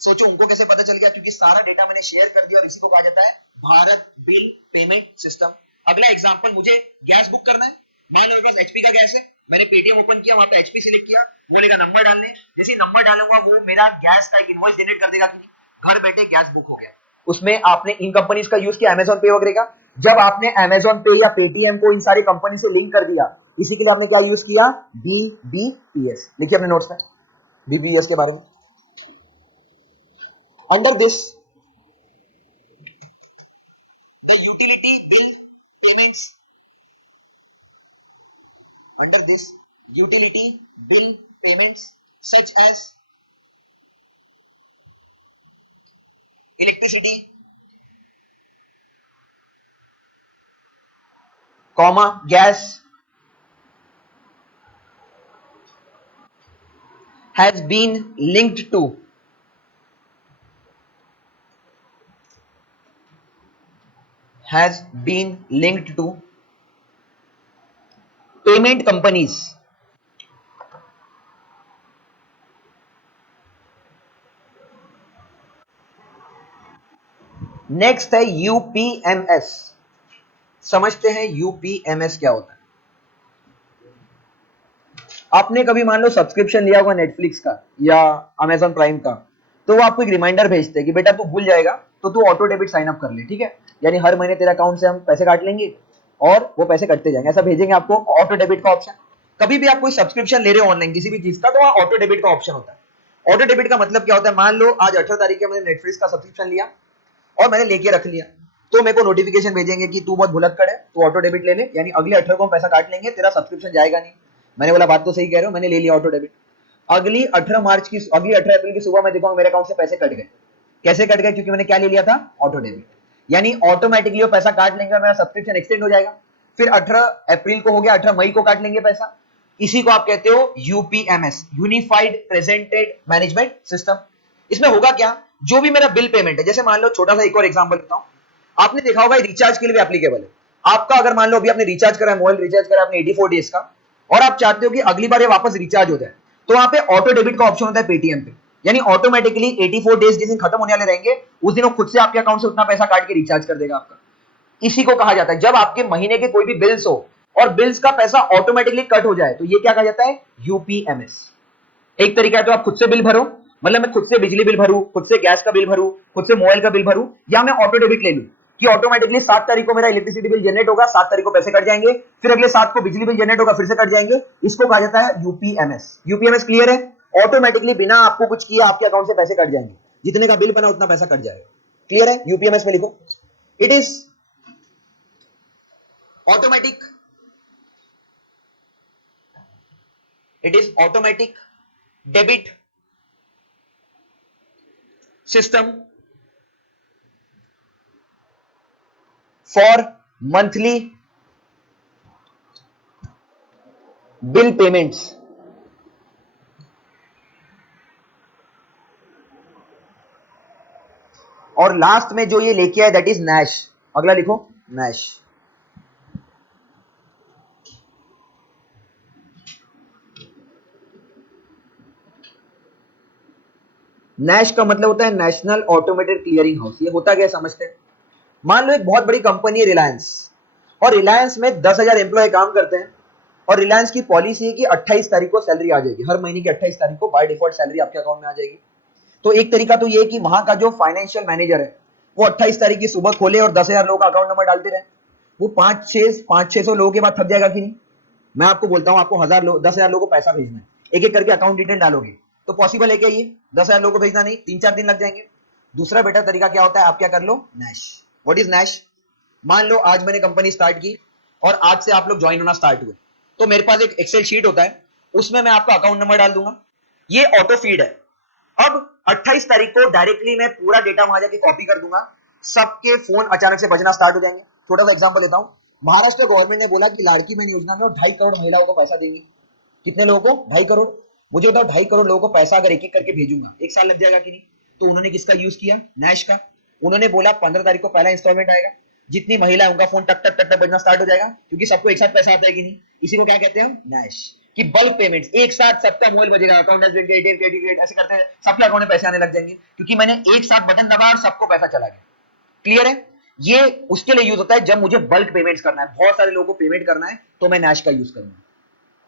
सोचो उनको कैसे पता चल गया, क्योंकि सारा डेटा मैंने शेयर कर दिया, और इसी को कहा जाता है भारत बिल पेमेंट सिस्टम। अगला एग्जांपल, मुझे गैस बुक करना है, मान लो मेरे पास एचपी का गैस है, मैंने पेटीएम ओपन किया, वहां पे एचपी सिलेक्ट किया, बोलेगा नंबर डालने, जैसे नंबर डालूंगा वो मेरा गैस का एक इनवॉइस जनरेट कर देगा कि घर बैठे गैस बुक हो गया। उसमें आपने इन कंपनीज का यूज किया, अमेजॉन पे वगैरह का। जब आपने अमेजॉन पे या पेटीएम को इन सारी कंपनी से लिंक कर दिया, इसी के लिए आपने क्या यूज किया, बीबीपीएस। लिखिए अपने नोट्स में बीबीपीएस के बारे में। Under this the utility bill payments, under this utility bill payments such as electricity, comma gas has been linked to payment companies। Next है यूपीएमएस। समझते हैं यूपीएमएस क्या होता है। आपने कभी मान लो सब्सक्रिप्शन लिया होगा नेटफ्लिक्स का या अमेजॉन प्राइम का, तो वो आपको एक रिमाइंडर भेजते हैं कि बेटा तू भूल जाएगा तो तू ऑटो डेबिट साइन अप कर ले, ठीक है, यानी हर महीने तेरे अकाउंट से हम पैसे काट लेंगे और वो पैसे कटते जाएंगे, ऐसा भेजेंगे आपको ऑटो डेबिट का ऑप्शन। कभी भी आप कोई सब्सक्रिप्शन ले रहे हो ऑनलाइन किसी भी चीज का, तो वहां ऑटो डेबिट का ऑप्शन होता है। ऑटो डेबिट का मतलब क्या होता है, मान लो आज 18 तारीख को मैंने नेटफ्लिक्स का सब्सक्रिप्शन लिया और मैंने लेके रख लिया, तो मेरे को नोटिफिकेशन भेजेंगे कि तू बहुत भुलक्कड़ है, तू ऑटो डेबिट ले ले, यानी अगले 18 को हम पैसा काट लेंगे, तेरा सब्सक्रिप्शन जाएगा नहीं। मैंने बोला बात तो सही कह रहे हो, मैंने ले लिया ऑटो डेबिट। अगली 18 अप्रैल की सुबह मैं देखूंगा मेरे अकाउंट से पैसे कट गए। कैसे कट गए, क्योंकि मैंने क्या ले लिया था, ऑटो डेबिट, यानी ऑटोमेटिकली वो पैसा काट लेंगे और मेरा सब्सक्रिप्शन एक्सटेंड हो जाएगा। फिर 18 अप्रैल को हो गया, 18 मई को काट लेंगे पैसा। इसी को आप कहते हो यूपीएमएस, यूनिफाइड प्रेजेंटेड मैनेजमेंट सिस्टम। इसमें होगा क्या, जो भी मेरा बिल पेमेंट है, जैसे मान लो छोटा सा एक और एग्जांपल देता हूं, आपने देखा होगा रिचार्ज के लिए भी एप्लीकेबल है। आपका अगर मान लो अभी आपने रिचार्ज करा है, मोबाइल रिचार्ज करा आपने 84 डेज का, और आप चाहते हो कि अगली बार ये वापस रिचार्ज हो जाए, तो वहां पे ऑटो डेबिट का ऑप्शन होता है पेटीएम पे, यानी ऑटोमेटिकली 84 डेज जिस दिन खत्म होने वाले रहेंगे उस दिन वो खुद से आपके अकाउंट से उतना पैसा काट के रिचार्ज कर देगा आपका। इसी को कहा जाता है, जब आपके महीने के कोई भी बिल्स हो और बिल्स का पैसा ऑटोमेटिकली कट हो जाए, तो ये क्या कहा जाता है, यूपीएमएस। एक तरीका है तो आप खुद से बिल भरो, मतलब मैं खुद से बिजली बिल भरूं, खुद से गैस का बिल भरूं, खुद से मोबाइल का बिल भरूं, या मैं ऑटो डेबिट ले लूं कि ऑटोमेटिकली 7 तारीख को मेरा इलेक्ट्रिसिटी बिल जनरेट होगा, 7 तारीख को पैसे कट जाएंगे, फिर अगले 7 को बिजली बिल जनरेट होगा, फिर से कट जाएंगे। इसको कहा जाता है यूपीएमएस। यूपीएमएस क्लियर है, ऑटोमेटिकली बिना आपको कुछ किया आपके अकाउंट से पैसे कट जाएंगे, जितने का बिल बना उतना पैसा कट जाएगा। क्लियर है, यूपीएमएस में लिखो, it is automatic, debit system for monthly bill payments. और लास्ट में जो ये लेके आए दैट इज नैश। अगला लिखो, नैश। नैश का मतलब होता है नेशनल ऑटोमेटेड क्लियरिंग हाउस। ये होता क्या समझते हैं, मान लो एक बहुत बड़ी कंपनी है रिलायंस, और रिलायंस में 10,000 एम्प्लॉय काम करते हैं, और रिलायंस की पॉलिसी है कि 28 तारीख को सैलरी आ जाएगी, हर महीने की 28 तारीख को बाय डिफॉल्ट सैलरी आपके अकाउंट में आ जाएगी। तो एक तरीका तो ये है कि वहां का जो फाइनेंशियल मैनेजर है वो 28 तारीख की सुबह खोले और 10,000 लोगों का अकाउंट नंबर डालते रहे। वो 500-600 लोगों के बाद थक जाएगा कि नहीं। मैं आपको बोलता हूं आपको 10,000 लोगों को पैसा भेजना है, एक एक करके अकाउंट डिटेल डालोगे तो पॉसिबल है क्या, ये 10,000 लोगों को भेजना नहीं, 3-4 दिन लग जाएंगे। दूसरा बेटा तरीका क्या होता है, आप क्या कर लो, नैश। व्हाट इज नैश, मान लो आज मैंने कंपनी स्टार्ट की और आज से आप लोग ज्वाइन होना स्टार्ट हुए, तो मेरे पास एक एक्सेल शीट होता है, उसमें मैं आपका अकाउंट नंबर डाल दूंगा, ये ऑटो फीड है। अब 28 तारीख को डायरेक्टली मैं पूरा डेटा वहां जाके कॉपी कर दूंगा, सबके फोन अचानक से बजना स्टार्ट हो जाएंगे। छोटा सा एग्जांपल लेता हूं, महाराष्ट्र गवर्नमेंट ने बोला कि लाड़की बहन योजना में 2.5 करोड़ महिलाओं को पैसा देंगी। कितने लोगों को, 2.5 करोड़। मुझे बताओ 2.5 करोड़ लोगों को पैसा अगर एक एक करके भेजूंगा, एक साल लग जाएगा कि नहीं। तो उन्होंने किसका यूज किया, नैश का। उन्होंने बोला 15 तारीख को पहला इंस्टॉलमेंट आएगा, जितनी महिला है उनका फोन टक टक टक टक बजना स्टार्ट हो जाएगा, क्योंकि सबको एक साथ पैसा आता है कि नहीं। इसी को क्या कहते हैं हम, नैश, कि बल्क पेमेंट्स एक साथ सबका मोबाइल बजेगा, अकाउंट हैज बीन क्रेडिटेड, ऐसे करते हैं सबके अकाउंट में पैसे आने लग जाएंगे, क्योंकि मैंने एक साथ बटन दबाया और सबको पैसा चला गया। क्लियर है? ये उसके लिए यूज होता है जब मुझे बल्क पेमेंट्स करना है, बहुत सारे लोगों को पेमेंट करना है, तो मैं नैश का यूज करूंगा।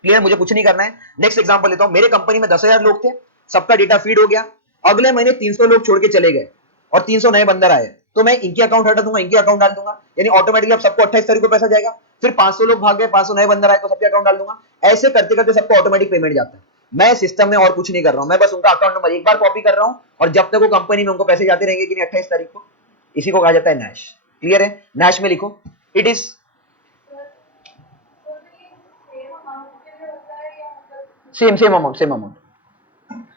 क्लियर? मुझे कुछ नहीं करना है। नेक्स्ट एग्जांपल लेता हूं, मेरे कंपनी में 10,000 लोग थे, सबका डेटा फीड हो गया, अगले महीने 300 लोग छोड़ के चले गए और 300 नए बंदर आए, तो मैं इनके अकाउंट हटा दूंगा, इनके अकाउंट डाल दूंगा, यानी ऑटोमेटिकली अब सबको 28 तारीख को पैसा जाएगा। फिर 500 लोग भाग गए, 500 नए बंदर आए, तो सबके अकाउंट डाल दूंगा। ऐसे करते करते सबको ऑटोमेटिक पेमेंट जाता है। मैं सिस्टम में और कुछ नहीं कर रहा हूं, मैं बस उनका अकाउंट नंबर एक बार कॉपी कर रहा हूं, और जब तक वो कंपनी में उनको पैसे जाते रहेंगे कि नहीं 28 तारीख को। इसी को कहा जाता है नैश। क्लियर है? नैश में लिखो, इट इज सेम अमाउंट।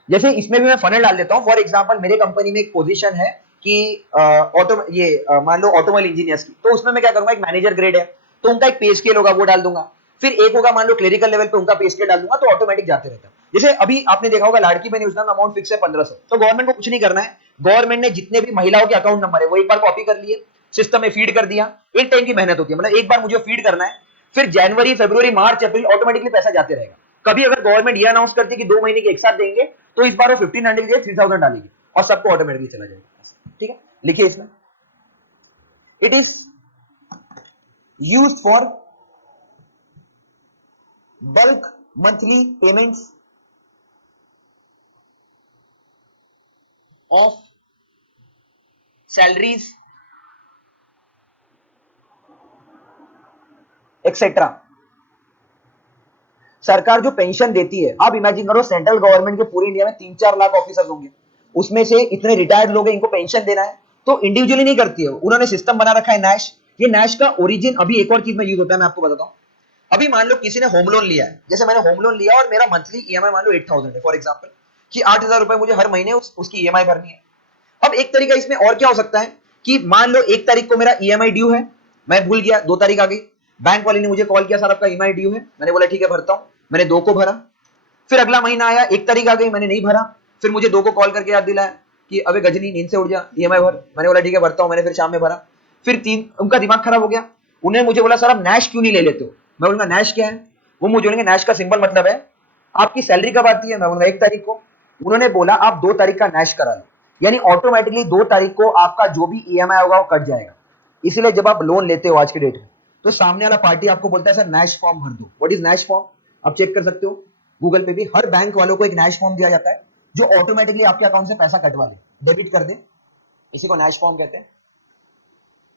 जैसे इसमें भी मैं फनल डाल देता हूं। फॉर एग्जांपल मेरे कंपनी में एक पोजीशन है कि मान लो ऑटोमोबाइल इंजीनियर्स की, तो उसमें मैं क्या करूंगा, एक मैनेजर ग्रेड है, तो उनका एक पे स्केल होगा, वो डाल दूंगा। फिर एक होगा मान लो क्लेरिकल लेवल पे, उनका पे स्केल डाल दूंगा, तो ऑटोमेटिक जाते रहता है। जैसे अभी आपने देखा होगा लाड़की बहन योजना में अमाउंट फिक्स है 1500, तो गवर्नमेंट को कुछ नहीं करना है। गवर्नमेंट ने जितने भी महिलाओं के अकाउंट नंबर है वो एक बार कॉपी कर लिए, सिस्टम में फीड कर दिया। एक टाइम की मेहनत होती है, मतलब एक बार मुझे फीड करना है, फिर जनवरी फरवरी मार्च अप्रैल ऑटोमेटिकली पैसा जाते रहेगा। कभी अगर गवर्नमेंट ये अनाउंस करती है कि 2 महीने के एक साथ देंगे, तो इस बार वो 1500 की जगह 3000 डालेगी और सबको ऑटोमेटिकली चला जाएगा। ठीक है, लिखिए इसमें, it is used for bulk monthly payments of salaries etcetera. सरकार जो पेंशन देती है, आप इमेजिन करो सेंट्रल गवर्नमेंट के पूरे इंडिया में 3-4 लाख ऑफिसर्स होंगे, उसमें से इतने रिटायर्ड लोग हैं, इनको पेंशन देना है, तो इंडिविजुअली नहीं करती है, उन्होंने सिस्टम बना रखा है नैश। ये नैश का ओरिजिन अभी एक और चीज में यूज होता है, मैं आपको बताता हूं। अभी मान लो किसी ने होम लोन लिया है, जैसे मैंने होम लोन लिया और मेरा मंथली ईएमआई मान लो 8000 है फॉर एग्जांपल, कि 8000 रुपए मुझे हर महीने उसकी ईएमआई भरनी है। अब एक तरीका इसमें और क्या हो सकता है कि मान लो 1 तारीख को मेरा ईएमआई ड्यू है, मैं भूल गया, 2 तारीख आ गई, बैंक वाले ने मुझे कॉल किया, सर आपका ईएमआई ड्यू है, मैंने बोला ठीक है भरता हूं, मैंने 2 को भरा। फिर अगला महीना आया, 1 तारीख आ गई, मैंने नहीं भरा, फिर मुझे 2 को कॉल करके याद दिलाया कि अबे गजनी नींद से उठ जा, ईएमआई भर, मैंने बोला ठीक है भरता हूं, मैंने फिर शाम में भरा। फिर 3 उनका दिमाग खराब हो गया, उन्हें मुझे बोला सर आप नैश क्यों नहीं ले लेते हो। मैं बोलूंगा नैश क्या है, वो मुझे बोलेंगे नैश का सिंपल मतलब है आपकी सैलरी कब आती है, मैं बोलूंगा 1 तारीख को। उन्होंने बोला आप 2 तारीख का नैश करा लो, यानी ऑटोमेटिकली 2 तारीख को आपका जो भी ईएमआई होगा वो कट जाएगा। इसलिए जब आप लोन लेते हो आज के डेट में, तो सामने वाला पार्टी आपको बोलता है सर नैश फॉर्म भर दो। व्हाट इज नैश फॉर्म, आप चेक कर सकते हो गूगल पे भी, हर बैंक वालों को एक नैश फॉर्म दिया जाता है जो ऑटोमेटिकली आपके अकाउंट से पैसा कटवा दे, डेबिट कर दे, इसी को नैश फॉर्म कहते हैं।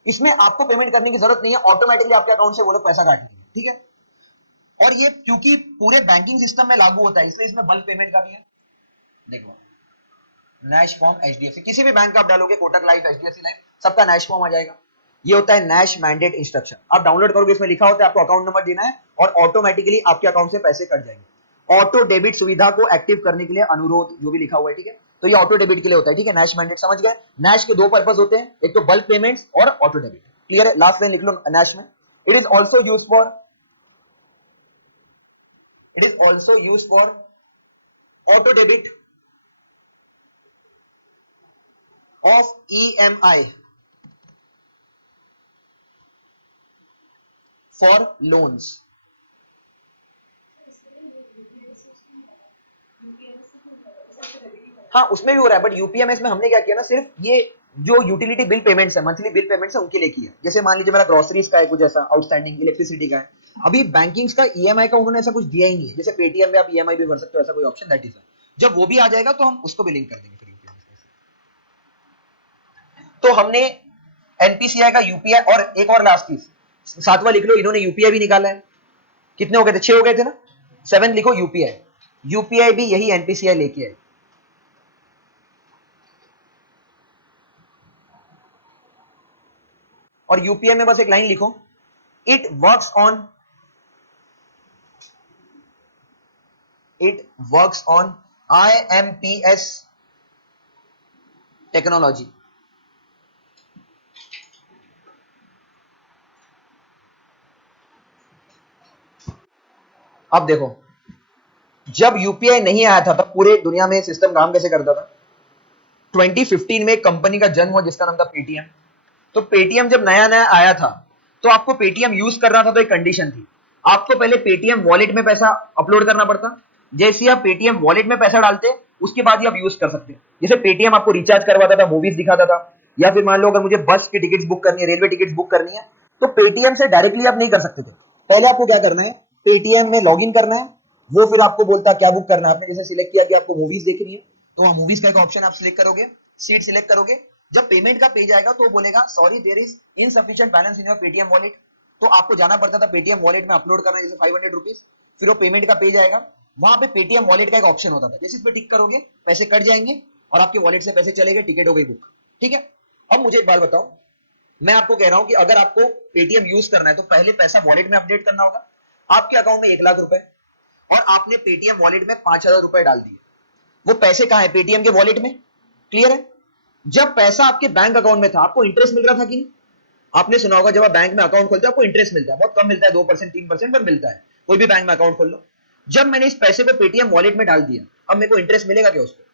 इसमें आपको पेमेंट करने की जरूरत नहीं है, ऑटोमेटिकली आपके अकाउंट से वो लोग पैसा काट लेंगे। ठीक है, और ये क्योंकि पूरे बैंकिंग सिस्टम में लागू होता है, इसलिए इसमें बल्क पेमेंट का भी है। देखो नैश फॉर्म एचडीएफसी, किसी भी बैंक का आप डालोगे, कोटक लाइफ, एचडीएफसी लाइफ, सबका नैश फॉर्म आ जाएगा। ये होता है नैश मैंडेट इंस्ट्रक्शन। आप डाउनलोड करोगे, इसमें लिखा होता है आपको अकाउंट नंबर देना है और ऑटोमेटिकली आपके अकाउंट से पैसे कट जाएंगे। ऑटो डेबिट सुविधा को एक्टिव करने के लिए अनुरोध, जो भी लिखा हुआ है, ठीक है, तो ये ऑटो डेबिट के लिए होता है। ठीक है, नैश मैंडेट समझ गए। नैश के 2 पर्पस होते हैं, एक तो बल्क पेमेंट्स और ऑटो डेबिट। क्लियर है, लास्ट लाइन लिख लो नैश में, it is also use for auto debit of EMI for loans। हाँ उसमें भी हो रहा है, बट यूपीएमएस में हमने क्या किया ना, सिर्फ ये जो यूटिलिटी बिल पेमेंट्स है, मंथली बिल पेमेंट्स है, उनके लिए किया। जैसे मान लीजिए मेरा ग्रोसरीज का है कुछ ऐसा आउटस्टैंडिंग, इलेक्ट्रिसिटी का है, अभी बैंकिंग्स का ईएमआई का उन्होंने ऐसा कुछ दिया ही नहीं है। जैसे पेटीएम में आप ईएमआई भी भर सकते हो, ऐसा कोई ऑप्शन दैट इज, जब वो भी आ जाएगा तो हम उसको भी लिंक कर देंगे फिर यूपीआई। तो हमने एनपीसीआई का यूपीआई, और एक और लास्ट चीज 7वां लिख लो, इन्होंने यूपीआई भी निकाला है। कितने हो गए थे, 6 हो गए थे ना, 7 लिखो यूपीआई। यूपीआई भी यही एनपीसीआई लेके आए। और यूपीआई में बस एक लाइन लिखो, it works on IMPS technology. अब देखो, जब यूपीआई नहीं आया था तब पूरे दुनिया में सिस्टम काम कैसे करता था। 2015 में एक कंपनी का जन्म हुआ जिसका नाम था पेटीएम। तो पेटीएम जब नया नया आया था तो आपको पेटीएम यूज करना था, तो एक कंडीशन थी, आपको पहले पेटीएम वॉलेट में पैसा अपलोड करना पड़ता। जैसे ही आप पेटीएम वॉलेट में पैसा डालते उसके बाद ही आप यूज कर सकते। जैसे पेटीएम आपको रिचार्ज करवाता था, मूवीज दिखाता था, या फिर मान लो अगर मुझे बस की टिकट्स बुक करनी है, रेलवे टिकट्स बुक करनी है, तो पेटीएम से डायरेक्टली आप नहीं कर सकते थे। पहले आपको क्या करना है, पेटीएम में लॉग इन करना है, वो फिर आपको बोलता है क्या बुक करना है। आपने जैसे सिलेक्ट किया कि आपको मूवीज देखनी है, तो वहां मूवीज का एक ऑप्शन आप सिलेक्ट करोगे, सीट सिलेक्ट करोगे। जब पेमेंट का पेज आएगा तो बोलेगा sorry there is insufficient balance in your Paytm wallet. तो आपको जाना पड़ता था पेटीएम वॉलेट में अपलोड करना, जैसे 500 रुपीज। फिर वो पेमेंट का पेज आएगा, वहां पे पेटीएम वॉलेट का एक ऑप्शन होता था, जैसे इस पे टिक करोगे पैसे कट जाएंगे और आपके वॉलेट से पैसे चले गए, टिकट हो गई बुक। ठीक है, अब मुझे एक बात बताओ, मैं आपको कह रहा हूं कि अगर आपको पेटीएम यूज करना है तो पहले पैसा वॉलेट में अपडेट करना होगा। आपके अकाउंट में 1 लाख रुपए और आपने पेटीएम वॉलेट में 5,000 रुपए डाल दिए, वो पैसे कहां है, पेटीएम के वॉलेट में। क्लियर है। जब पैसा आपके बैंक अकाउंट में था आपको इंटरेस्ट मिल रहा था कि नहीं। आपने सुना होगा जब आप बैंक में अकाउंट खोलते हो आपको इंटरेस्ट मिलता है, बहुत कम मिलता है, 2% 3% पर मिलता है, कोई भी बैंक में अकाउंट खोल लो। जब मैंने इस पैसे को पेटीएम वॉलेट में डाल दिया, अब मेरे को इंटरेस्ट मिलेगा क्या उस पर?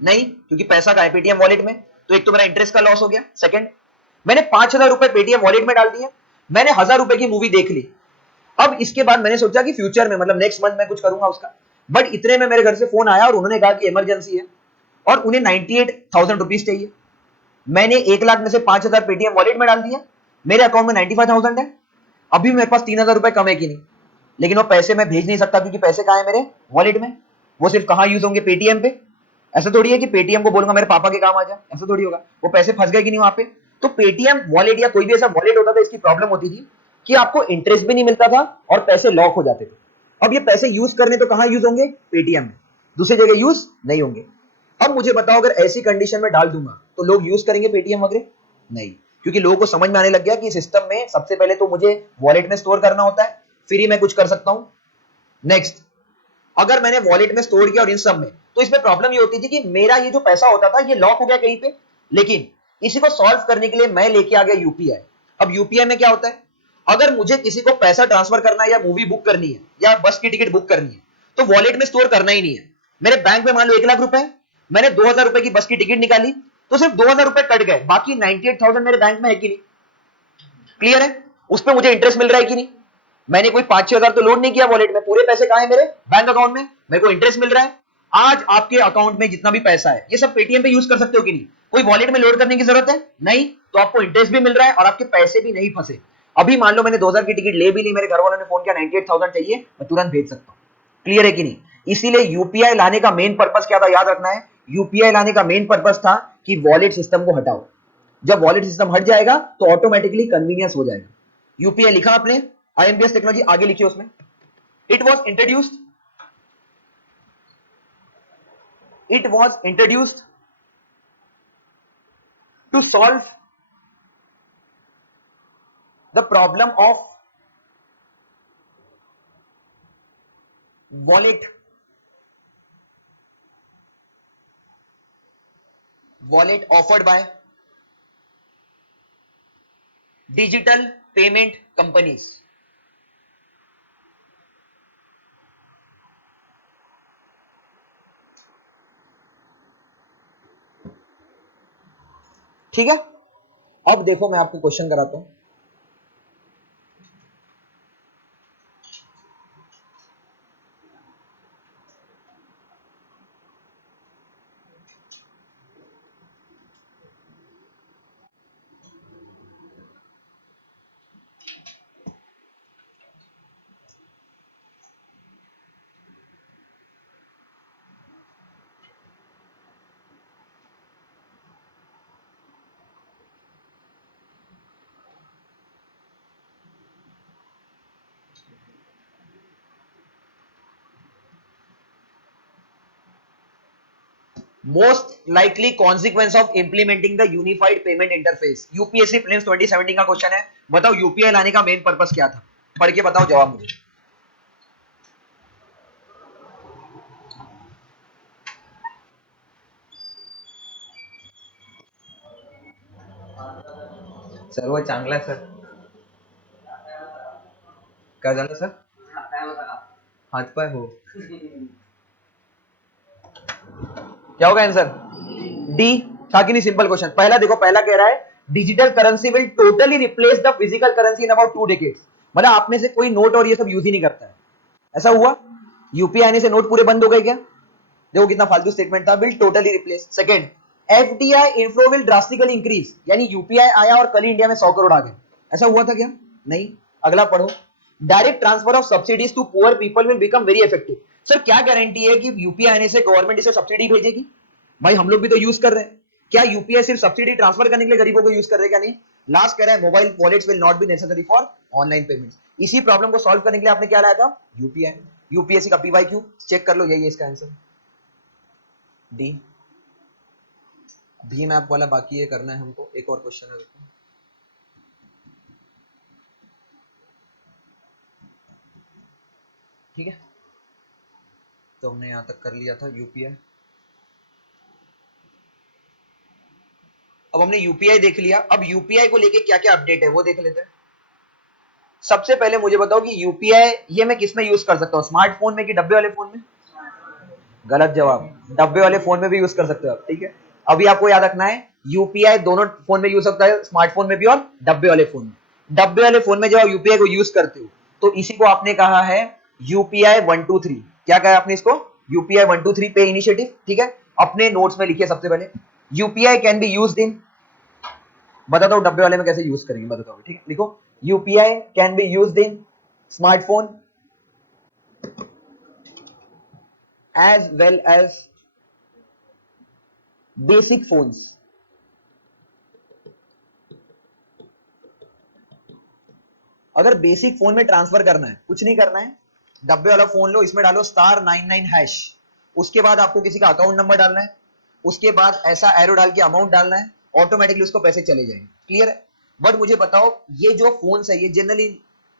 नहीं, क्योंकि पैसा का है पेटीएम वॉलेट में। तो एक तो मेरा इंटरेस्ट का लॉस हो गया। सेकंड, मैंने 5,000 रुपए पेटीएम वॉलेट में डाल दिए, मैंने 1,000 रुपए की मूवी देख ली। अब इसके बाद मैंने सोचा कि फ्यूचर में मतलब नेक्स्ट मंथ मैं कुछ करूंगा उसका, बट इतने में मेरे घर से फोन आया और उन्होंने कहा कि इमरजेंसी है और उन्हें 98,000 रुपीज चाहिए। मैंने 1 लाख में से 5,000 पेटीएम वॉलेट में डाल दिया, मेरे अकाउंट में 95,000 है। अभी मेरे पास 3,000 रुपए कम है कि नहीं, लेकिन वो पैसे मैं भेज नहीं सकता क्योंकि पैसे कहां है, मेरे वॉलेट में। वो सिर्फ कहां यूज होंगे, पेटीएम पे। ऐसा थोड़ी है कि पेटीएम को बोलूंगा मेरे पापा के काम आ जाए, ऐसा थोड़ी होगा। वो पैसे फंस गए कि नहीं वहां पे। तो पेटीएम वॉलेट या कोई भी ऐसा वॉलेट होता था, इसकी प्रॉब्लम होती थी कि आपको इंटरेस्ट भी नहीं मिलता था और पैसे लॉक हो जाते थे। अब ये पैसे यूज करने तो कहां यूज होंगे, पेटीएम में, दूसरी जगह यूज नहीं होंगे। अब मुझे बताओ अगर ऐसी कंडीशन में डाल दूंगा तो लोग यूज करेंगे पेटीएम वगैरह? नहीं, क्योंकि लोगों को समझ में आने लग गया कि सिस्टम में सबसे पहले तो मुझे वॉलेट में स्टोर करना होता है, फिर ही मैं कुछ कर सकता हूं। नेक्स्ट, अगर मैंने वॉलेट में स्टोर किया और इन सब में, तो इसमें प्रॉब्लम ये होती थी कि मेरा ये जो पैसा होता था ये लॉक हो गया कहीं पे। लेकिन इसी को सॉल्व करने के लिए मैं लेके आ गया यूपीआई। अब यूपीआई में क्या होता है, अगर मुझे किसी को पैसा ट्रांसफर करना है या मूवी बुक करनी है या बस की टिकट बुक करनी है, तो वॉलेट में स्टोर करना ही नहीं है। मेरे बैंक में मान लो 1 लाख रुपए, मैंने 2,000 रुपए की बस की टिकट निकाली, तो सिर्फ 2,000 रुपए कट गए, बाकी 98,000 मेरे बैंक में है कि नहीं। क्लियर है, उस पर मुझे इंटरेस्ट मिल रहा है कि नहीं। मैंने कोई 5-6 हजार तो लोड नहीं किया वॉलेट में, पूरे पैसे कहां है, मेरे बैंक अकाउंट में, मेरे को इंटरेस्ट मिल रहा है। आज आपके अकाउंट में जितना भी पैसा है ये सब पेटीएम पे यूज कर सकते हो कि नहीं, कोई वॉलेट में लोड करने की जरूरत है नहीं, तो आपको इंटरेस्ट भी मिल रहा है और आपके पैसे भी नहीं फंसे। अभी मान लो मैंने 2,000 की टिकट ले भी ली, मेरे घर वालों ने फोन किया 98,000 चाहिए, मैं तुरंत भेज सकता हूं। क्लियर है कि नहीं। इसीलिए यूपीआई लाने का मेन पर्पस क्या था, याद रखना है, यूपीआई लाने का मेन पर्पस था कि वॉलेट सिस्टम को हटाओ। जब वॉलेट सिस्टम हट जाएगा तो ऑटोमेटिकली कन्वीनियंस हो जाएगा। यूपीआई लिखा आपने, आईएमपीएस टेक्नोलॉजी आगे लिखिए उसमें, it was introduced, it was introduced to solve the problem of wallet offered by digital payment companies। ठीक है, अब देखो मैं आपको क्वेश्चन कराता हूं। Most likely consequence of implementing the unified payment interface, UPSC prelims 2017 का क्वेश्चन है। बताओ यूपीआई लाने का मेन पर्पस क्या था, पढ़ के बताओ जवाब मुझे। सर वो चांगला सर, काय झालं सर, हातपाय हो, क्या होगा आंसर डी, था कि नहीं। Simple question. पहला देखो, पहला कह रहा है digital currency will totally replace the physical currency in about 2 decades. मतलब आप में से कोई नोट और ये सब यूज ही नहीं करता है, ऐसा हुआ? यूपीआई आने से नोट पूरे बंद हो गए क्या? देखो कितना फालतू स्टेटमेंट था, will totally replace. Second, FDI inflow will drastically increase, यानी यूपीआई आया और कल ही इंडिया में 100 करोड़ आ गए, ऐसा हुआ था क्या? नहीं। अगला पढ़ो, direct transfer of subsidies to poor people will become very effective. Sir क्या गारंटी है कि यूपीआई आने से गवर्नमेंट इसे सब्सिडी भेजेगी? भाई हम लोग भी तो यूज कर रहे हैं, क्या यूपीआई सिर्फ सब्सिडी ट्रांसफर करने के लिए गरीबों को यूज कर रहे हैं क्या? नहीं। लास्ट कह रहा है mobile wallets will not be necessary for online payment. इसी प्रॉब्लम को सॉल्व करने के लिए आपने क्या लाया था? यूपीआई। यूपीएससी का पीवाईक्यू चेक कर लो, यही है इसका आंसर, डी। भीम ऐप वाला बाकी है करना है हमको, एक और क्वेश्चन है। ठीक है, तो हमने यहां तक कर लिया था यूपीआई। अब हमने यूपीआई देख लिया, अब यूपीआई को लेके क्या क्या अपडेट है वो देख लेते हैं। सबसे पहले मुझे बताओ कि यूपीआई ये मैं किस में यूज कर सकता हूँ, स्मार्टफोन में कि डब्बे वाले फोन में? गलत जवाब, डब्बे वाले फोन में भी यूज कर सकते हो आप। ठीक है, अभी आपको याद रखना है यूपीआई दोनों फोन में यूज सकता है, स्मार्टफोन में भी और डब्बे वाले फोन में। डब्बे वाले फोन में जब आप यूपीआई को यूज करते हो तो इसी को आपने कहा है यूपीआई 123। क्या कहा आपने इसको? यूपीआई 123 पे इनिशिएटिव। ठीक है, अपने नोट्स में लिखिए सबसे पहले, UPI can be used in, बताता हूं डब्बे वाले में कैसे यूज करेंगे, बताता हूं। ठीक है, लिखो, UPI can be used in smartphone as well as basic phones। अगर बेसिक फोन में ट्रांसफर करना है, कुछ नहीं करना है, डब्बे वाला फोन लो, इसमें डालो *99#, उसके बाद आपको किसी का अकाउंट नंबर डालना है, उसके बाद ऐसा एरो डाल के अमाउंट डालना है, ऑटोमेटिकली उसको पैसे चले जाएंगे। क्लियर है? बट मुझे बताओ ये जो फोन है ये जनरली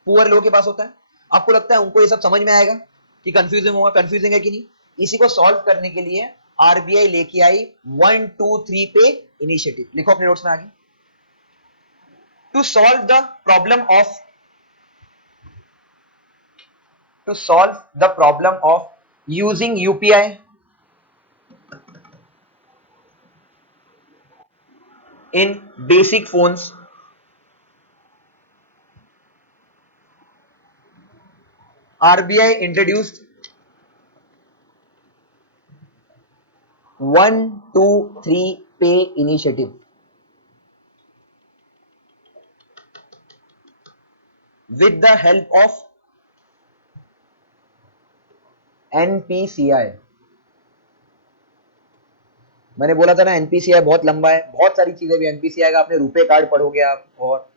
पुअर लोगों के पास होता है, आपको लगता है उनको ये सब समझ में आएगा कि कंफ्यूजिंग होगा? कंफ्यूजिंग है कि नहीं? इसी को सॉल्व करने के लिए आरबीआई लेके आई 123 पे इनिशिएटिव। लिखो अपने नोट्स में आगे, to solve the problem of using UPI in basic phones, RBI introduced 123 pay initiative with the help of NPCI। मैंने बोला था ना एनपीसीआई बहुत लंबा है, बहुत सारी चीजें भी एनपीसीआई का, आपने रुपए कार्ड पढ़ोगे आप, और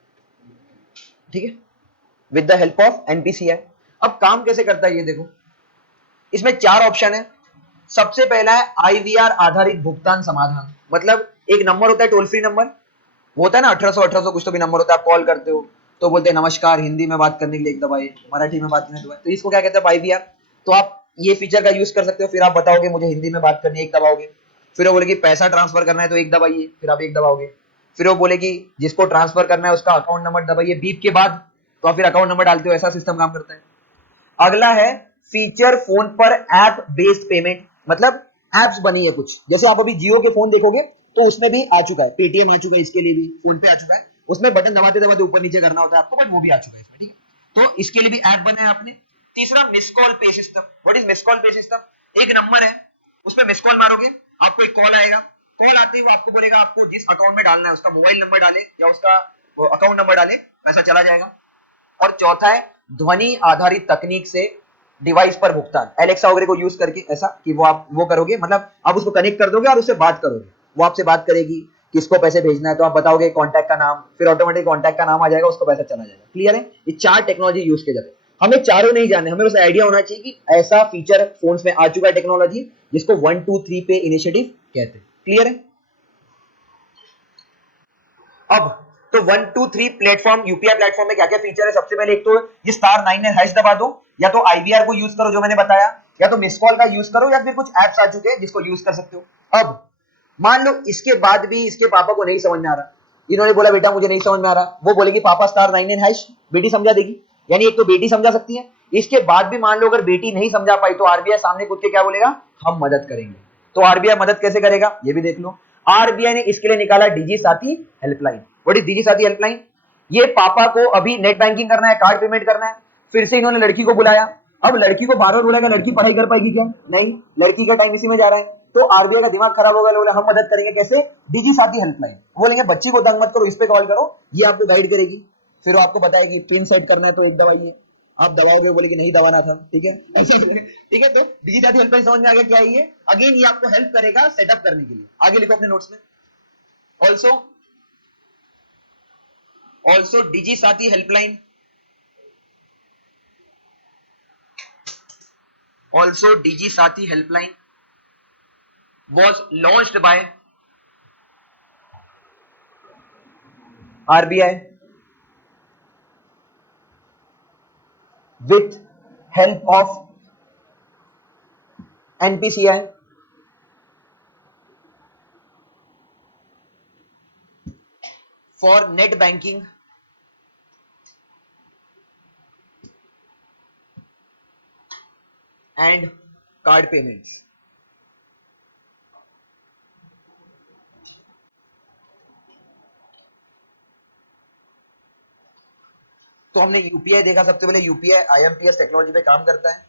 ठीक है, with the help of NPCI. अब काम कैसे करता है ये देखो, इसमें 4 ऑप्शन है। सबसे पहला है आईवीआर आधारित भुगतान समाधान, मतलब एक नंबर होता है, टोल फ्री नंबर होता है ना, 1800 कुछ तो भी नंबर होता है, आप कॉल करते हो तो बोलते हैं नमस्कार, हिंदी में बात करने के लिए एक दबाइए, मराठी में बात करने के लिए, तो इसको क्या कहते हैं? आईवीआर। तो आप ये फीचर का यूज कर सकते हो, फिर आप बताओगे मुझे हिंदी में बात करनी है, एक दबाओगे, फिर वो बोलेगी पैसा ट्रांसफर करना है तो एक दबाइए, फिर आप एक दबाओगे, फिर वो बोलेगी जिसको ट्रांसफर करना है उसका अकाउंट नंबर दबाइए, बीप के बाद तो आप फिर अकाउंट नंबर डालते हो, ऐसा सिस्टम काम करता है। अगला है फीचर फोन पर ऐप बेस्ड पेमेंट, मतलब एप्स बनी है कुछ, जैसे आप अभी जियो के फोन देखोगे तो उसमें भी आ चुका है, पेटीएम आ चुका है, इसके लिए भी फोन पे आ चुका है, उसमें बटन दबाते दबाते ऊपर नीचे करना होता है आपको, बट वो भी आ चुका है इसमें। ठीक है, तो इसके लिए भी ऐप बना है आपने। तीसरा मिस कॉल पे system. What is miss call पे सिस्टम? एक नंबर है, उसमें मिस कॉल मारोगे, आपको एक कॉल आएगा, कॉल आते ही वो आपको बोलेगा आपको जिस अकाउंट में डालना है उसका मोबाइल नंबर डाले या उसका अकाउंट नंबर डाले, पैसा चला जाएगा। और चौथा है ध्वनि आधारित तकनीक से डिवाइस पर भुगतान, एलेक्सा वगैरह को यूज करके, ऐसा कि वो आप वो करोगे, मतलब आप उसको कनेक्ट कर दोगे और उससे बात करोगे, वो आपसे बात करेगी किसको पैसे भेजना है, तो आप बताओगे कॉन्टैक्ट का नाम, फिर ऑटोमेटिक कॉन्टैक्ट का नाम आ जाएगा, उसको पैसा चला जाएगा। क्लियर है? ये 4 टेक्नोलॉजी यूज किए जाते हैं, हमें चारों नहीं जानने, हमें बस आइडिया होना चाहिए कि ऐसा फीचर फोन्स में आ चुका है टेक्नोलॉजी जिसको 123 पे इनिशिएटिव कहते हैं। क्लियर है? अब तो 123 प्लेटफॉर्म, यूपीआई प्लेटफॉर्म में क्या क्या फीचर है? सबसे पहले एक तो ये *99# दबा दो, या तो आईवीआर को यूज करो जो मैंने बताया, या तो मिस कॉल का यूज करो, या फिर कुछ एप्स आ चुके हैं जिसको यूज कर सकते हो। अब मान लो इसके बाद भी इसके पापा को नहीं समझ में आ रहा, इन्होंने बोला बेटा मुझे नहीं समझ में आ रहा, वो बोलेगी पापा *99#, बेटी समझा देगी, यानी एक तो बेटी समझा सकती है। इसके बाद भी मान लो अगर बेटी नहीं समझा पाई तो आरबीआई सामने कूद के क्या बोलेगा? हम मदद करेंगे। तो आरबीआई मदद कैसे करेगा ये भी देख लो। आरबीआई ने इसके लिए निकाला डीजी साथी हेल्पलाइन। व्हाट इज डीजी साथी हेल्पलाइन? ये पापा को अभी नेट बैंकिंग करना है, कार्ड पेमेंट करना है, फिर से इन्होंने लड़की को बुलाया। अब लड़की को बार बार बोला लड़की पढ़ाई कर पाएगी क्या? नहीं, लड़की का टाइम इसी में जा रहा है। तो आरबीआई का दिमाग खराब हो गया, बोला हम मदद करेंगे कैसे? डीजी साथी हेल्पलाइन। बोलेंगे बच्ची को तंग मत करो, इस पे कॉल करो, ये आपको गाइड करेगी, फिर वो आपको बताएगी पिन सेट करना है तो एक दवाई है, आप दबाओगे, बोलेगी नहीं दबाना था, ठीक है ऐसे। ठीक है, तो डीजी साथी हेल्पलाइन समझ में आ गया क्या है ये? अगेन ये आपको हेल्प करेगा सेटअप करने के लिए। आगे लिखो अपने नोट्स में। ऑल्सो डीजी साथी helpline, also DG Sathi helpline was launched by RBI with help of NPCI for net banking and card payments। तो हमने यूपीआई देखा, सबसे पहले यूपीआई आईएमपीएस टेक्नोलॉजी पे काम करता है।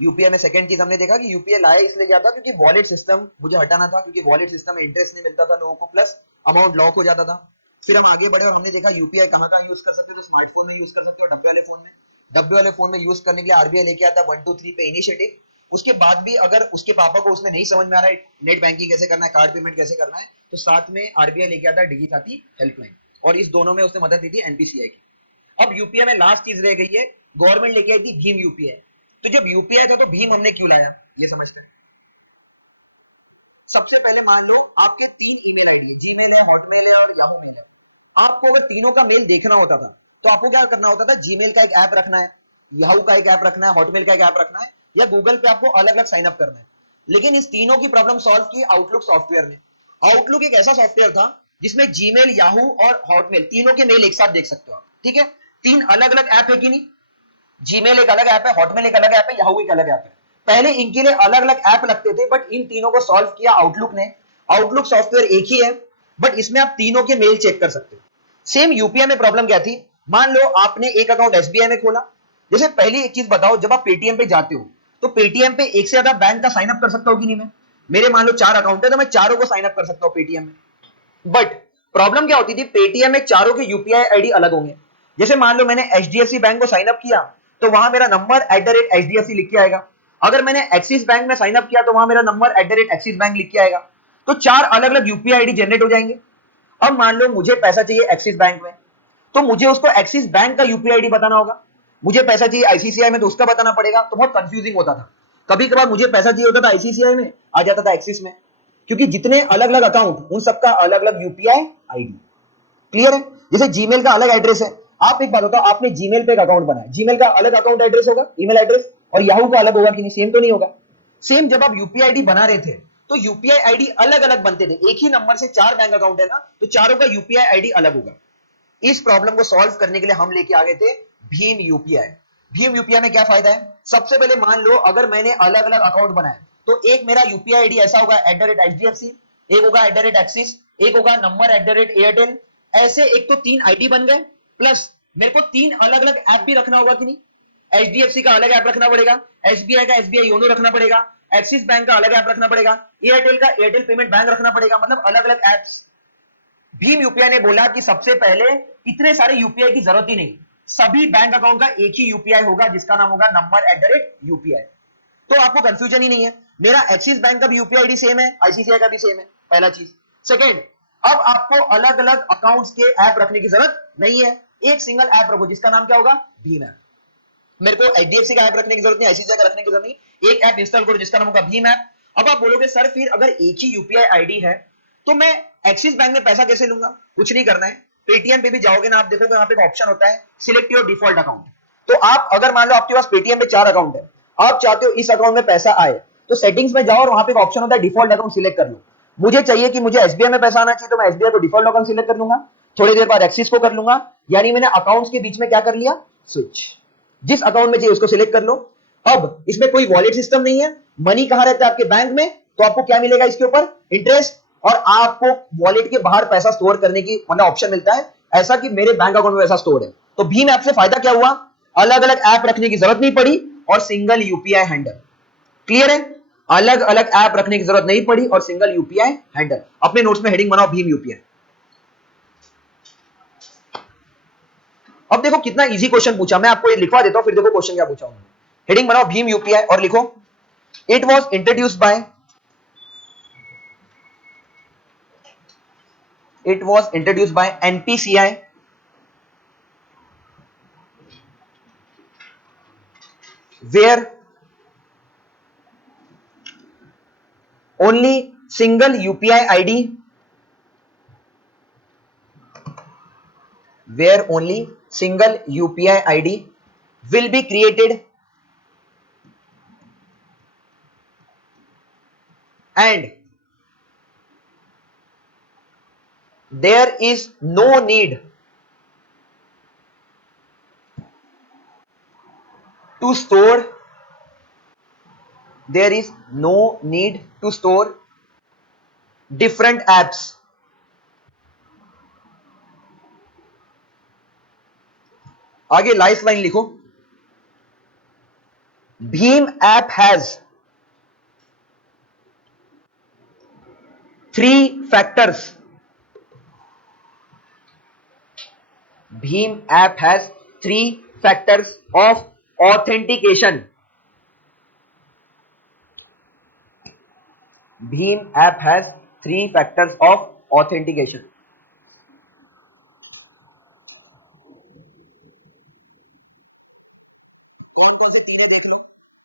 यूपीआई में सेकंड चीज हमने देखा कि यूपीआई लाया इसलिए गया था क्योंकि वॉलेट सिस्टम मुझे हटाना था, क्योंकि वॉलेट सिस्टम में इंटरेस्ट नहीं मिलता था लोगों को, प्लस अमाउंट लॉक हो जाता था। फिर हम आगे बढ़े और हमने देखा यूपीआई कहां कहां यूज कर सकते हो, तो स्मार्टफोन में यूज कर सकते हो, डब्बे वाले फोन में। डब्बे वाले फोन में यूज करने के लिए आरबीआई लेके आता 1 2 3 पे इनिशिएटिव। उसके बाद भी अगर उसके पापा को उसमें नहीं समझ में आ रहा है नेट बैंकिंग कैसे करना है, कार्ड पेमेंट कैसे करना है, तो साथ में आरबीआई लेके आता डीजी साथी हेल्पलाइन, और इस दोनों में उसने मदद दी थी एनपीसीआई की। अब यूपीआई में लास्ट चीज रह गई है, गवर्नमेंट लेके आई थी भीम यूपीआई। तो जब यूपीआई था तो भीम हमने क्यों लाया, ये समझते हैं। सबसे पहले मान लो आपके 3 ईमेल आईडी है, जीमेल है, हॉटमेल है और याहू मेल है। आपको अगर तीनों का मेल देखना होता था तो आपको क्या करना होता था, जीमेल का एक ऐप रखना है, याहू का एक ऐप रखना है, हॉटमेल का एक ऐप रखना है, या गूगल पे आपको अलग अलग साइन अप करना है। लेकिन इस तीनों की प्रॉब्लम सॉल्व की आउटलुक सॉफ्टवेयर ने। आउटलुक एक ऐसा सॉफ्टवेयर था जिसमें जीमेल, याहू और हॉटमेल तीनों के मेल एक साथ देख सकते हो आप, ठीक है। 3 अलग अलग ऐप है कि नहीं, जीमेल एक अलग ऐप है, हॉटमेल एक अलग ऐप है, याहू एक अलग ऐप है। पहले इनके लिए अलग अलग ऐप लगते थे, बट इन तीनों को सॉल्व किया आउटलुक ने। आउटलुक सॉफ्टवेयर एक ही है, बट इसमें आप तीनों के मेल चेक कर सकते हो। सेम यूपीआई में प्रॉब्लम क्या थी, मान लो आपने एक अकाउंट एसबीआई में खोला। जैसे पहली एक चीज बताओ, जब आप पेटीएम पे जाते हो तो पेटीएम पे एक से ज्यादा बैंक का साइन अप कर सकता हूं कि नहीं मैं? मेरे मान लो 4 अकाउंट है तो मैं चारों को साइन अप कर सकता हूं पेटीएम में। बट प्रॉब्लम क्या होती थी, पेटीएम में चारों के यूपीआई आईडी अलग होंगे। जैसे मान लो मैंने एचडीएफसी बैंक को साइन अप किया तो वहां मेरा नंबर @HDFC लिख के आएगा। अगर मैंने एक्सिस बैंक में साइन अप किया तो वहां मेरा नंबर @एक्सिस बैंक लिख के आएगा। तो 4 अलग अलग यूपीआई आईडी जनरेट हो जाएंगे। अब मान लो मुझे पैसा चाहिए एक्सिस बैंक में, तो मुझे उसको एक्सिस बैंक का यूपीआई आईडी बताना होगा। मुझे पैसा चाहिए आईसीसीआई में तो उसका बताना पड़ेगा। तो बहुत कंफ्यूजिंग होता था। कभी कभार मुझे पैसा चाहिए होता था आईसीसीआई में, आ जाता था एक्सिस में, क्योंकि जितने अलग अलग अकाउंट उन सबका अलग अलग यूपीआई आईडी। क्लियर है? जैसे जीमेल का अलग एड्रेस है। आप एक बात बताओ, आपने जीमेल पे एक अकाउंट बनाया, जीमेल का अलग अकाउंट एड्रेस होगा, ईमेल एड्रेस, और याहू का अलग होगा कि नहीं? सेम तो नहीं होगा। सेम जब आप यूपीआई आईडी बना रहे थे तो यूपीआई आईडी अलग अलग बनते थे। एक ही नंबर से 4 बैंक अकाउंट है ना, तो चारों का यूपीआई आईडी अलग होगा। इस प्रॉब्लम को सॉल्व करने के लिए हम लेके आ गए थे भीम यूपीआई। भीम यूपीआई में क्या फायदा है, सबसे पहले मान लो अगर मैंने अलग अलग अकाउंट बनाए तो एक मेरा यूपीआई आईडी ऐसा होगा @HDFC, एक होगा @एक्सिस, एक होगा नंबर @एयरटेल। ऐसे एक तो 3 आईडी बन गए, प्लस मेरे को 3 अलग अलग ऐप भी रखना होगा कि नहीं? एचडीएफसी का अलग ऐप रखना पड़ेगा, एसबीआई का एसबीआई योनो रखना पड़ेगा, एक्सिस बैंक का अलग ऐप रखना पड़ेगा, एयरटेल का एयरटेल पेमेंट बैंक रखना पड़ेगा, मतलब अलग अलग ऐप्स। भीम यूपीआई ने बोला कि सबसे पहले इतने सारे यूपीआई की जरूरत ही नहीं, सभी बैंक अकाउंट का एक ही यूपीआई होगा जिसका नाम होगा नंबर @UPI। तो आपको कंफ्यूजन ही नहीं है। मेरा एक्सिस बैंक का भी यूपीआई आईडी सेम है, आईसीसीआई का भी सेम है, पहला चीज। सेकंड, अब आपको अलग अलग अकाउंट्स के ऐप रखने की जरूरत नहीं है, एक सिंगल ऐप रखो जिसका नाम क्या होगा, भीम ऐप। मेरे को एचडीएफसी का ऐप रखने की जरूरत नहीं, आईसीसीआई का रखने की जरूरत नहीं, एक ऐप इंस्टॉल करो जिसका नाम होगा भीम ऐप। अब आप बोलोगे सर फिर अगर एक ही यूपीआई आईडी है तो मैं एक्सिस बैंक में पैसा कैसे लूंगा? कुछ नहीं करना है, पेटीएम पे भी जाओगे ना, आप देखोगे वहां पे एक ऑप्शन होता है सिलेक्ट योर डिफॉल्ट अकाउंट। तो आप अगर मान लो आपके पास पेटीएम पे 4 अकाउंट है, आप चाहते हो इस अकाउंट में पैसा आए, तो सेटिंग्स में जाओ और वहां पे एक ऑप्शन होता है डिफॉल्ट अकाउंट सिलेक्ट कर लो। मुझे चाहिए कि मुझे एसबीआई में पैसा आना चाहिए तो मैं एसबीआई को डिफॉल्ट अकाउंट सिलेक्ट कर लूंगा, थोड़ी देर बाद एक्सिस को कर लूंगा, यानी मैंने अकाउंट्स के बीच में क्या कर लिया, स्विच। जिस अकाउंट में चाहिए उसको सिलेक्ट कर लो। अब इसमें कोई वॉलेट सिस्टम नहीं है, मनी कहां रहता है आपके बैंक में, तो आपको क्या मिलेगा इसके ऊपर, इंटरेस्ट, और आपको वॉलेट के बाहर पैसा स्टोर करने की मतलब ऑप्शन मिलता है, ऐसा कि मेरे बैंक अकाउंट में पैसा स्टोर है। तो भीम ऐप से फायदा क्या हुआ, अलग अलग ऐप रखने की जरूरत नहीं पड़ी और सिंगल यूपीआई हैंडल। क्लियर है, अलग अलग ऐप रखने की जरूरत नहीं पड़ी और सिंगल यूपीआई हैंडल। अपने नोट्स में हेडिंग बनाओ भीम यूपीआई। अब देखो कितना इजी क्वेश्चन पूछा, मैं आपको ये लिखवा देता हूं फिर देखो क्वेश्चन क्या पूछा उन्होंने। हेडिंग बनाओ भीम यूपीआई और लिखो it was introduced by NPCI where only single UPI ID will be created and there is no need to store different apps। आगे लाइफ लाइन लिखो, Bhim app has 3 factors। Bhim app has 3 factors of authentication। Bhim app has 3 factors of authentication। कौन कौन से तीन है देख लो।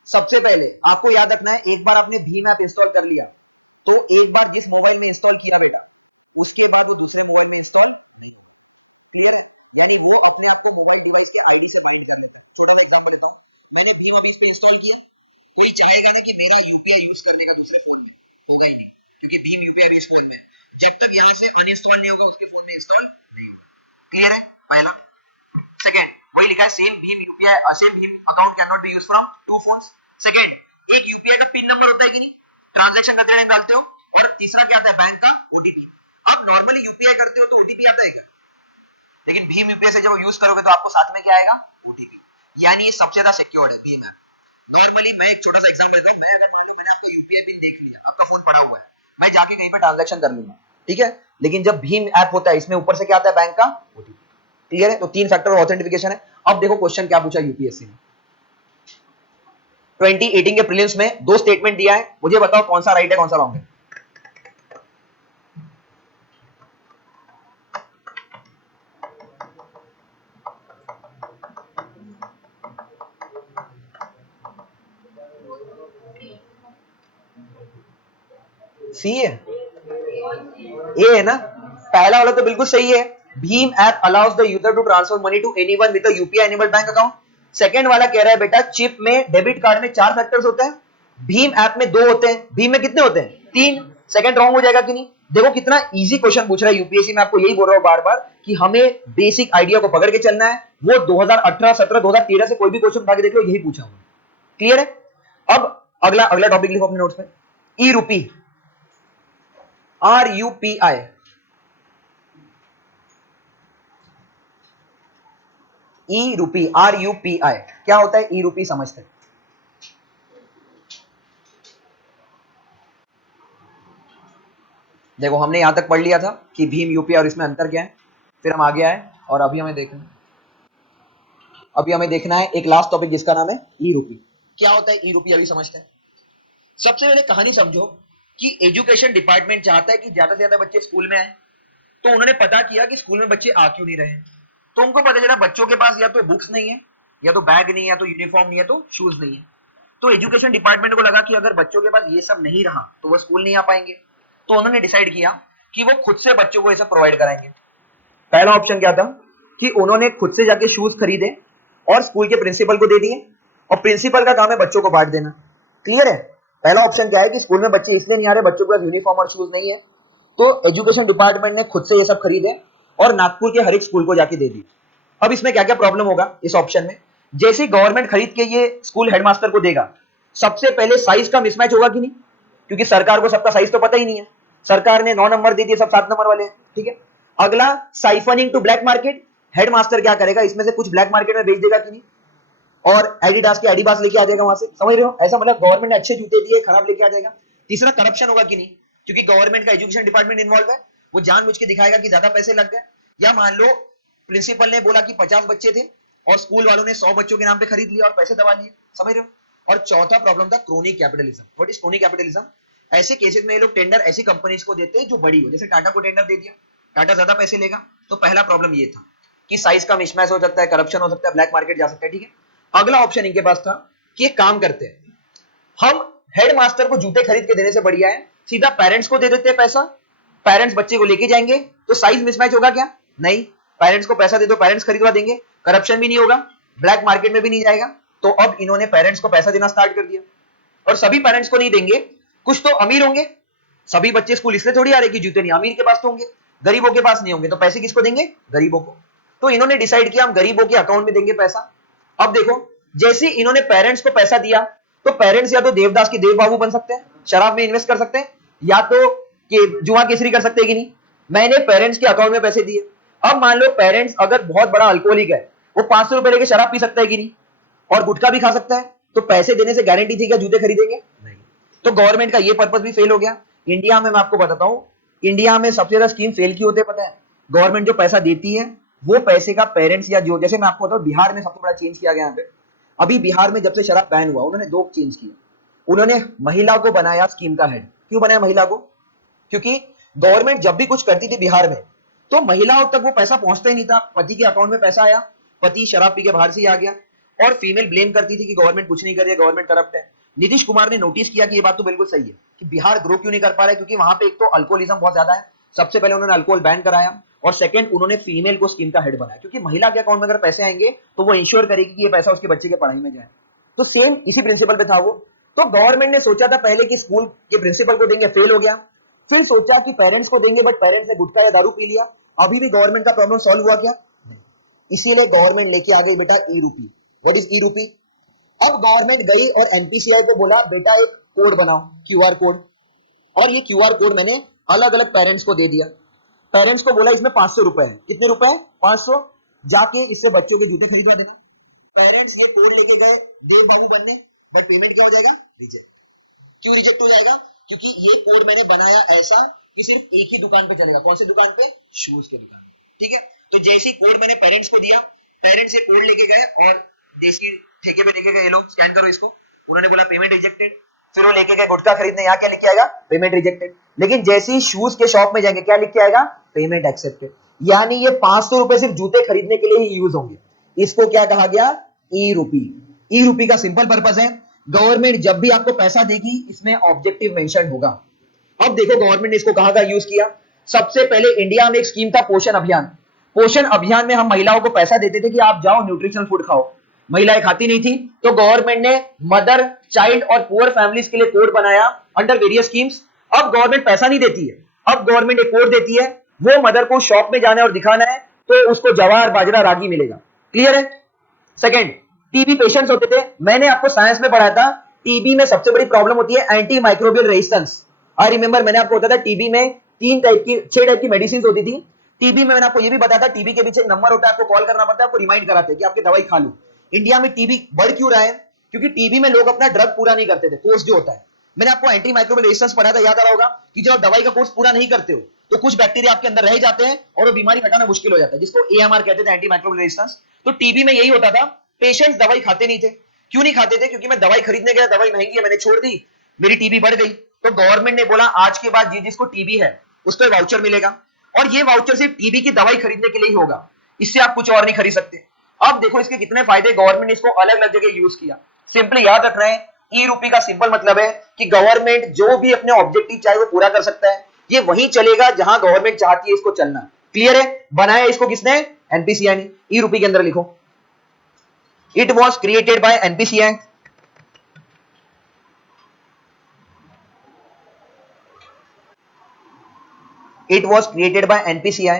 सबसे पहले आपको याद रखना है, एक बार आपने भीम ऐप इंस्टॉल कर लिया तो एक बार जिस मोबाइल में इंस्टॉल किया बेटा उसके बाद वो दूसरे मोबाइल में इंस्टॉल नहीं। क्लियर है, यानी वो अपने आप को मोबाइल डिवाइस के आईडी से बाइंड कर लेता है। छोटा सा एग्जांपल देता हूं, मैंने भीम अभी इस पे इंस्टॉल किया, कोई चाहेगा ना कि मेरा यूपीआई यूज करने का दूसरे फोन में, होगा ही नहीं, क्योंकि भीम यूपीआई इस फोन में जब तक यहां से अनइंस्टॉल नहीं होगा उसके फोन में इंस्टॉल नहीं होगा। क्लियर है पहला। सेकंड, वही लिखा है same Bhim UPI same Bhim account can not be used from 2 phones. Second, एक यूपीआई का पिन नंबर होता है कि नहीं, ट्रांजैक्शन करते टाइम डालते हो, और तीसरा क्या आता है, बैंक का ओटीपी। अब नॉर्मली यूपीआई करते हो तो ओटीपी आता है क्या, लेकिन भीम यूपीआई से जब यूज करोगे तो आपको साथ में क्या आएगा, ओटीपी। यानी ये सबसे ज्यादा सिक्योर्ड है भीम ऐप। नॉर्मली मैं एक छोटा सा एग्जांपल देता हूं, मैं अगर मान लो मैंने आपका यूपीआई पिन देख लिया, आपका फोन पड़ा हुआ है, मैं जाके कहीं पे ट्रांजैक्शन कर लूंगा, ठीक है, लेकिन जब भीम ऐप होता है इसमें ऊपर से क्या आता है, बैंक का ओटीपी। क्लियर है, तो 3 फैक्टर ऑथेंटिफिकेशन है। अब देखो क्वेश्चन क्या पूछा यूपीएससी ने। 2018 के प्रीलिम्स में 2 स्टेटमेंट दिया है, मुझे बताओ कौन सा राइट है कौन सा रॉन्ग है। सी है, ए है ना, पहला वाला तो बिल्कुल सही है, भीम app allows the user to transfer money to anyone with a UPI enabled bank account. Second वाला कह रहा है बेटा चिप में डेबिट कार्ड में 4 फैक्टर्स होते हैं, भीम ऐप में 2 होते हैं, भीम में कितने होते हैं, 3। सेकंड रॉन्ग हो जाएगा कि नहीं। देखो कितना इजी क्वेश्चन पूछ रहा है यूपीएससी, मैं आपको यही बोल रहा हूं बार बार कि हमें बेसिक आइडिया को पकड़ के चलना है। वो 2018 17 2013 से कोई भी क्वेश्चन उठा के देख लो, यही पूछा हुआ। क्लियर है। अब अगला अगला टॉपिक लिखो अपने नोट्स में, ई रूपी, RUPI। ई रूपी, RUPI क्या होता है, ई रूपी समझते हैं। देखो हमने यहां तक पढ़ लिया था कि भीम यूपीआई और इसमें अंतर क्या है, फिर हम आगे आए और अभी हमें देखना है एक लास्ट टॉपिक जिसका नाम है ई रूपी। क्या होता है ई रूपी, अभी समझते हैं। सबसे पहले कहानी समझो कि एजुकेशन डिपार्टमेंट चाहता है कि ज्यादा से ज्यादा बच्चे स्कूल में आए, तो उन्होंने पता किया कि स्कूल में बच्चे आ क्यों नहीं रहे हैं। तो उनको पता चला बच्चों के पास या तो बुक्स नहीं है, या तो बैग नहीं है, या तो यूनिफॉर्म नहीं है, तो शूज नहीं है। तो एजुकेशन डिपार्टमेंट को लगा कि अगर बच्चों के पास ये सब नहीं रहा तो वो स्कूल नहीं आ पाएंगे। तो उन्होंने डिसाइड किया कि वो खुद से बच्चों को ये सब प्रोवाइड कराएंगे। पहला ऑप्शन क्या था कि उन्होंने खुद से जाके शूज खरीदे और स्कूल के प्रिंसिपल को दे दिए, और प्रिंसिपल का काम है बच्चों को बांट देना। क्लियर है। पहला ऑप्शन क्या है कि स्कूल में बच्चे इसलिए नहीं आ रहे, बच्चों के पास यूनिफॉर्म और शूज नहीं है, तो एजुकेशन डिपार्टमेंट ने खुद से ये सब खरीदे और नागपुर के हर एक स्कूल को जाके दे दी। अब इसमें क्या क्या प्रॉब्लम होगा इस ऑप्शन में, जैसे गवर्नमेंट खरीद के ये स्कूल हेडमास्टर को देगा, सबसे पहले साइज का मिसमैच होगा कि नहीं, क्योंकि सरकार को सबका साइज तो पता ही नहीं है। सरकार ने 9 नंबर दे दिए, सब 7 नंबर वाले, ठीक है। अगला siphoning to black market, headmaster क्या करेगा, इसमें से कुछ ब्लैक मार्केट में बेच देगा कि नहीं, और एडिडास के एडिबास लेके आ जाएगा वहां से, समझ रहे हो, ऐसा मतलब गवर्नमेंट ने अच्छे जूते दिए, खराब लेके आ जाएगा। तीसरा करप्शन होगा कि नहीं, क्योंकि गवर्नमेंट का एजुकेशन डिपार्टमेंट इन्वॉल्व है, वो जानबूझ के दिखाएगा कि ज्यादा पैसे लग गए, या मान लो प्रिंसिपल ने बोला कि 50 बच्चे थे और स्कूल वालों ने 100 बच्चों के नाम पे खरीद लिया और पैसे दबा लिए, समझ रहे हो। और चौथा प्रॉब्लम था chronic capitalism. What is chronic capitalism? ऐसे केसेस में ये लोग टेंडर ऐसी कंपनीज को देते हैं जो बड़ी हो, जैसे टाटा को टेंडर दे दिया, टाटा ज्यादा पैसे लेगा, तो पहला प्रॉब्लम ये था कि साइज का मिसमैच हो सकता है, करप्शन हो सकता है, ब्लैक मार्केट जा सकता है, ठीक है। अगला ऑप्शन इनके पास था कि एक काम करते हैं, हम हेड मास्टर को जूते खरीद के देने से बढ़िया है सीधा पेरेंट्स को दे देते हैं पैसा, पेरेंट्स बच्चे को लेके जाएंगे, तो साइज मिसमैच होगा क्या? नहीं, पेरेंट्स को पैसा दे दो, पेरेंट्स खरीदवा देंगे, करप्शन भी नहीं होगा, ब्लैक मार्केट में भी नहीं जाएगा। तो अब इन्होंने पेरेंट्स को पैसा देना स्टार्ट कर दिया, और सभी पेरेंट्स को नहीं देंगे, कुछ तो अमीर होंगे, सभी बच्चे स्कूल इसलिए थोड़ी आ रहे कि जूते नहीं, अमीर के पास तो होंगे, गरीबों के पास नहीं होंगे, तो पैसे किसको देंगे? गरीबों को। तो इन्होंने डिसाइड किया हम गरीबों के अकाउंट में देंगे पैसा। अब देखो, जैसे इन्होंने पेरेंट्स को पैसा दिया, तो पेरेंट्स या तो देवदास के देव बाबू बन सकते हैं, शराब में इन्वेस्ट कर सकते हैं, या तो जुआ केसरी कर सकते हैं कि नहीं। मैंने पेरेंट्स के अकाउंट में पैसे दिए, अब मान लो पेरेंट्स अगर बहुत बड़ा अल्कोहलिक है, वो 500 रुपए लेके शराब पी सकता है कि नहीं, और गुटखा भी खा सकता है, तो पैसे देने से गारंटी थी क्या जूते खरीदेंगे? नहीं। तो गवर्नमेंट का ये पर्पस भी फेल हो गया। इंडिया में मैं आपको बताता हूं, इंडिया में सबसे ज्यादा स्कीम फेल क्यों होते हैं पता है? गवर्नमेंट जो पैसा देती है, वो पैसे का पेरेंट्स या जो, जैसे मैं आपको बताऊं, बिहार में सबसे बड़ा चेंज किया गया यहाँ पे। अभी बिहार में जब से शराब बैन हुआ, उन्होंने दो चेंज किए। उन्होंने महिला को बनाया स्कीम का हेड। क्यों बनाया महिला को? क्योंकि गवर्नमेंट जब भी कुछ करती थी बिहार में, तो महिलाओं तक वो पैसा पहुंचता ही नहीं था। पति के अकाउंट में पैसा आया, पति शराब पी के बाहर से ही आ गया, और फीमेल ब्लेम करती थी कि गवर्नमेंट कुछ नहीं कर रही है, गवर्नमेंट करप्ट है। नीतीश कुमार ने नोटिस किया कि ये बात तो बिल्कुल सही है कि बिहार ग्रो क्यों नहीं कर पा रहा है, क्योंकि वहां पे एक तो अल्कोहलिज्म बहुत ज्यादा है, सबसे पहले उन्होंने अल्कोहल बैन कराया, और सेकंड उन्होंने फीमेल को स्कीम का हेड बनाया, क्योंकि महिला के अकाउंट में अगर पैसे आएंगे तो वो इंश्योर करेगी कि ये पैसा उसके बच्चे के पढ़ाई में जाए। तो सेम इसी प्रिंसिपल पे था वो। तो गवर्नमेंट ने सोचा था पहले कि स्कूल के प्रिंसिपल को देंगे, फेल हो गया। फिर सोचा कि पेरेंट्स को देंगे, बट पेरेंट्स ने गुटखा या दारू पी लिया। अभी भी गवर्नमेंट का प्रॉब्लम सॉल्व हुआ क्या? इसीलिए गवर्नमेंट लेके आ गई बेटा ई रूपी। व्हाट इज ई रूपी? अब गवर्नमेंट गई और एनपीसीआई को बोला बेटा एक कोड बनाओ, क्यूआर कोड, और ये क्यूआर कोड मैंने अलग अलग पेरेंट्स को दे दिया। पेरेंट्स को बोला इसमें 500 रुपए है। कितने रुपए? 500। जाके इससे बच्चों के जूते खरीदवा देना। पेरेंट्स ये कोड लेके गए देव बाबू बनने, बट पेमेंट क्या हो जाएगा? रिजेक्ट। क्यों रिजेक्ट हो जाएगा? क्योंकि ये कोड मैंने बनाया ऐसा कि सिर्फ एक ही दुकान पे चलेगा। कौन सी दुकान पे? शूज की दुकान पे, ठीक है। तो जैसे ही कोड मैंने पेरेंट्स को दिया, पेरेंट्स ये कोड लेके गए और देसी ठेके पे लेके गए, ये लोग स्कैन करो इसको। उन्होंने बोला पेमेंट रिजेक्टेड। फिर वो लेके गए गुटखा खरीदने, यहाँ क्या लिख के आएगा? Payment rejected. लेकिन जैसे ही शूज के शॉप में जाएंगे, क्या लिख के आएगा? Payment accepted. यानी ये 500 रुपए सिर्फ जूते खरीदने के लिए ही यूज होंगे। इसको क्या कहा गया? ई रूपी। ई रूपी का सिंपल पर्पस है, गवर्नमेंट जब भी आपको पैसा देगी इसमें ऑब्जेक्टिव मेंशन होगा। अब देखो गवर्नमेंट ने इसको कहां का यूज किया। सबसे पहले इंडिया में एक स्कीम था पोषण अभियान। पोषण अभियान में हम महिलाओं को पैसा देते थे कि आप जाओ न्यूट्रिशनल फूड खाओ। महिलाएं खाती नहीं थी, तो गवर्नमेंट ने मदर, चाइल्ड और पुअर फैमिलीज के लिए कोड बनाया अंडर वेरियस स्कीम्स। अब गवर्नमेंट पैसा नहीं देती है, अब गवर्नमेंट एक कोड देती है, वो मदर को शॉप में जाना है और दिखाना है, तो उसको जवार बाजरा रागी मिलेगा। क्लियर है? सेकेंड, टीबी पेशेंट्स होते थे, मैंने आपको साइंस में पढ़ाया था, टीबी में सबसे बड़ी प्रॉब्लम होती है anti microbial resistance. I remember, मैंने आपको बताया था टीबी में 6 टाइप की मेडिसिन होती थी। टीबी में मैंने आपको ये भी बताया था, टीबी के पीछे एक नंबर होता है, आपको कॉल करना पड़ता है, आपको रिमाइंड कराते हैं कि आपकी दवाई खा लो। इंडिया में टीबी बढ़ क्यों रहा है? क्योंकि टीबी में लोग अपना ड्रग पूरा नहीं करते थे, कोर्स जो होता है। मैंने आपको एंटी माइक्रोबियल रेजिस्टेंस पढ़ाया था, याद आ रहा होगा कि जब आप दवाई का कोर्स पूरा नहीं करते हो तो कुछ बैक्टीरिया आपके अंदर रह जाते हैं और वो बीमारी हटाना मुश्किल हो जाता है, जिसको एएमआर कहते थे, एंटी माइक्रोबियल रेजिस्टेंस। तो टीबी में यही होता था, पेशेंट्स दवाई खाते नहीं थे। क्यों नहीं खाते थे? क्योंकि मैं दवाई खरीदने गया, दवाई महंगी है, मैंने छोड़ दी, मेरी टीबी बढ़ गई। तो गवर्नमेंट ने बोला आज के बाद जिसको टीबी है उसको वाउचर मिलेगा, और ये वाउचर सिर्फ टीबी की दवाई खरीदने के लिए ही होगा, इससे आप कुछ और नहीं खरीद सकते। अब देखो इसके कितने फायदे, गवर्नमेंट ने इसको अलग अलग जगह यूज किया। सिंपली याद रखना है, ई रूपी का सिंपल मतलब है कि गवर्नमेंट जो भी अपने ऑब्जेक्टिव चाहे वो पूरा कर सकता है, ये वहीं चलेगा जहां गवर्नमेंट चाहती है इसको चलना। क्लियर है? बनाया इसको किसने? एनपीसीआई ने। ई रूपी के अंदर लिखो, it was created by NPCI. It was created by NPCI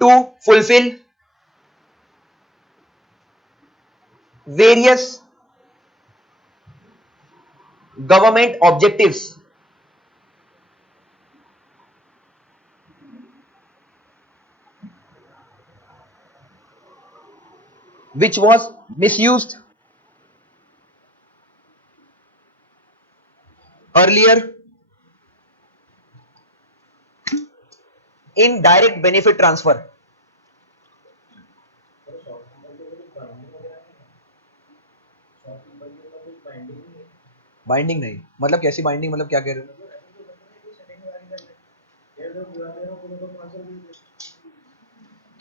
to fulfill various government objectives which was misused earlier in direct benefit transfer. Binding नहीं मतलब कैसी बाइंडिंग, मतलब क्या कह रहे हो?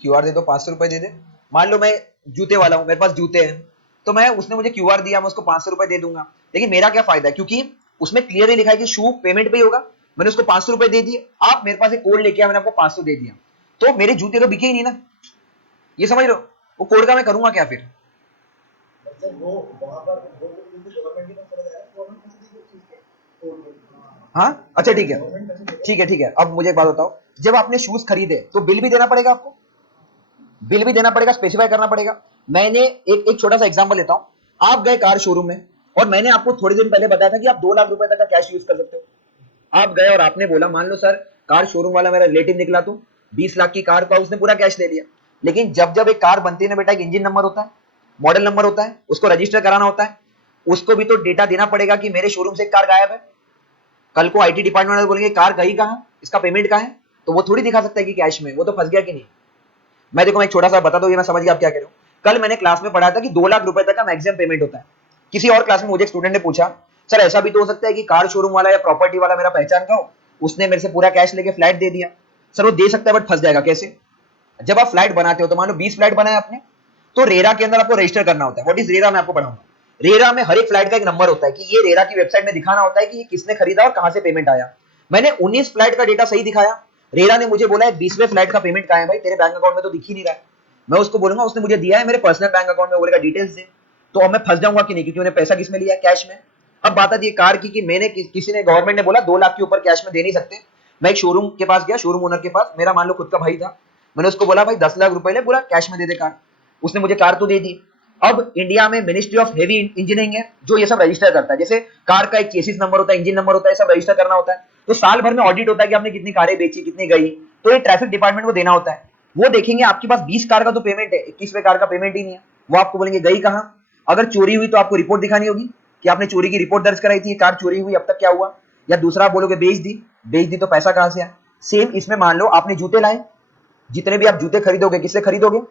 क्यूआर दे दो, 500 रुपए दे दे। मान लो मैं जूते वाला हूं, मेरे पास जूते हैं, तो मैं उसने मुझे क्यूआर दिया, मैं उसको 500 रुपए दे दूंगा। लेकिन मेरा क्या फायदा है, क्योंकि उसमें क्लियरली लिखा है कि शू पेमेंट पे ही होगा। मैंने उसको 500 रुपए दे दिए, आप मेरे पास एक कोड लेके आए, मैंने आपको 500 दे दिया, तो मेरे जूते तो बिके ही नहीं ना। ये समझ लो, वो कोड का मैं करूंगा क्या फिर? हाँ अच्छा ठीक है, ठीक है ठीक है। अब मुझे एक बात बताओ, जब आपने शूज खरीदे तो बिल भी देना पड़ेगा आपको, बिल भी देना पड़ेगा, स्पेसिफाई करना पड़ेगा। मैंने एक छोटा सा एग्जांपल लेता हूं। आप गए कार शोरूम में और मैंने आपको थोड़े दिन पहले बताया था कि आप 2 लाख रुपए तक का कैश यूज कर सकते हो। आप गए और आपने बोला, मान लो सर कार शोरूम वाला मेरा रिलेटिव निकला, तो 20 लाख की कार का उसने पूरा कैश ले लिया। लेकिन जब जब एक कार बनती है ना बेटा, एक इंजन नंबर होता है, मॉडल नंबर होता है, उसको रजिस्टर कराना होता है, उसको भी तो डेटा देना पड़ेगा कि मेरे शोरूम से एक कार गायब है। कल को आईटी डिपार्टमेंट वाले बोलेंगे कार गई कहाँ, इसका पेमेंट कहाँ है, तो वो थोड़ी दिखा सकता है कि कैश में, वो तो फंस गया कि नहीं। मैं देखो, मैं एक छोटा सा बता दो, ये मैं समझ गया आप क्या कह रहे हो। कल मैंने क्लास में पढ़ा था कि 2 लाख रुपए तक का मैक्सिमम पेमेंट होता है। किसी और क्लास में मुझे एक स्टूडेंट ने पूछा, सर ऐसा भी तो हो सकता है कि कार शोरूम वाला या प्रॉपर्टी वाला मेरा पहचान का हो, उसने मेरे से पूरा कैश लेके फ्लैट दे दिया। सर वो दे सकता है बट फंस जाएगा कैसे? जब आप फ्लैट बनाते हो, तो मान लो 20 फ्लैट बनाए आपने, तो रेरा के अंदर आपको रजिस्टर करना होता है। व्हाट इज रेरा, मैं आपको पढ़ाऊंगा। रेरा में हर एक फ्लैट का एक नंबर होता है कि ये रेरा की वेबसाइट में दिखाना होता है कि ये किसने खरीदा और कहां से पेमेंट आया। मैंने 19 फ्लैट का डेटा सही दिखाया, रेरा ने मुझे बोला है 20वें फ्लैट का पेमेंट कहां है भाई, तेरे बैंक अकाउंट में तो दिख ही नहीं रहा है। मैं उसको बोलूंगा उसने मुझे दिया है मेरे पर्सनल बैंक अकाउंट में, बोलेगा डिटेल्स दे, तो अब मैं फंस जाऊंगा कि नहीं, क्योंकि मैंने पैसा किस में लिया, कैश में। अब बात आती है कार की कि मैंने किसी ने, गवर्नमेंट ने बोला 2 लाख के ऊपर कैश में दे नहीं सकते। मैं एक शोरूम के पास गया, शोरूम ओनर के पास, मेरा मान लो खुद का भाई था, मैंने उसको बोला भाई 10 लाख रुपए ले, पूरा कैश में दे दे कार। उसने मुझे कार तो दे दी। अब इंडिया में मिनिस्ट्री ऑफ हेवी इंजीनियरिंग है जो ये सब रजिस्टर करता है। जैसे कार का एक चेसिस नंबर होता है, इंजन नंबर होता है, सब रजिस्टर करना होता है। तो साल भर में ऑडिट होता है कि आपने कितनी कारें बेची, कितनी गई, तो ये ट्रैफिक डिपार्टमेंट को देना होता है। वो देखेंगे आपके पास 20 कार का तो पेमेंट है, 21वें कार का पेमेंट ही नहीं है, वो आपको बोलेंगे गई कहां। अगर चोरी हुई तो आपको रिपोर्ट दिखानी होगी कि आपने चोरी की रिपोर्ट दर्ज कराई थी, कार चोरी हुई, अब तक क्या हुआ। या दूसरा आप बोलोगे बेच दी, बेच दी तो पैसा कहां से आया। सेम इसमें मान लो आपने जूते लाए, जितने भी आप जूते खरीदोगे किससे खरीदोगे,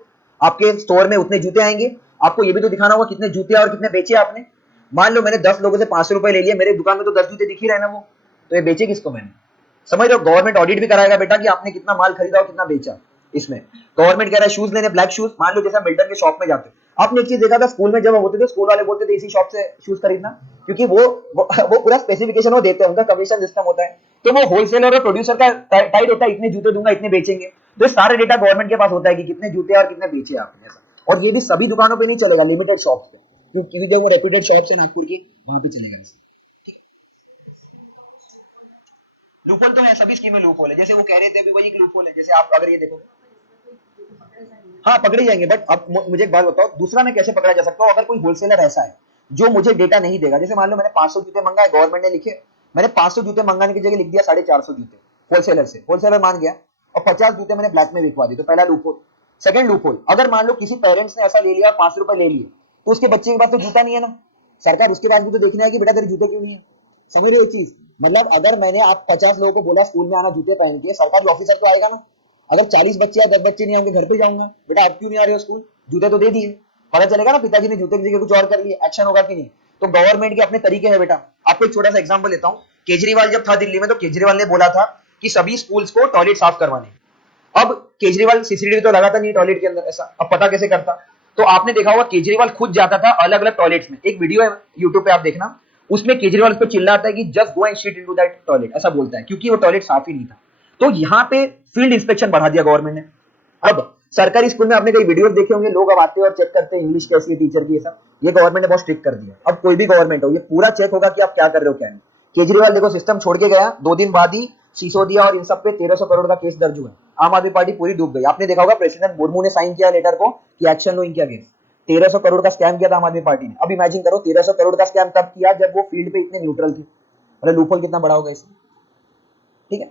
आपके स्टोर में उतने जूते आएंगे, आपको ये भी तो दिखाना होगा कितने जूते और कितने बेचे आपने। मान लो मैंने 10 लोगों से 500 रुपए ले लिए, मेरे दुकान में तो 10 जूते दिख ही रहे ना, वो तो ये बेचे किसको मैंने। समझ रहे हो, गवर्नमेंट ऑडिट भी कराएगा बेटा कि आपने कितना माल खरीदा और कितना बेचा। इसमें गवर्नमेंट कह रहा है शूज लेने, ब्लैक शूज, मान लो जैसा मिल्टन के शॉप में जाते हो, आपने एक चीज देखा था स्कूल में जब होते थे, स्कूल वाले बोलते थे इसी शॉप से शूज खरीदना, क्योंकि वो पूरा स्पेसिफिकेशन वो देते हैं, उनका कमीशन सिस्टम होता है। तो वो होलसेलर और प्रोड्यूसर का टाइट होता है, इतने जूते दूंगा इतने बेचेंगे। तो सारे डेटा गवर्नमेंट के पास होता है कि कितने जूते और कितने बेचे आपने, ऐसा। और ये भी सभी दुकानों पे नहीं चलेगा, लिमिटेड शॉप्स पे, क्योंकि जो वो रेप्यूटेड शॉप्स है नागपुर की, वहां पे चलेगा। लूपहोल तो है, सभी स्कीम में लूपहोल है। जैसे वो कह रहे थे अभी, वही एक लूपहोल है। जैसे आप अगर ये देखो, हाँ पकड़े जाएंगे, बट अब मुझे एक बात बताओ, दूसरा मैं कैसे पकड़ा जा सकता हूँ। अगर कोई होलसेलर ऐसा है जो मुझे डेटा नहीं देगा, जैसे मान लो मैंने 500 जूते मंगाए, गवर्नमेंट ने लिखे, मैंने 500 जूते मंगाने की जगह लिख दिया 450 जूते होलसेलर से, होलसेलर मान गया, और 50 जूते मैंने ब्लैक में बिकवा दी, तो पहला लूपहोल। सेकंड लूपहोल, अगर मान लो किसी पेरेंट्स ने ऐसा ले लिया, 500 रुपए ले लिए, तो उसके बच्चे के पास तो जूता नहीं है ना, सरकार उसके पास भी तो देखना है कि बेटा तेरे जूते क्यों नहीं है। समझ रहे हो चीज, मतलब अगर मैंने आप 50 लोगों को बोला स्कूल में आना जूते पहन के, सरकारी ऑफिसर तो आएगा ना। अगर 40 बच्चे या 10 बच्चे नहीं आएंगे, घर पे जाऊंगा, बेटा आप क्यों नहीं आ रहे हो स्कूल, जूते तो दे दिए, पता चलेगा ना पिताजी ने जूते की जगह कुछ और कर लिया, एक्शन होगा कि नहीं। तो गवर्नमेंट के अपने तरीके हैं बेटा। आपको एक छोटा सा एग्जांपल लेता हूं, केजरीवाल जब था दिल्ली में, तो केजरीवाल ने बोला था कि सभी स्कूल्स को टॉयलेट साफ करवाने। अब केजरीवाल सीसीटीवी तो लगाता नहीं टॉयलेट के अंदर, ऐसा अब पता कैसे करता। तो आपने देखा होगा केजरीवाल खुद जाता था अलग अलग टॉयलेट्स में, एक वीडियो है यूट्यूब पे आप देखना, उसमें केजरीवाल उस पर चिल्लाता है कि just go and shit into that toilet, ऐसा बोलता है, क्योंकि वो टॉयलेट साफ ही नहीं था। तो यहाँ पे फील्ड इंस्पेक्शन बढ़ा दिया गवर्नमेंट ने। अब सरकारी स्कूल में आपने कई वीडियोस देखे होंगे, लोग अब आते हैं और चेक करते हैं इंग्लिश कैसी है टीचर की, ये सब ये गवर्नमेंट ने बहुत स्ट्रिक्ट कर दिया। अब कोई भी गवर्नमेंट हो, ये पूरा चेक होगा कि आप क्या कर रहे हो क्या नहीं। केजरीवाल देखो सिस्टम छोड़ के गया, 2 दिन बाद ही सिसोदिया और इन सब पे 1300 करोड़ का केस दर्ज हुआ। आम आदमी पार्टी पूरी डूब गई। आपने देखा होगा प्रेसिडेंट मुर्मू ने साइन किया लेटर को कि एक्शन लो इनके अगेंस्ट। 1300 करोड़ का स्कैम किया था आम आदमी पार्टी ने। अब इमेजिन करो 1300 करोड़ का स्कैम तब किया जब वो फील्ड पे इतने न्यूट्रल थे। अरे लूपहोल कितना बड़ा होगा इसमें, ठीक है।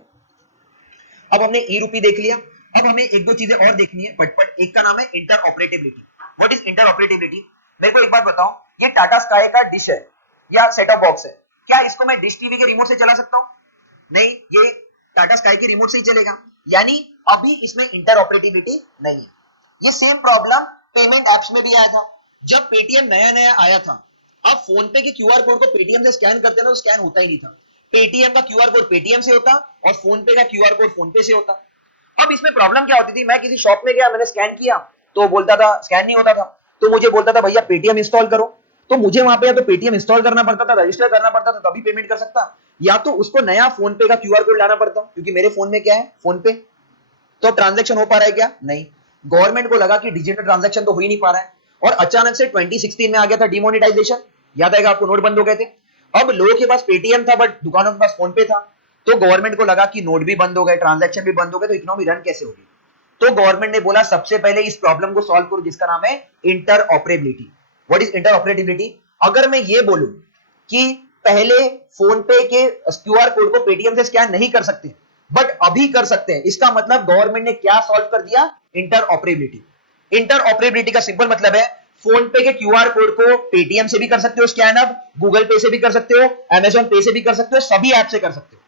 अब हमने ई रूपी देख लिया, अब हमें एक दो चीजें और देखनी है पटपट। एक का नाम है interoperability. What is interoperability? मेरे को एक बात बताओ, ये टाटा स्काई का डिश है या सेट ऑफ बॉक्स है, क्या इसको मैं डिश टीवी के रिमोट से चला सकता हूं? नहीं, ये टाटा स्काई के रिमोट से ही चलेगा, यानी अभी इसमें इंटरऑपरेटिबिलिटी नहीं है। ये सेम प्रॉब्लम पेमेंट एप्स में भी आया था। जब पेटीएम नया नया आया था, अब फोन पे के क्यूआर कोड को पेटीएम से स्कैन करते ना तो स्कैन होता ही नहीं था। पेटीएम का क्यूआर कोड पेटीएम से होता और फोन पे का क्यूआर कोड फोन पे से होता। अब इसमें प्रॉब्लम क्या होती थी, मैं किसी शॉप में गया, मैंने स्कैन किया तो बोलता था स्कैन नहीं होता था, तो मुझे बोलता था भैया पेटीएम इंस्टॉल करो, तो मुझे वहां पे या तो पेटीएम इंस्टॉल करना पड़ता था, रजिस्टर करना पड़ता था, तभी पेमेंट कर सकता, या तो उसको नया फोन पे का क्यूआर कोड लाना पड़ता, क्योंकि मेरे फोन में क्या है, फोन पे। तो ट्रांजैक्शन हो पा रहा है क्या? नहीं। गवर्नमेंट को लगा कि डिजिटल ट्रांजैक्शन तो हो ही नहीं पा रहा है, और अचानक से 2016 में आ गया था डिमोनेटाइजेशन, याद आएगा आपको, नोट बंद हो गए थे। अब लोगों के पास पेटीएम था बट दुकानों के पास फोन पे था, तो गवर्नमेंट को लगा कि नोट भी बंद हो गए, ट्रांजैक्शन भी बंद हो गए, तो इकोनॉमी रन कैसे होगी? तो गवर्नमेंट ने बोला सबसे पहले इस प्रॉब्लम को सॉल्व करो, जिसका नाम है इंटरऑपरेबिलिटी। What is interoperability? अगर मैं ये बोलूं कि पहले फोन पे के क्यूआर कोड को पेटीएम से स्कैन नहीं कर सकते बट अभी कर सकते हैं, इसका मतलब गवर्नमेंट ने क्या सॉल्व कर दिया? इंटरऑपरेबिलिटी। इंटरऑपरेबिलिटी का सिंपल मतलब है फोन पे के क्यूआर कोड को पेटीएम से भी कर सकते हो स्कैन, अब गूगल पे से भी कर सकते हो, अमेजॉन पे से भी कर सकते हो, सभी ऐप से कर सकते हो।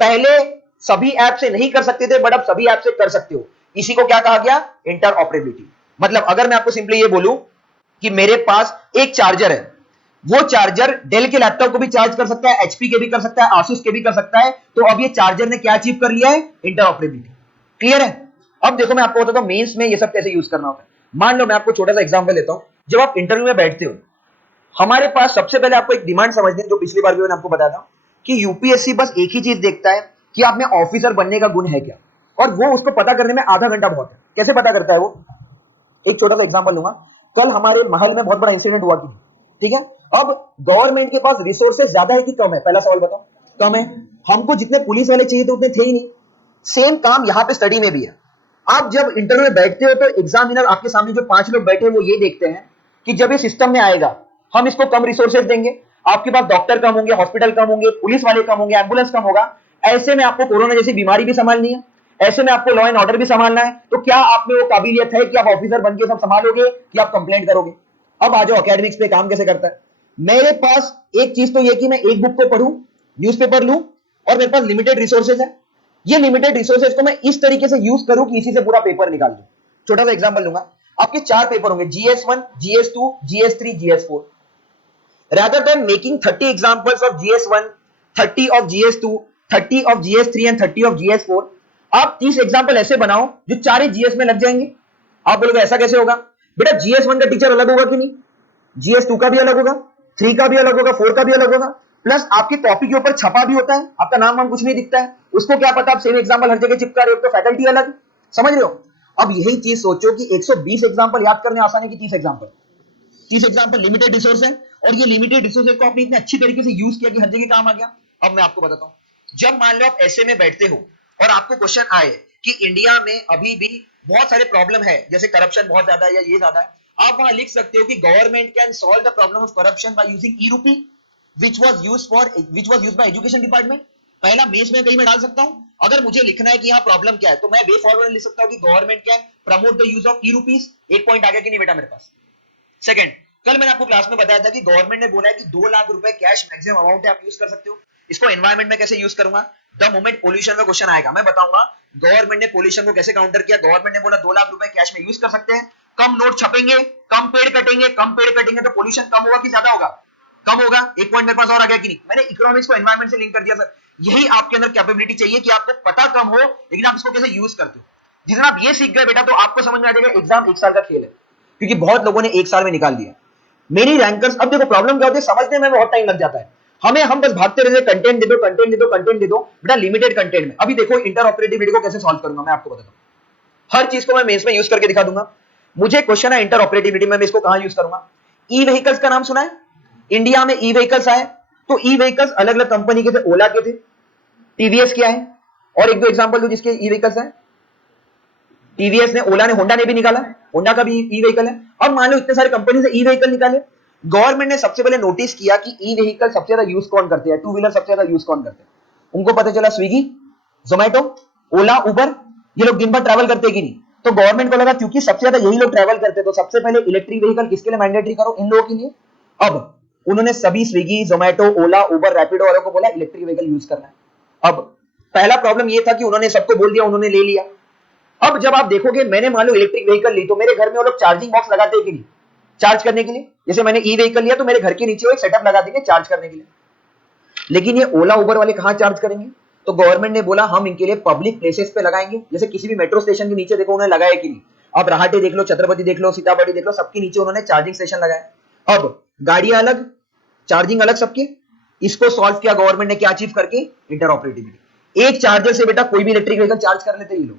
पहले सभी ऐप से नहीं कर सकते थे बट अब सभी ऐप से कर सकते हो, इसी को क्या कहा गया? इंटरऑपरेबिलिटी। मतलब अगर मैं आपको सिंपली ये बोलूं कि मेरे पास एक चार्जर है, वो चार्जर डेल के लैपटॉप को भी चार्ज कर सकता है, एचपी के भी कर सकता है, आसूस के भी कर सकता है, तो अब ये चार्जर ने क्या अचीव कर लिया है? इंटरऑपरेबिलिटी। क्लियर है? अब देखो मैं आपको बताता हूं मेंस में ये सब कैसे यूज करना होता है। मान लो मैं आपको छोटा सा एग्जांपल लेता हूं, जब आप इंटरव्यू में बैठते हो, हमारे पास सबसे पहले आपको एक डिमांड समझनी है, जो पिछली बार भी मैंने आपको बताया था कि यूपीएससी बस एक ही चीज देखता है कि आप में ऑफिसर बनने का गुण है क्या, और वो उसको पता करने में आधा घंटा बहुत है। कैसे पता करता है वो? एक छोटा सा एग्जांपल लूंगा। कल हमारे महल में बहुत बड़ा इंसिडेंट हुआ, ठीक है? अब गवर्नमेंट के पास रिसोर्सेज ज्यादा है कि कम है? पहला सवाल बताओ। कम है। हमको जितने पुलिस वाले चाहिए थे उतने थे ही नहीं। सेम काम यहां पे स्टडी में भी है। आप जब इंटरव्यू में बैठते हो तो एग्जामिनर आपके सामने जो 5 लोग बैठे हैं वो ये देखते हैं कि जब ये सिस्टम में आएगा हम इसको कम रिसोर्सेज देंगे, आपके पास डॉक्टर कम होंगे, हॉस्पिटल कम होंगे, पुलिस वाले कम होंगे, एम्बुलेंस कम होगा, ऐसे में आपको कोरोना जैसी बीमारी भी संभालनी है, ऐसे में आपको लॉ एंड ऑर्डर भी संभालना है, तो क्या आप में वो काबिलियत है कि आप ऑफिसर बन के सब संभालोगे कि आप कंप्लेंट करोगे? अब आ जाओ एकेडमिक्स पे काम कैसे करता है। मेरे पास एक चीज तो ये कि मैं एक बुक को पढूं, न्यूज़पेपर लूं, और मेरे पास लिमिटेड रिसोर्सेज है। ये लिमिटेड रिसोर्सेज को मैं इस तरीके से यूज करूं कि इसी से पूरा पेपर निकाल दूं। छोटा सा एग्जांपल लूंगा, आपके 4 पेपर होंगे, GS1, GS2, GS3, GS4। rather than making 30 examples of GS1, 30 of GS2, 30 of GS3 and 30 of GS4, आप 30 एग्जाम्पल ऐसे बनाओ जो 4 ही GS में लग जाएंगे। आप बोलोगे ऐसा कैसे होगा? बेटा GS1 का टीचर अलग होगा कि नहीं, GS2 का भी अलग होगा, 3 का भी अलग होगा, 4 का भी अलग होगा, प्लस आपकी कॉपी के ऊपर छपा भी होता है, आपका नाम वाम कुछ नहीं दिखता है, उसको क्या पता आप सेम एग्जाम्पल हर जगह चिपका रहे हो, तो फैकल्टी अलग। समझ रहे हो? अब यही चीज सोचो कि 120 एग्जाम्पल याद करने आसान है कि 30 एग्जाम्पल? 30 एग्जाम्पल लिमिटेड रिसोर्स है, और ये लिमिटेड रिसोर्स को आपने इतने अच्छी तरीके से यूज किया कि हर जगह काम आ गया। अब मैं आपको बताता हूं, जब मान लो आप ऐसे में बैठते हो और आपको क्वेश्चन आए कि इंडिया में अभी भी बहुत सारे प्रॉब्लम है, जैसे करप्शन बहुत ज्यादा है या ये ज्यादा है, आप वहां लिख सकते हो कि government can solve the problem of corruption by using e-rupee which was used by education department. पहला मेंस में कहीं मैं डाल सकता हूं। अगर मुझे लिखना है कि यहाँ प्रॉब्लम क्या है तो मैं वे फॉरवर्ड लिख सकता हूं कि government can promote the use of e rupees. एक पॉइंट आ गया कि नहीं बेटा मेरे पास? सेकंड, कल मैंने आपको क्लास में बताया था कि गवर्नमेंट ने बोला है कि 2 लाख रुपए कैश मैक्सिमम अमाउंट है, आप यूज कर सकते हो। इसको एनवायरमेंट में कैसे यूज करूंगा? द मोमेंट पोल्यूशन का क्वेश्चन आएगा मैं बताऊंगा गवर्नमेंट ने पोल्यूशन को कैसे काउंटर किया। गवर्नमेंट ने बोला 2 लाख रुपए कैश में यूज कर सकते हैं, कम नोट छपेंगे, कम पेड़ कटेंगे तो पोल्यूशन कम होगा कि ज्यादा होगा? कम होगा। एक पॉइंट मेरे पास और आ गया कि नहीं? मैंने इकोनॉमिक्स को एनवायरमेंट से लिंक कर दिया सर। यही आपके अंदर कैपेबिलिटी चाहिए कि आपको पता कम हो लेकिन आप इसको कैसे यूज करते हो। जितना आप ये सीख गए बेटा तो आपको समझ में आ जाएगा एग्जाम 1 साल का खेल है, क्योंकि बहुत लोगों ने 1 साल में निकाल दिया। मेरी रैंकर्स, अब देखो प्रॉब्लम क्या होती है, समझने में बहुत टाइम लग जाता है हमें, हम बस भागते रहते कंटेंट दे दो कंटेंट दे दो कंटेंट दे दो, बेटा लिमिटेड कंटेंट में। अभी देखो इंटरऑपरेटिविटी को कैसे सॉल्व करूंगा मैं आपको बताता हूं। हर चीज को मैं मेंस में यूज करके दिखा दूंगा। मुझे क्वेश्चन है इंटरऑपरेटिविटी में, मैं इसको कहां यूज करूंगा? ई व्हीकल्स का नाम सुना है? इंडिया में ई व्हीकल्स आए तो ई व्हीकल्स अलग अलग कंपनी के थे, ओला के थे, टीवीएस के आए, और एक दो एग्जांपल दो जिसके ई व्हीकल्स है। टीवीएस ने, ओला ने, होंडा ने भी निकाला, होंडा का भी ई व्हीकल है। अब मान लो इतने सारे कंपनी से ई व्हीकल निकाले, गवर्नमेंट ने सबसे पहले नोटिस किया कि ई व्हीकल सबसे ज्यादा यूज कौन करते हैं, टू व्हीलर सबसे ज्यादा यूज कौन करते हैं। उनको पता चला स्विगी, जोमेटो, ओला, उबर, ये लोग दिन भर ट्रैवल करते हैं कि नहीं? तो गवर्नमेंट को लगा क्योंकि सबसे ज्यादा यही लोग ट्रैवल करते, तो सबसे पहले इलेक्ट्रिक व्हीकल किसके लिए मैंडेटरी करो, इन लोगों के लिए। अब उन्होंने सभी स्विगी, जोमेटो, ओला, उबर, रैपिडो वालों को बोला इलेक्ट्रिक व्हीकल यूज करना है। अब पहला प्रॉब्लम ये था कि उन्होंने सबको बोल दिया, उन्होंने ले लिया। अब जब आप देखोगे, मैंने मान लो इलेक्ट्रिक व्हीकल ली, तो मेरे घर में वो लोग चार्जिंग बॉक्स लगाते हैं कि नहीं, चार्ज करने के लिए। जैसे मैंने ई व्हीकल लिया तो मेरे घर के नीचे वो एक सेटअप लगा देंगे चार्ज करने के लिए। लेकिन ये ओला उबर वाले कहां चार्ज करेंगे? तो गवर्नमेंट ने बोला हम इनके लिए पब्लिक प्लेसेस पे लगाएंगे। जैसे किसी भी मेट्रो स्टेशन के नीचे देखो उन्होंने लगाया कि नहीं, आप राहटे देख लो, छत्रपति देख लो, सीतामढ़ी देख लो, सबके नीचे उन्होंने चार्जिंग स्टेशन लगाया। अब गाड़ियां अलग, चार्जिंग अलग सबके। इसको सॉल्व किया गवर्नमेंट ने, क्या अचीव करके? इंटरऑपरेटिविटी। एक चार्जर से बेटा कोई भी इलेक्ट्रिक व्हीकल चार्ज कर लेते ये लोग।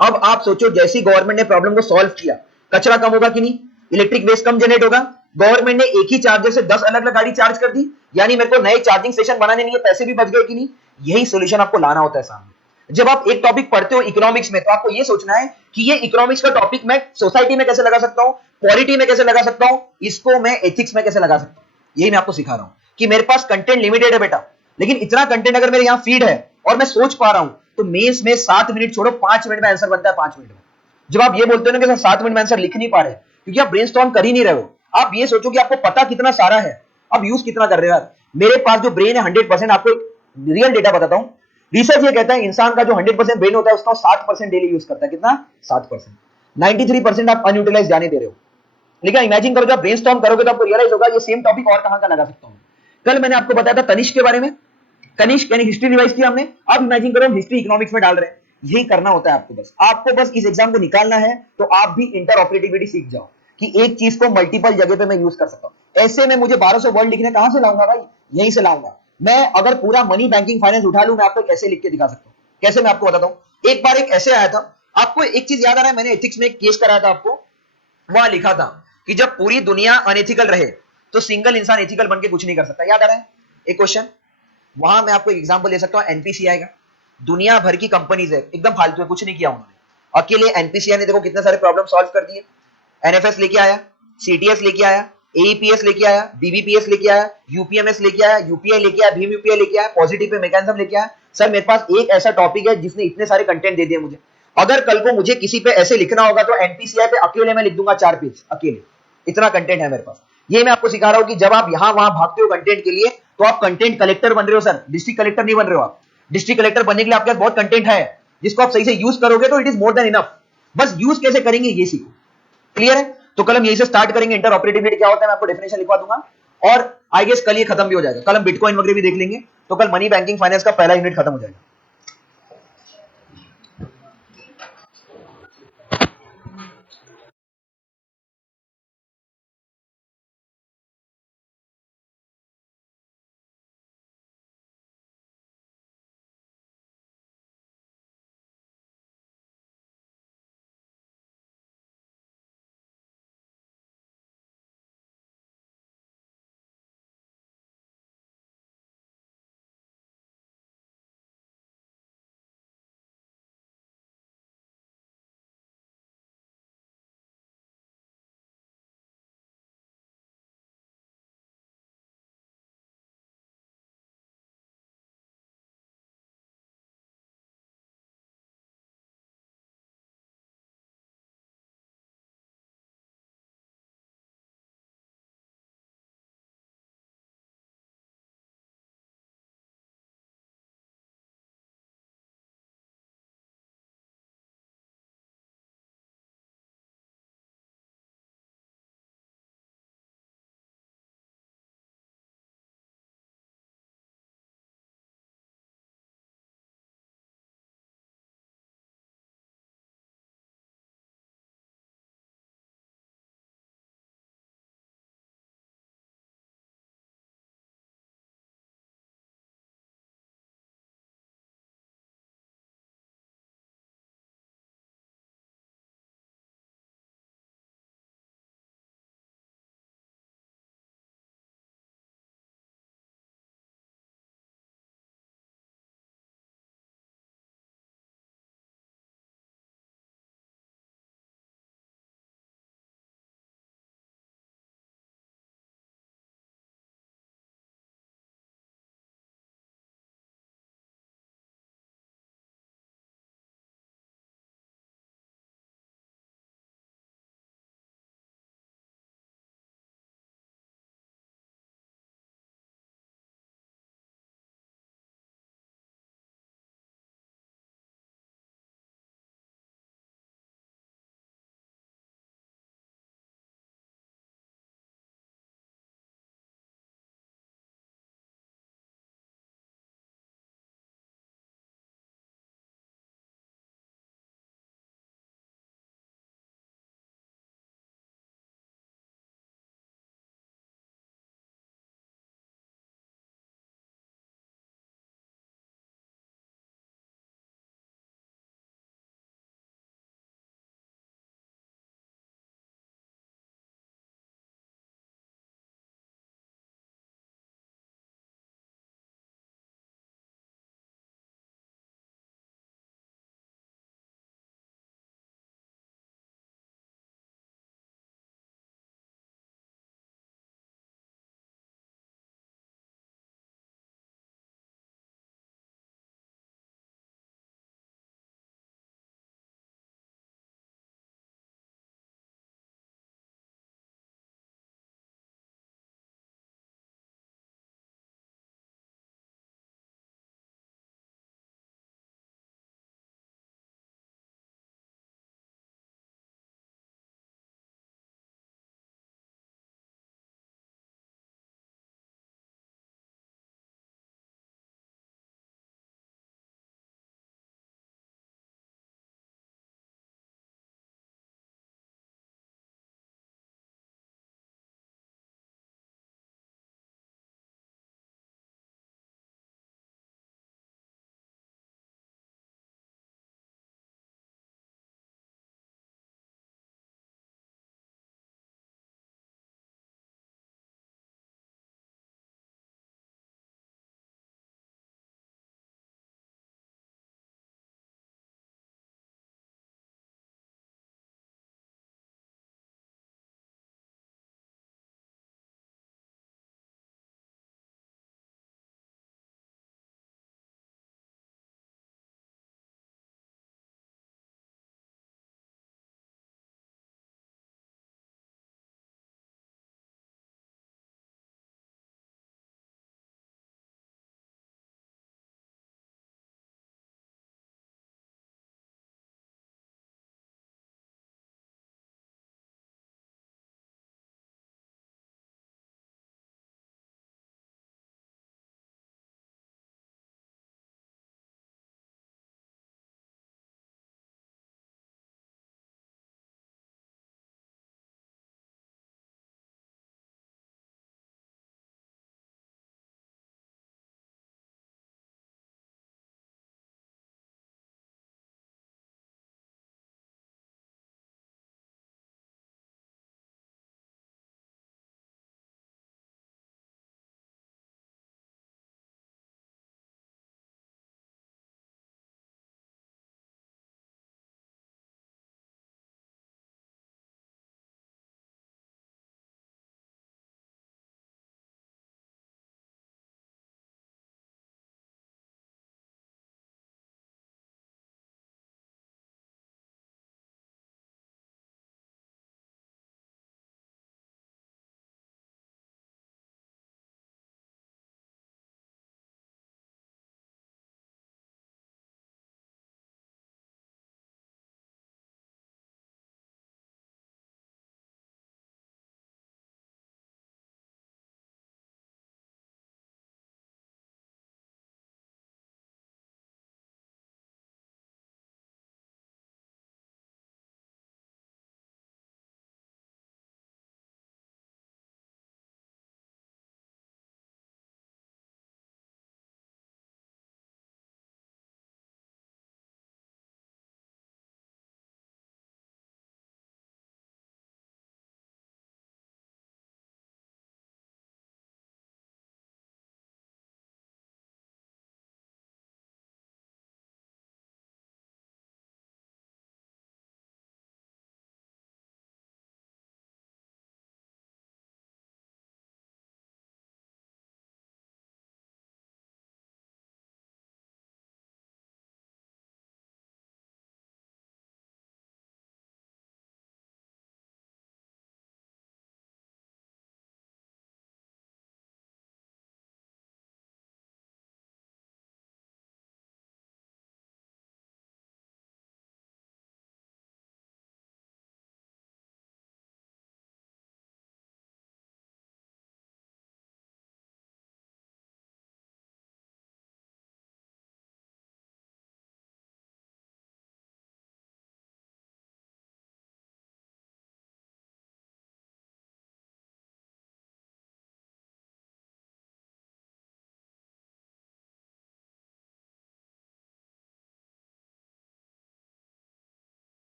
अब आप सोचो, जैसी गवर्नमेंट ने प्रॉब्लम को सॉल्व किया, कचरा कम होगा कि नहीं, इलेक्ट्रिक वेस्ट कम जनरेट होगा। गवर्नमेंट ने एक ही चार्जर से 10 अलग अलग गाड़ी चार्ज कर दी, यानी मेरे को नए चार्जिंग स्टेशन बनाने नहीं है, पैसे भी बच गए कि नहीं। यही सोल्यूशन आपको लाना होता है सामने। जब आप एक टॉपिक पढ़ते हो इकोनॉमिक्स में, तो आपको यह सोचना है कि ये इकोनॉमिक्स का टॉपिक मैं सोसाइटी में कैसे लगा सकता हूं, पॉलिटी में कैसे लगा सकता हूं, इसको मैं एथिक्स में कैसे लगा सकता हूं। यही मैं आपको सिखा रहा हूं कि मेरे पास कंटेंट लिमिटेड है बेटा, लेकिन इतना कंटेंट अगर मेरे यहां फीड है और मैं सोच पा रहा हूं, तो मेंस में 7 मिनट छोड़ो, 5 मिनट में आंसर बनता है, 5 मिनट में। जब आप ये बोलते हो ना कि 7 मिनट में आंसर लिख नहीं पा रहे, क्योंकि आप ब्रेनस्टॉर्म कर ही नहीं रहे हो। आप ये सोचो कि आपको पता कितना सारा है, आप यूज कितना कर रहे हो। मेरे पास जो ब्रेन है 100%, आपको रियल डेटा बताता हूं। रिसर्च ये कहता है इंसान का जो 100% ब्रेन होता है उसका 60% डेली यूज करता है। कितना? 7%। 93% आप अनयूटिलाइज जाने दे रहे हो। लेकिन इमेजिन करो, जब ब्रेनस्टॉर्म करोगे तो आपको रियलाइज होगा ये सेम टॉपिक और कहां का लगा सकता हूं। कल मैंने आपको बताया था तनिष्क के बारे में, कनिष्क यानी हिस्ट्री रिवाइज किया हमने। अब इमेजिन करो हिस्ट्री इकोनॉमिक्स में डाल रहे हैं। यही करना होता है आपको बस इस एग्जाम को निकालना है, तो आप भी इंटरऑपरेटिविटी सीख जाओ कि एक चीज को मल्टीपल जगह पे मैं यूज कर सकता हूं। ऐसे में मुझे 1200 वर्ड लिखने कहां से लाऊंगा भाई? यहीं से लाऊंगा। मैं अगर पूरा मनी बैंकिंग फाइनेंस उठा लूं, मैं आपको कैसे लिख के दिखा सकता हूं। कैसे, मैं आपको बताता हूं। एक बार एक ऐसे आया था, आपको एक चीज याद आ रहा है, मैंने एथिक्स में एक केस कराया था आपको, वहां लिखा था कि जब पूरी दुनिया अनएथिकल रहे तो सिंगल इंसान एथिकल बनके कुछ नहीं कर सकता। याद आ रहा है एक क्वेश्चन? वहां मैं आपको एग्जांपल दे सकता हूं, एनपीसीआई का। दुनिया भर की कंपनीज है, एकदम फालतू है, कुछ नहीं किया उन्होंने। अकेले एनपीसीआई ने देखो कितने सारे प्रॉब्लम सॉल्व कर दिए। एनएफएस लेके आया, सीटीएस लेके आया, एईपीएस लेके आया, बीबीपीएस लेके आया, यूपीएमएस लेके आया, यूपीआई लेके आया, भीम यूपीआई लेके आया, पॉजिटिव पे मैकेनिज्म लेके आया। सर मेरे पास एक ऐसा टॉपिक है जिसने इतने सारे कंटेंट दे दिए मुझे। अगर कल को मुझे किसी पे ऐसे लिखना होगा तो एनपीसीआई पे अकेले मैं लिख दूंगा 4 पेज अकेले। इतना कंटेंट है मेरे पास। ये मैं आपको सिखा रहा हूं कि जब आप यहां वहां भागते हो कंटेंट के लिए, तो आप कंटेंट कलेक्टर बन रहे हो सर, डिस्ट्रिक्ट कलेक्टर नहीं बन रहे हो आप। डिस्ट्रिक्ट कलेक्टर बनने के लिए आपके पास बहुत कंटेंट है, जिसको आप सही से यूज करोगे तो it is more than enough. बस यूज कैसे करेंगे ये सीखो। क्लियर है? तो कल हम यही से स्टार्ट करेंगे। इंटरऑपरेटिविटी क्या होता है मैं आपको डेफिनेशन लिखवा दूंगा, और आई गेस कल ये खत्म भी हो जाएगा। कल हम बिटकॉइन वगैरह भी देख लेंगे, तो कल मनी बैंकिंग फाइनेंस का पहला यूनिट खत्म हो जाएगा।